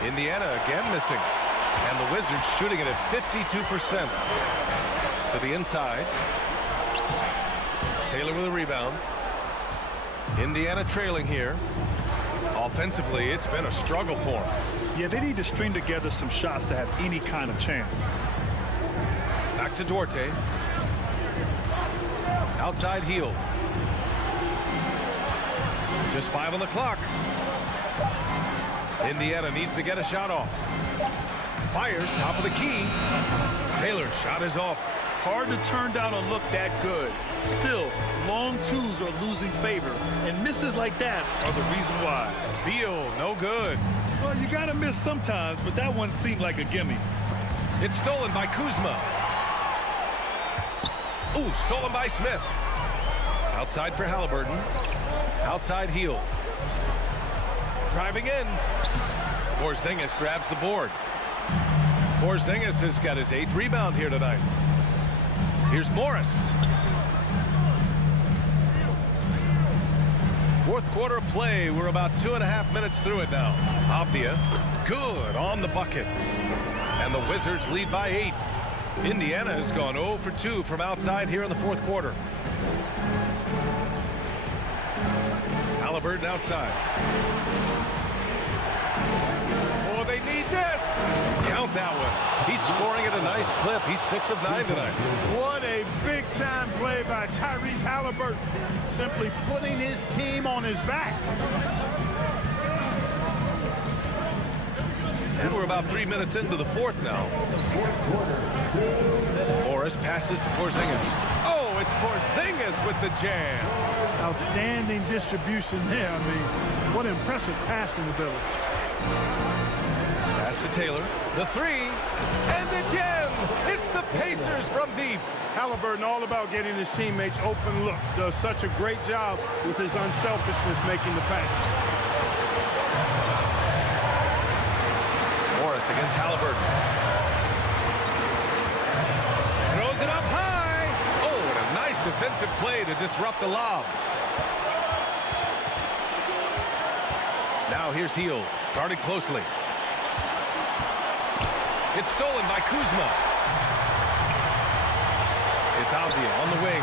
Indiana again missing. And the Wizards shooting it at 52%. To the inside. Taylor with a rebound. Indiana trailing here. Offensively, it's been a struggle for them. Yeah, they need to string together some shots to have any kind of chance. Back to Duarte. Outside Hield. Just 5 on the clock. Indiana needs to get a shot off. Fires, top of the key. Taylor's shot is off. Hard to turn down a look that good. Still, long twos are losing favor, and misses like that are the reason why. Beal, no good. Well, you gotta miss sometimes, but that one seemed like a gimme. It's stolen by Kuzma. Ooh, stolen by Smith. Outside for Halliburton. Outside Hield. Driving in. Porzingis grabs the board. Porzingis has got his 8th rebound here tonight. Here's Morris. Fourth quarter play. We're about 2.5 minutes through it now. Avdia, good on the bucket. And the Wizards lead by 8. Indiana has gone 0 for 2 from outside here in the fourth quarter. Halliburton outside. Oh, they need this. Count that one. He's scoring at a nice clip. He's 6 of 9 tonight. What a big-time play by Tyrese Halliburton. Simply putting his team on his back. And we're about 3 minutes into the fourth now. Morris passes to Porzingis. Oh, it's Porzingis with the jam. Outstanding distribution there. I mean, what impressive passing ability. Pass to Taylor. The three. And again, it's the Pacers from deep. Halliburton all about getting his teammates open looks. Does such a great job with his unselfishness making the pass. Morris against Halliburton. Throws it up high. Oh, and a nice defensive play to disrupt the lob. Now here's Hield, guarded closely. It's stolen by Kuzma. It's Avdia on the wing.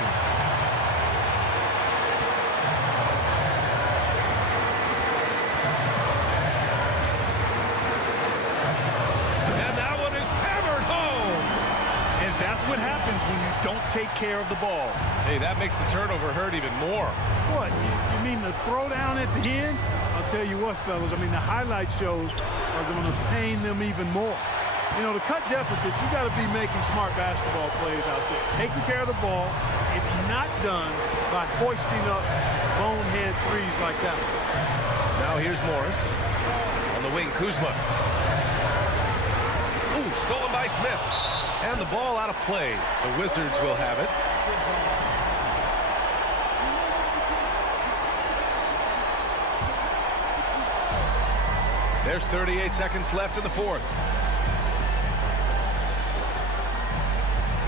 And that one is hammered home. And that's what happens when you don't take care of the ball. Hey, that makes the turnover hurt even more. What, you mean the throwdown at the end? I'll tell you what, fellas, I mean, the highlight shows are going to pain them even more. You know, to cut deficits, you got to be making smart basketball plays out there. Taking care of the ball. It's not done by hoisting up bonehead threes like that. Now here's Morris. On the wing, Kuzma. Ooh, stolen by Smith. And the ball out of play. The Wizards will have it. There's 38 seconds left in the fourth.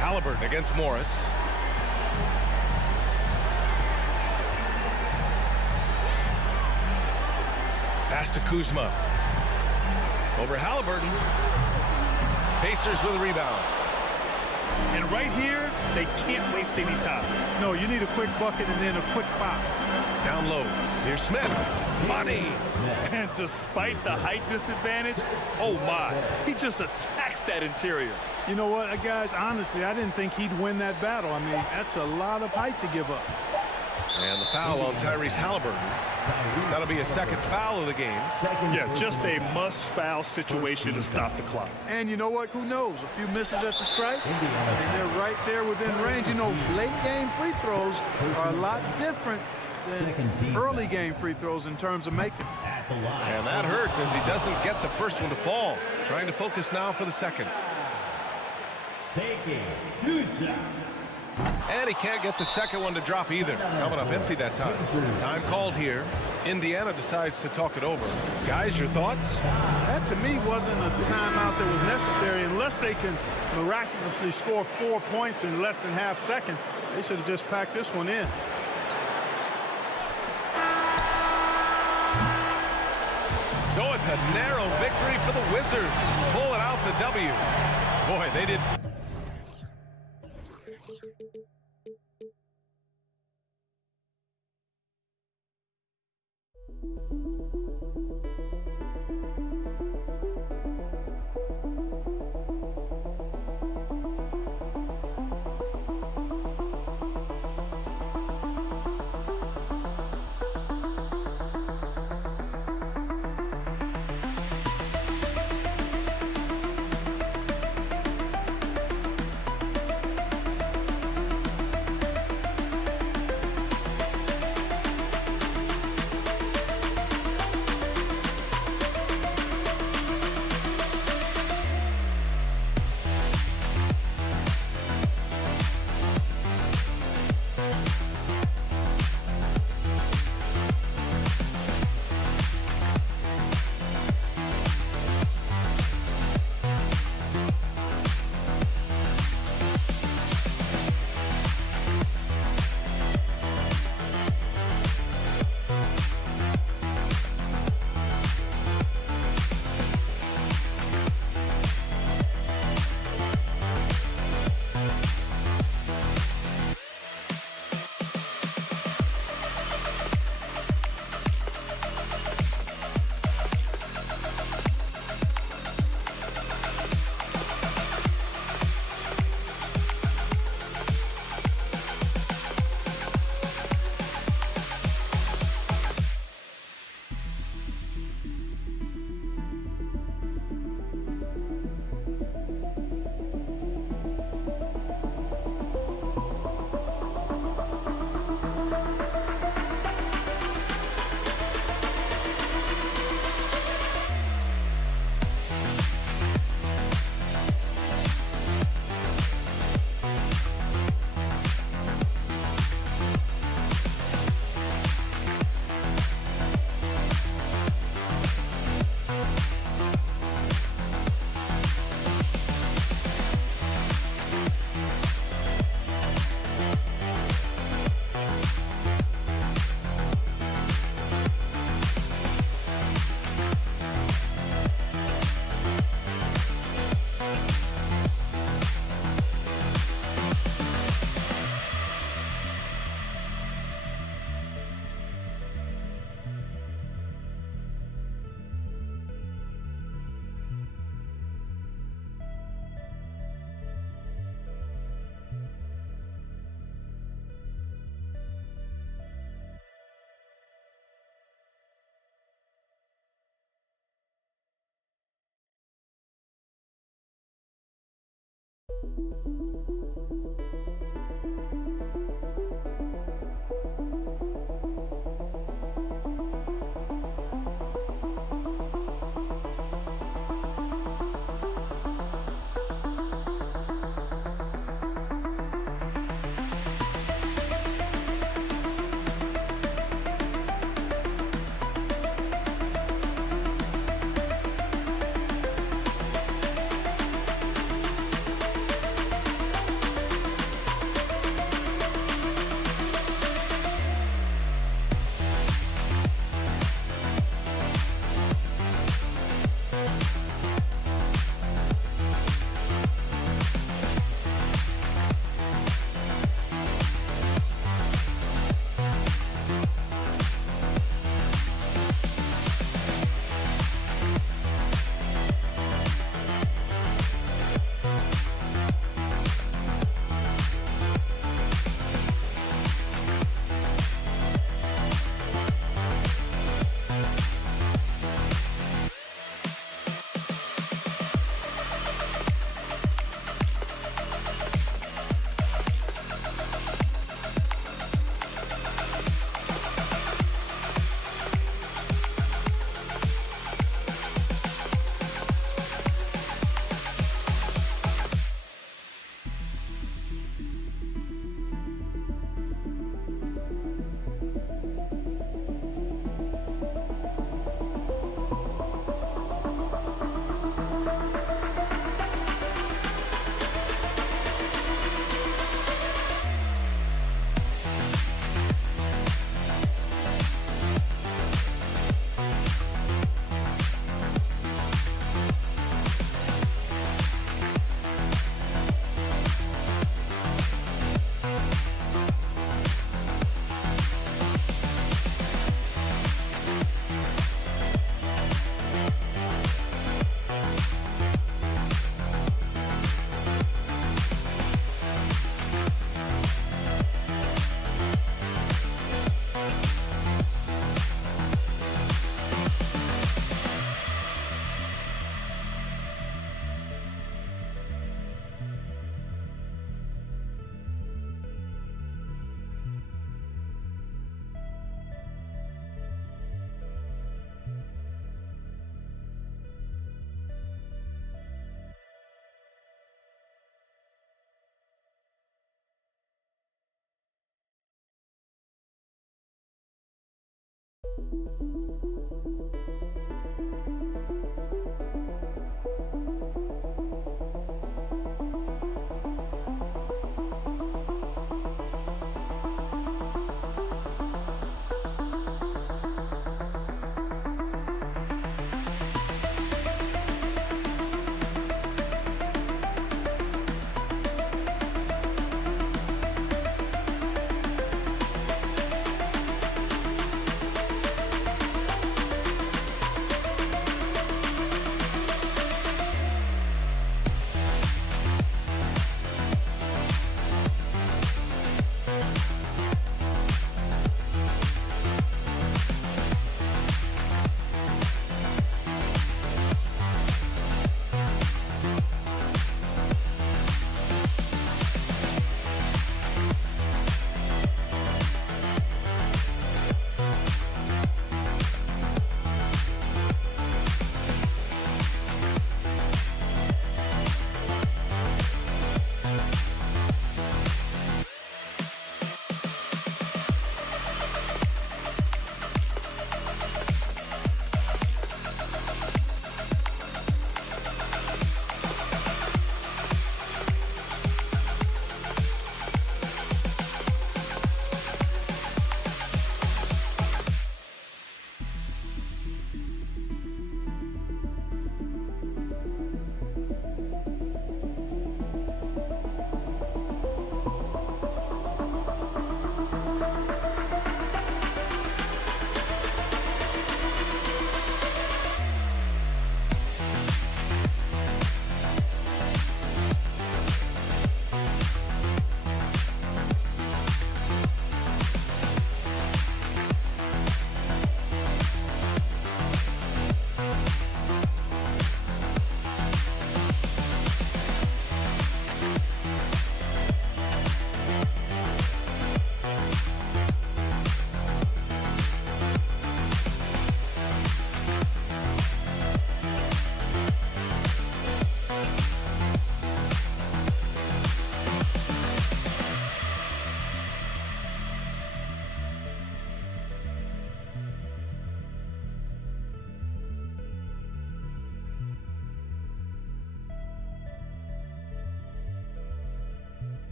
Halliburton against Morris. Pass to Kuzma. Over Halliburton. Pacers with a rebound. And right here, they can't waste any time. No, you need a quick bucket and then a quick foul. Down low. Here's Smith. Money. And despite the height disadvantage, oh my, he just attacks that interior. You know what, guys, honestly, I didn't think he'd win that battle. I mean, that's a lot of height to give up. And the foul on Tyrese Halliburton. That'll be a second foul of the game. Yeah, just a must-foul situation to stop the clock. And you know what? Who knows? A few misses at the stripe, and they're right there within range. You know, late-game free throws are a lot different than early-game free throws in terms of making. And that hurts as he doesn't get the first one to fall. Trying to focus now for the second. Taking 2 shots. And he can't get the second one to drop either. Coming up empty that time. Time called here. Indiana decides to talk it over. Guys, your thoughts? That, to me, wasn't a timeout that was necessary. Unless they can miraculously score 4 points in less than half second, they should have just packed this one in. So it's a narrow victory for the Wizards. Pulling out the W. Boy, they did.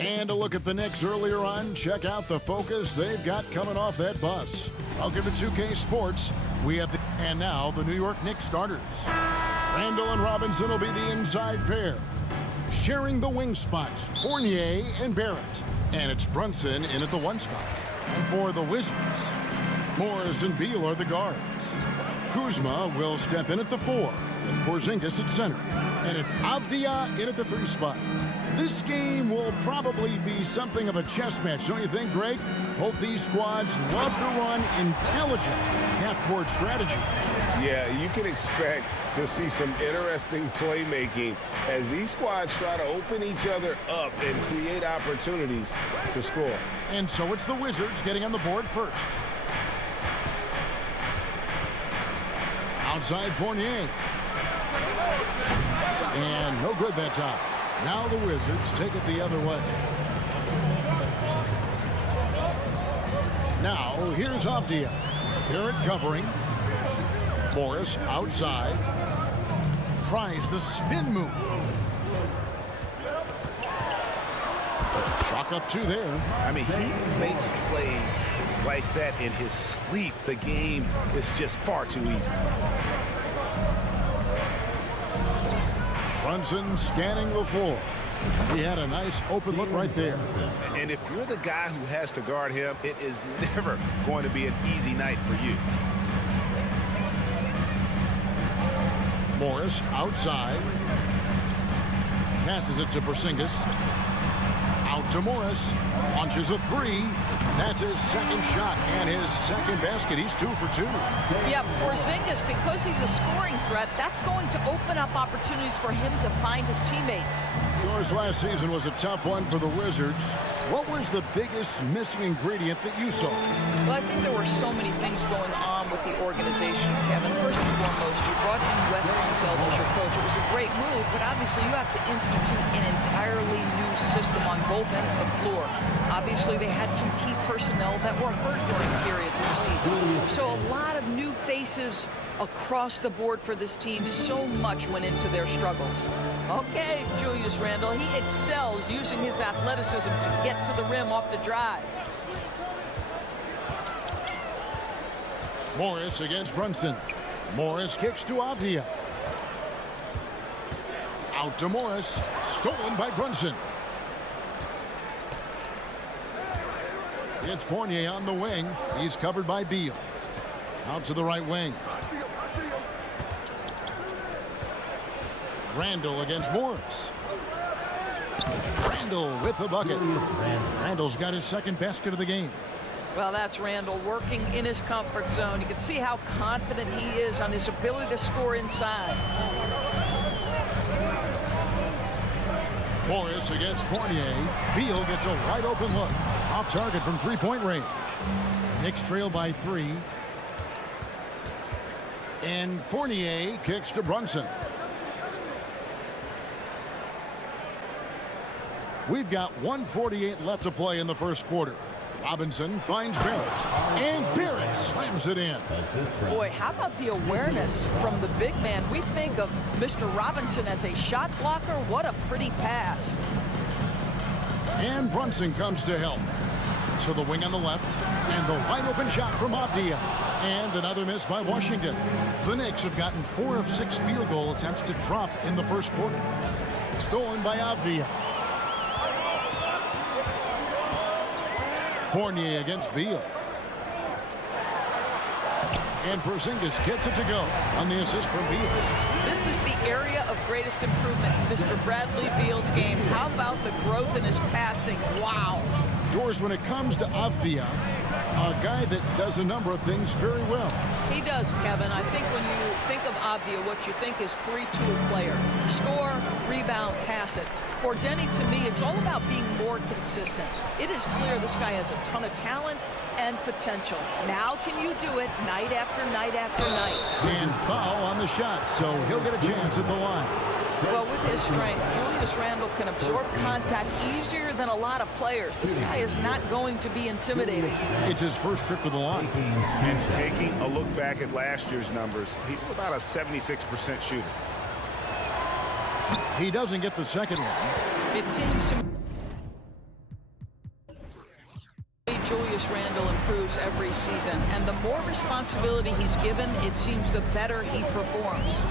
And a look at the Knicks earlier on. Check out the focus they've got coming off that bus. Welcome to 2K Sports. We have and now the New York Knicks starters. Randall and Robinson will be the inside pair. Sharing the wing spots, Fournier and Barrett. And it's Brunson in at the 1 spot. And for the Wizards, Morris and Beal are the guards. Kuzma will step in at the 4. And Porzingis at center. And it's Avdia in at the 3 spot. This game will probably be something of a chess match, don't you think, Greg? Both these squads love to run intelligent half-court strategy. Yeah, you can expect to see some interesting playmaking as these squads try to open each other up and create opportunities to score. And so it's the Wizards getting on the board first. Outside Fournier. And no good that time. Now the Wizards take it the other way. Now here's Avdia. Barrett covering. Morris outside. Tries the spin move. Chalk up 2 there. I mean, he makes plays like that in his sleep. The game is just far too easy. Brunson scanning the floor. He had a nice open look right there. And if you're the guy who has to guard him, it is never going to be an easy night for you. Morris outside. Passes it to Porzingis. Out to Morris. Launches a 3. That's his second shot and his second basket. He's 2 for 2. Yeah, Porzingis, because he's a scoring threat, that's going to open up opportunities for him to find his teammates. Yours last season was a tough one for the Wizards. What was the biggest missing ingredient that you saw? Well, I think there were so many things going on with the organization, Kevin. First and foremost, you brought in Wes Unseld as your coach. It was a great move, but obviously you have to institute an entirely new system on both ends of the floor. Obviously, they had some key personnel that were hurt during periods of the season. So a lot of new faces across the board for this team. So much went into their struggles. Okay, Julius Randle, he excels using his athleticism to get to the rim off the drive. Morris against Brunson. Morris kicks to Avdia. Out to Morris. Stolen by Brunson. It's Fournier on the wing. He's covered by Beal. Out to the right wing. Randall against Morris. Randall with the bucket. Randall's got his second basket of the game. Well, that's Randall working in his comfort zone. You can see how confident he is on his ability to score inside. Morris against Fournier. Beal gets a wide open look. Off target from 3-point range. Knicks trail by 3. And Fournier kicks to Brunson. We've got 1:48 left to play in the first quarter. Robinson finds Barrett. And Barrett slams it in. Boy, how about the awareness from the big man? We think of Mr. Robinson as a shot blocker. What a pretty pass. And Brunson comes to help. To the wing on the left. And the wide open shot from Avdia. And another miss by Washington. The Knicks have gotten 4 of 6 field goal attempts to drop in the first quarter. Stolen by Avdia. Fournier against Beal. And Porzingis gets it to go on the assist from Beal. This is the area of greatest improvement in Mr. Bradley Beal's game. How about the growth in his passing? Wow. Yours when it comes to Avdia, A guy that does a number of things very well. He does, Kevin. I think when you think of Avdia, what you think is 3-tool player. Score, rebound, pass it. For Denny, to me, it's all about being more consistent. It is clear this guy has a ton of talent and potential. Now can you do it night after night after night? And foul on the shot, so he'll get a chance at the line. Well, with his strength, Julius Randle can absorb contact easier than a lot of players. This guy is not going to be intimidated. It's his first trip to the line. And taking a look back at last year's numbers, he's about a 76% shooter. He doesn't get the second one. It seems to me Julius Randle improves every season, and the more responsibility he's given, it seems the better he performs.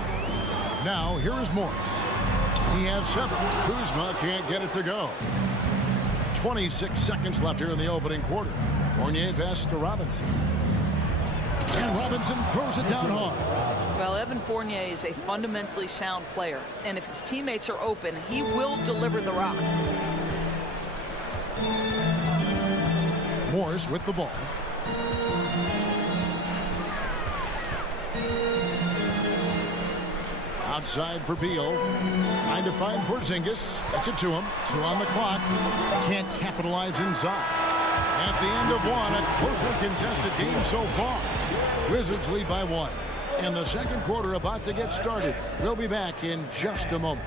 Now, here is Morris. He has 7. Kuzma can't get it to go. 26 seconds left here in the opening quarter. Fournier passes to Robinson. And Robinson throws it down hard. Well, Evan Fournier is a fundamentally sound player, and if his teammates are open, he will deliver the rock. Morris with the ball. Outside for Beal. Trying to find Porzingis. Gets it to him. 2 on the clock. Can't capitalize inside. At the end of one, a closely contested game so far. Wizards lead by 1. And the second quarter about to get started. We'll be back in just a moment.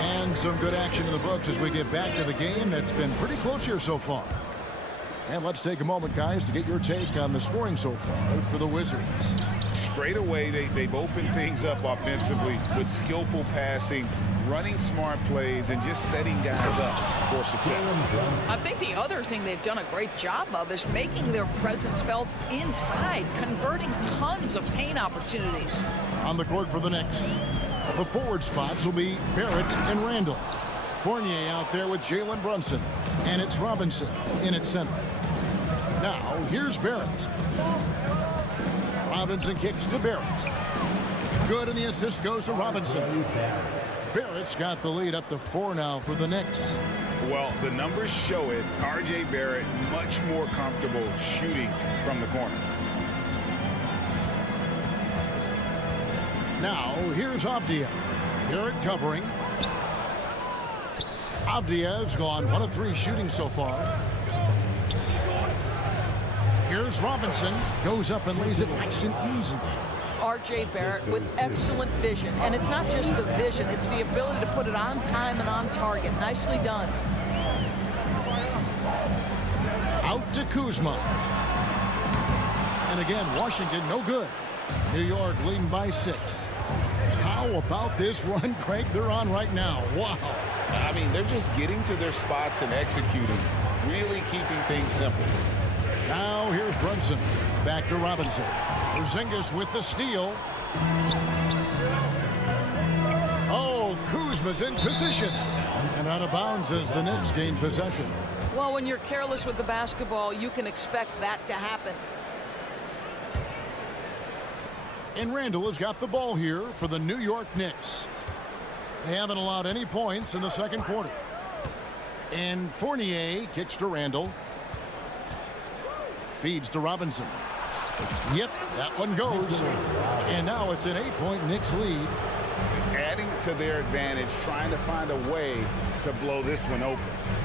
And some good action in the books as we get back to the game that's been pretty close here so far. And let's take a moment, guys, to get your take on the scoring so far for the Wizards. Straight away, they've opened things up offensively with skillful passing, running smart plays, and just setting guys up for success. I think the other thing they've done a great job of is making their presence felt inside, converting tons of paint opportunities. On the court for the Knicks, the forward spots will be Barrett and Randle. Fournier out there with Jalen Brunson, and it's Robinson in its center. Now, here's Barrett. Robinson kicks to Barrett. Good, and the assist goes to Robinson. Barrett's got the lead up to 4 now for the Knicks. Well, the numbers show it. R.J. Barrett much more comfortable shooting from the corner. Now, here's Avdia. Barrett covering. Avdia's gone 1 of 3 shooting so far. Here's Robinson. Goes up and lays it nice and easily. R.J. Barrett with excellent vision. And it's not just the vision, it's the ability to put it on time and on target. Nicely done. Out to Kuzma. And again, Washington no good. New York leading by 6. How about this run, Craig, they're on right now? Wow. I mean, they're just getting to their spots and executing, really keeping things simple. Now here's Brunson. Back to Robinson. Porzingis with the steal. Oh, Kuzma's in position. And out of bounds as the Knicks gain possession. Well, when you're careless with the basketball, you can expect that to happen. And Randle has got the ball here for the New York Knicks. They haven't allowed any points in the second quarter. And Fournier kicks to Randle. Feeds to Robinson. Yep, that one goes. And now it's an 8-point Knicks lead. Adding to their advantage, trying to find a way to blow this one open.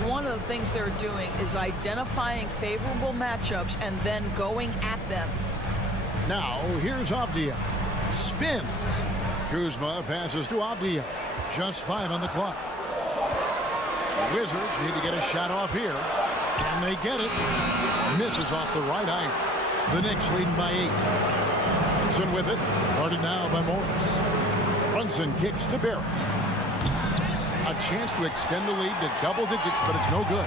One of the things they're doing is identifying favorable matchups and then going at them. Now, here's Avdia. Spins. Kuzma passes to Avdia. Just 5 on the clock. Wizards need to get a shot off here. And they get it. Misses off the right iron. The Knicks leading by 8. Brunson with it. Guarded now by Morris. Brunson kicks to Barrett. A chance to extend the lead to double digits, but it's no good.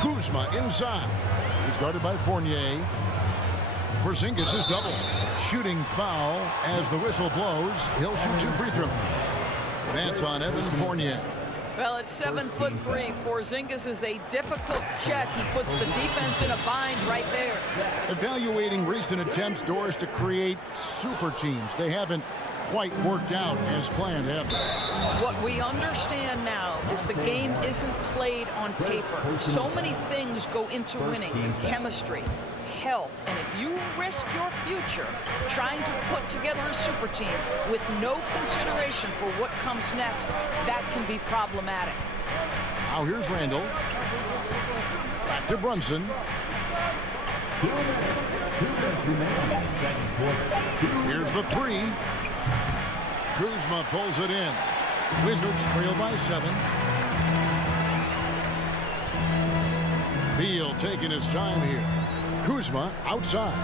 Kuzma inside. He's guarded by Fournier. Porzingis is double. Shooting foul as the whistle blows. He'll shoot 2 free throws. That's on Evan Fournier. Well, at 7'3", Porzingis is a difficult check. He puts the defense in a bind right there. Evaluating recent attempts, Doris, to create super teams. They haven't quite worked out as planned, have they? What we understand now is the game isn't played on paper. So many things go into winning. Chemistry, health, and if you risk your future trying to put together a super team with no consideration for what comes next, that can be problematic. Now here's Randall. Back to Brunson. Here's the three. Kuzma pulls it in. Wizards trail by 7. Beal taking his time here. Kuzma outside.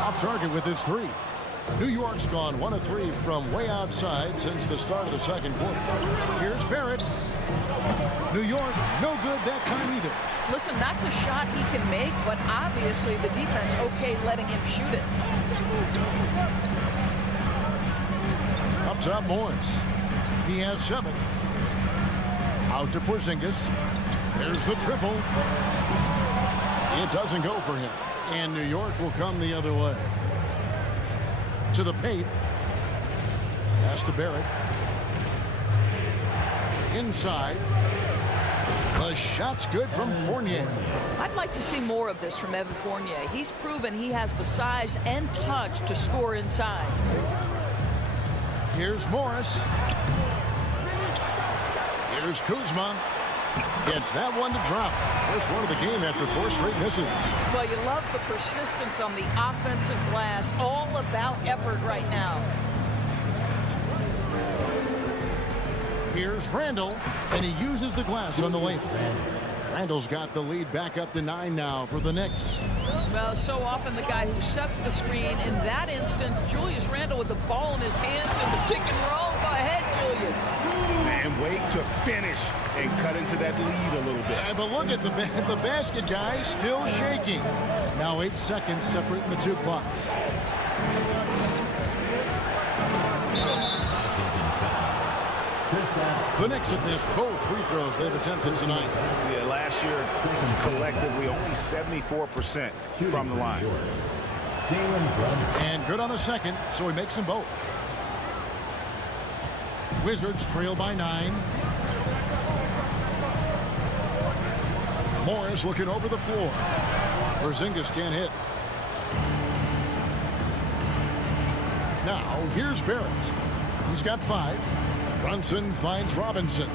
Off target with his 3. New York's gone 1 of 3 from way outside since the start of the second quarter. Here's Barrett. New York, no good that time either. Listen, that's a shot he can make, but obviously the defense okay letting him shoot it. Up top, Morris. He has 7. Out to Porzingis. There's the triple. It doesn't go for him. And New York will come the other way. To the paint. Pass to Barrett. Inside. The shot's good from Fournier. I'd like to see more of this from Evan Fournier. He's proven he has the size and touch to score inside. Here's Morris. Here's Kuzma. Gets that one to drop. First one of the game after 4 straight misses. Well, you love the persistence on the offensive glass. All about effort right now. Here's Randall, and he uses the glass on the layup. Randall's got the lead back up to 9 now for the Knicks. Well, so often the guy who sets the screen. In that instance, Julius Randle with the ball in his hands and the pick and roll. Go ahead, Julius. And wait to finish and cut into that lead a little bit. But look at the basket guy still shaking. Now 8 seconds separating the 2 clocks. The Knicks have missed both free throws they've attempted tonight. Yeah, last year, collectively, only 74% from the line. And good on the second, so he makes them both. Wizards trail by 9. Morris looking over the floor. Porzingis can't hit. Now, here's Barrett. He's got 5. Brunson finds Robinson.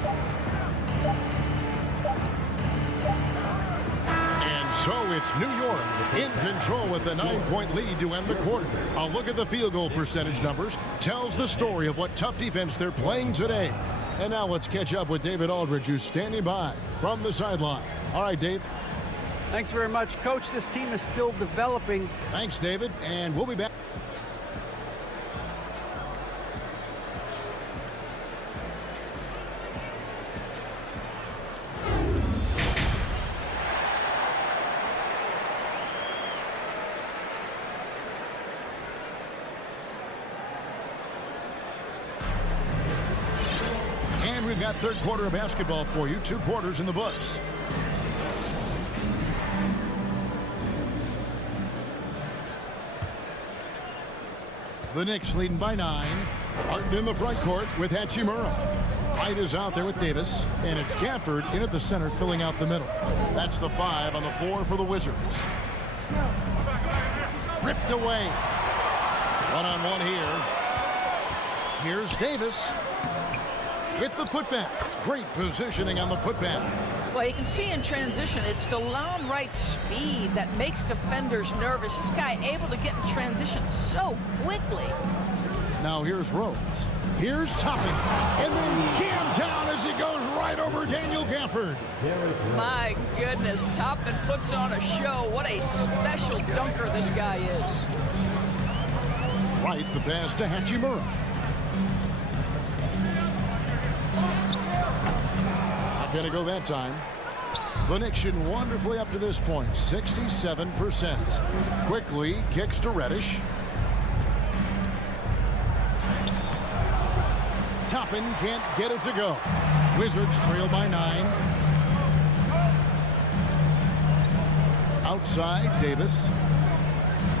And so it's New York in control with the 9-point lead to end the quarter. A look at the field goal percentage numbers tells the story of what tough defense they're playing today. And now let's catch up with David Aldridge, who's standing by from the sideline. All right, Dave. Thanks very much, Coach. This team is still developing. Thanks, David. And we'll be back. We've got third quarter of basketball for you. 2 quarters in the books. The Knicks leading by 9. Martin in the front court with Hachimura. White is out there with Davis. And it's Gafford in at the center filling out the middle. That's the 5 on the floor for the Wizards. Ripped away. One-on-one here. Here's Davis. With the putback. Great positioning on the putback. Well, you can see in transition, it's DeLon Wright's speed that makes defenders nervous. This guy able to get in transition so quickly. Now here's Rose. Here's Toppin. And then jammed down as he goes right over Daniel Gafford. My goodness, Toppin puts on a show. What a special dunker this guy is. Right, the pass to Hachimura. Gonna go that time. The Knicks shooting wonderfully up to this point, 67%. Quickly kicks to Reddish. Toppin can't get it to go. Wizards trail by 9. Outside, Davis.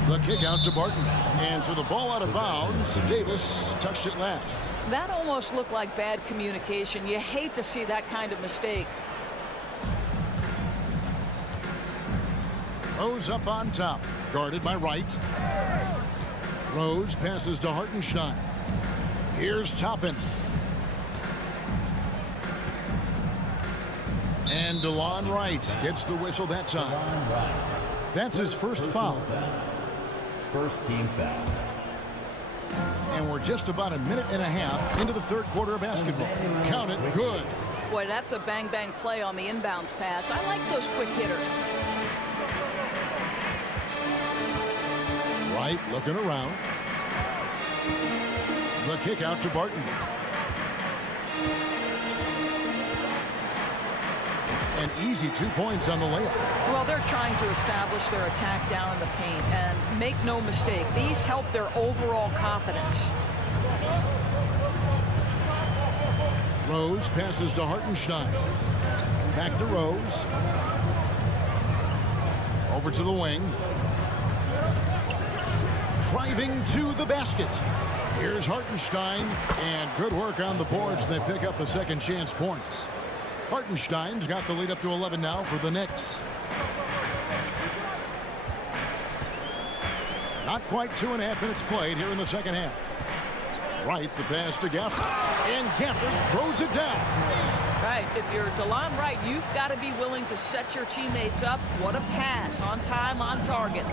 The kick out to Barton. And so the ball out of bounds. Davis touched it last. That almost looked like bad communication. You hate to see that kind of mistake. Rose up on top. Guarded by Wright. Rose passes to Hartenstein. Here's Toppin. And DeLon Wright gets the whistle that time. That's his first foul. First team foul. And we're just about a minute and a half into the third quarter of basketball. Count it, good. Boy, that's a bang-bang play on the inbounds pass. I like those quick hitters. Wright looking around. The kick out to Barton. An easy 2 points on the layup. Well, they're trying to establish their attack down in the paint. And make no mistake, these help their overall confidence. Rose passes to Hartenstein. Back to Rose. Over to the wing. Driving to the basket. Here's Hartenstein. And good work on the boards. They pick up the second chance points. Hartenstein's got the lead up to 11 now for the Knicks. Not quite 2.5 minutes played here in the second half. Wright, the pass to Gafford. And Gafford throws it down. Right, if you're DeLon Wright, you've got to be willing to set your teammates up. What a pass, on time, on target.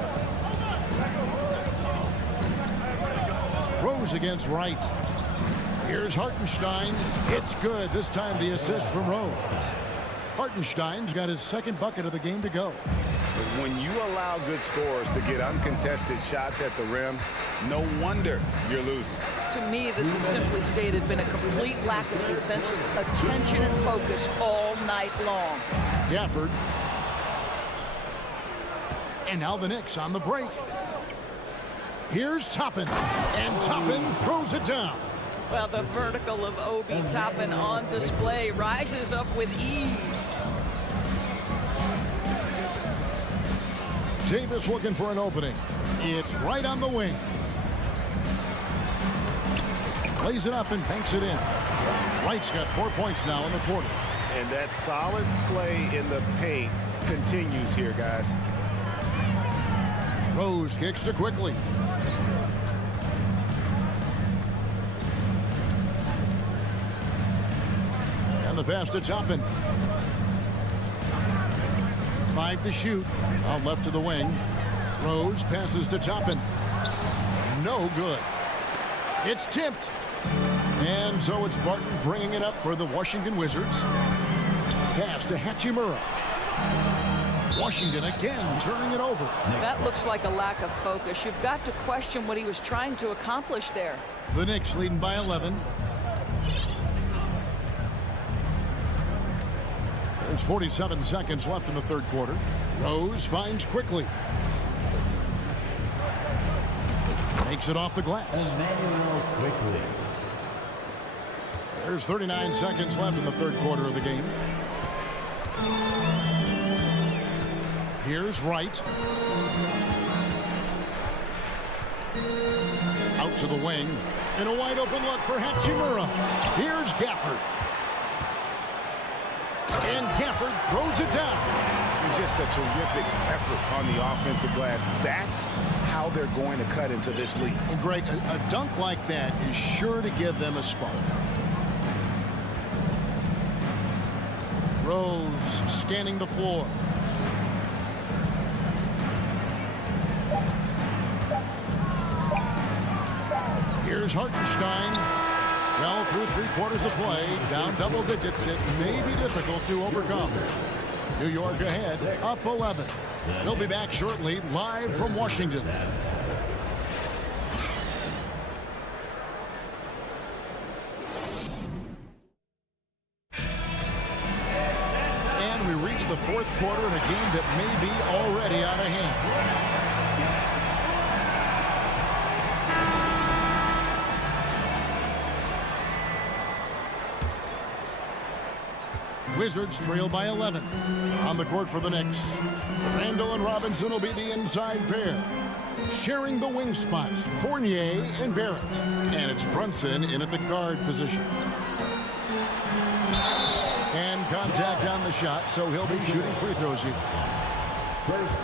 Rose against Wright. Here's Hartenstein. It's good. This time the assist from Rose. Hartenstein's got his second bucket of the game to go. When you allow good scorers to get uncontested shots at the rim, no wonder you're losing. To me, this has simply stated been a complete lack of defensive attention and focus all night long. Gafford. And now the Knicks on the break. Here's Toppin. And Toppin throws it down. Well, the vertical of Obi Toppin on display rises up with ease. Davis looking for an opening. It's right on the wing. Plays it up and banks it in. Wright's got 4 points now in the quarter. And that solid play in the paint continues here, guys. Rose kicks to Quickly. And the pass to Toppin. 5 to shoot. Out left to the wing. Rose passes to Toppin. No good. It's tipped. And so it's Barton bringing it up for the Washington Wizards. Pass to Hachimura. Washington again turning it over. That looks like a lack of focus. You've got to question what he was trying to accomplish there. The Knicks leading by 11. There's 47 seconds left in the third quarter. Rose finds Quickly. Makes it off the glass. Quickly. There's 39 seconds left in the third quarter of the game. Here's Wright. Out to the wing. And a wide open look for Hachimura. Here's Gafford. And Gafford throws it down. Just a terrific effort on the offensive glass. That's how they're going to cut into this league. Well, Greg, a dunk like that is sure to give them a spark. Rose scanning the floor. Here's Hartenstein. Well, through 3 quarters of play, down double digits, it may be difficult to overcome. New York ahead, up 11. We'll be back shortly, live from Washington. And we reach the fourth quarter in a game that may be already out of hand. Wizards trail by 11. On the court for the Knicks, Randall and Robinson will be the inside pair. Sharing the wing spots, Fournier and Barrett. And it's Brunson in at the guard position. And contact on the shot, so he'll be shooting free throws here.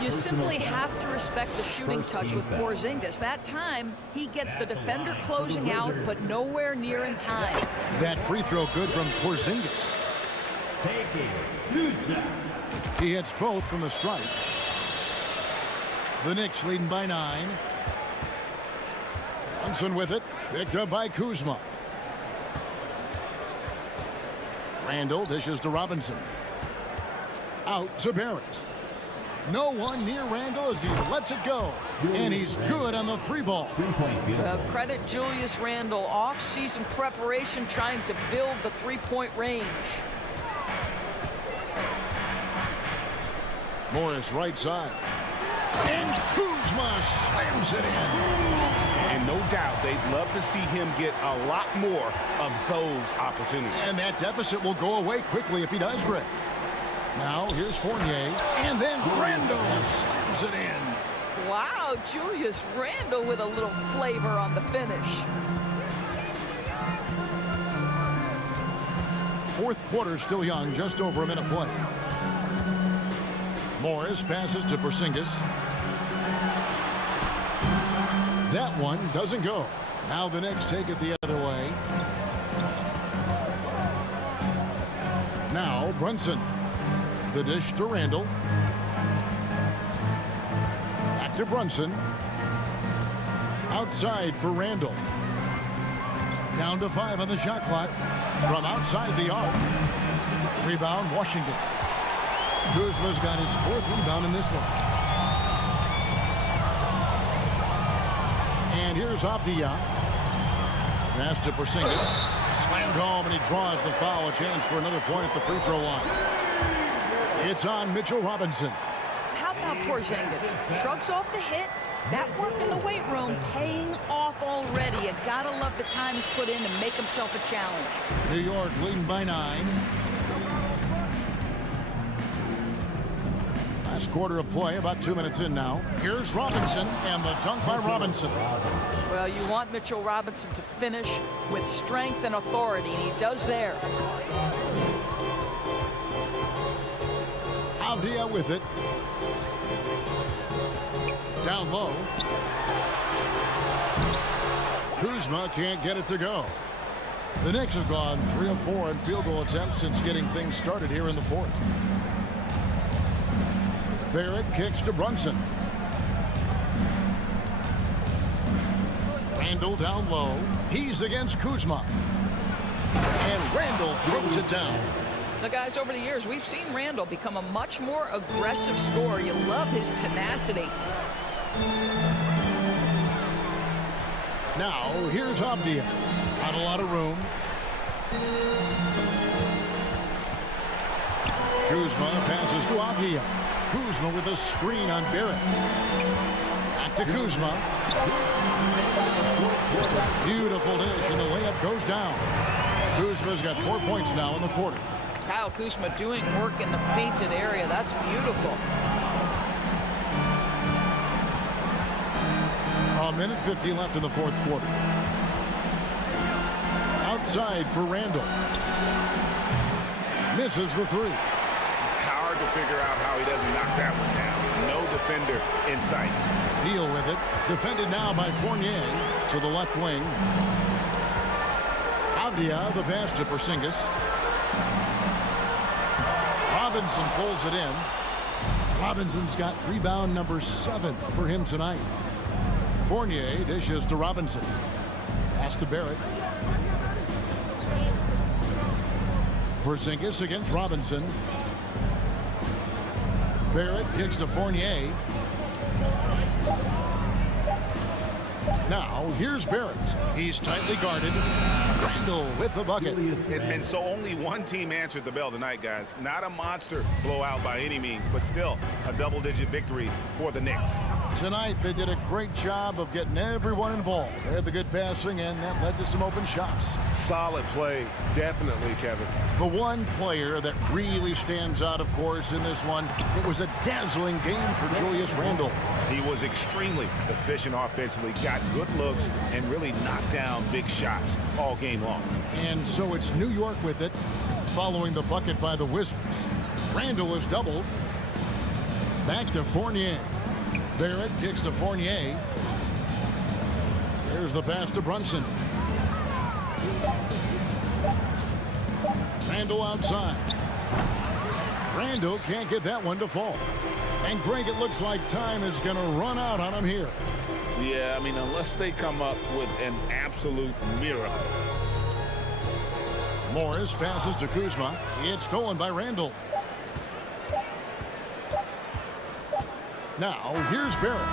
You simply have to respect the shooting touch with Porzingis. That time, he gets the defender closing out, but nowhere near in time. That free throw good from Porzingis. He hits both from the stripe. The Knicks leading by 9. Brunson with it, picked up by Kuzma. Randall dishes to Robinson. Out to Barrett. No one near Randall as he lets it go. And he's good on the 3-ball. Well, credit Julius Randle. Off-season preparation trying to build the three-point range. Morris right side. And Kuzma slams it in. And no doubt they'd love to see him get a lot more of those opportunities. And that deficit will go away quickly if he does, Rick. Now here's Fournier. And then Randall slams it in. Wow, Julius Randle with a little flavor on the finish. Fourth quarter still young, just over a minute play. Morris passes to Porzingis. That one doesn't go. Now the Knicks take it the other way. Now Brunson. The dish to Randall. Back to Brunson. Outside for Randall. Down to 5 on the shot clock. From outside the arc. Rebound, Washington. Kuzma's got his 4th rebound in this one. And here's Avdia. Pass to Porzingis. Slammed home, and he draws the foul. A chance for another point at the free throw line. It's on Mitchell Robinson. How about Porzingis? Shrugs off the hit. That work in the weight room paying off already. You gotta love the time he's put in to make himself a challenge. New York leading by 9. Last quarter of play, about 2 minutes in now. Here's Robinson, and the dunk by Robinson. Well, you want Mitchell Robinson to finish with strength and authority, and he does there. Avdia with it. Down low. Kuzma can't get it to go. The Knicks have gone 3 of 4 in field goal attempts since getting things started here in the 4th. Barrett kicks to Brunson. Randall down low. He's against Kuzma. And Randall throws it down. So, guys, over the years, we've seen Randall become a much more aggressive scorer. You love his tenacity. Now, here's Avdia. Not a lot of room. Kuzma passes to Avdia. Kuzma with a screen on Barrett. Back to Kuzma. Beautiful dish, and the layup goes down. Kuzma's got 4 points now in the quarter. Kyle Kuzma doing work in the painted area. That's beautiful. A minute 50 left in the 4th quarter. Outside for Randall. Misses the 3. Hard to figure out how he doesn't knock that one down. No defender in sight. Deal with it. Defended now by Fournier to the left wing. Avdia, the pass to Porzingis. Robinson pulls it in. Robinson's got rebound number 7 for him tonight. Fournier dishes to Robinson. Pass to Barrett. Porzingis against Robinson. Barrett kicks to Fournier. Now, here's Barrett. He's tightly guarded. Randall with the bucket. And so only one team answered the bell tonight, guys. Not a monster blowout by any means, but still a double-digit victory for the Knicks. Tonight, they did a great job of getting everyone involved. They had the good passing, and that led to some open shots. Solid play, definitely, Kevin. The one player that really stands out, of course, in this one, it was a dazzling game for Julius Randle. He was extremely efficient offensively, got good looks, and really knocked down big shots all game long. And so it's New York with it, following the bucket by the Wizards. Randle is doubled. Back to Fournier. Barrett kicks to Fournier. There's the pass to Brunson. Randle outside. Randle can't get that one to fall. And Greg, it looks like time is going to run out on him here. Yeah, I mean, unless they come up with an absolute miracle. Morris passes to Kuzma. It's stolen by Randle. Now, here's Barrett.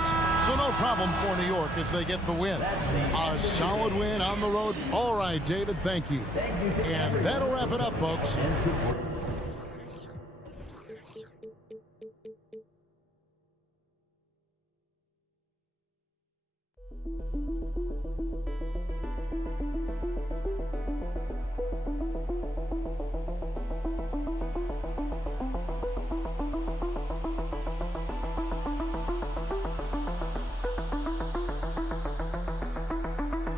So no problem for New York as they get the win. A solid win on the road. All right, David, thank you. And that'll wrap it up, folks.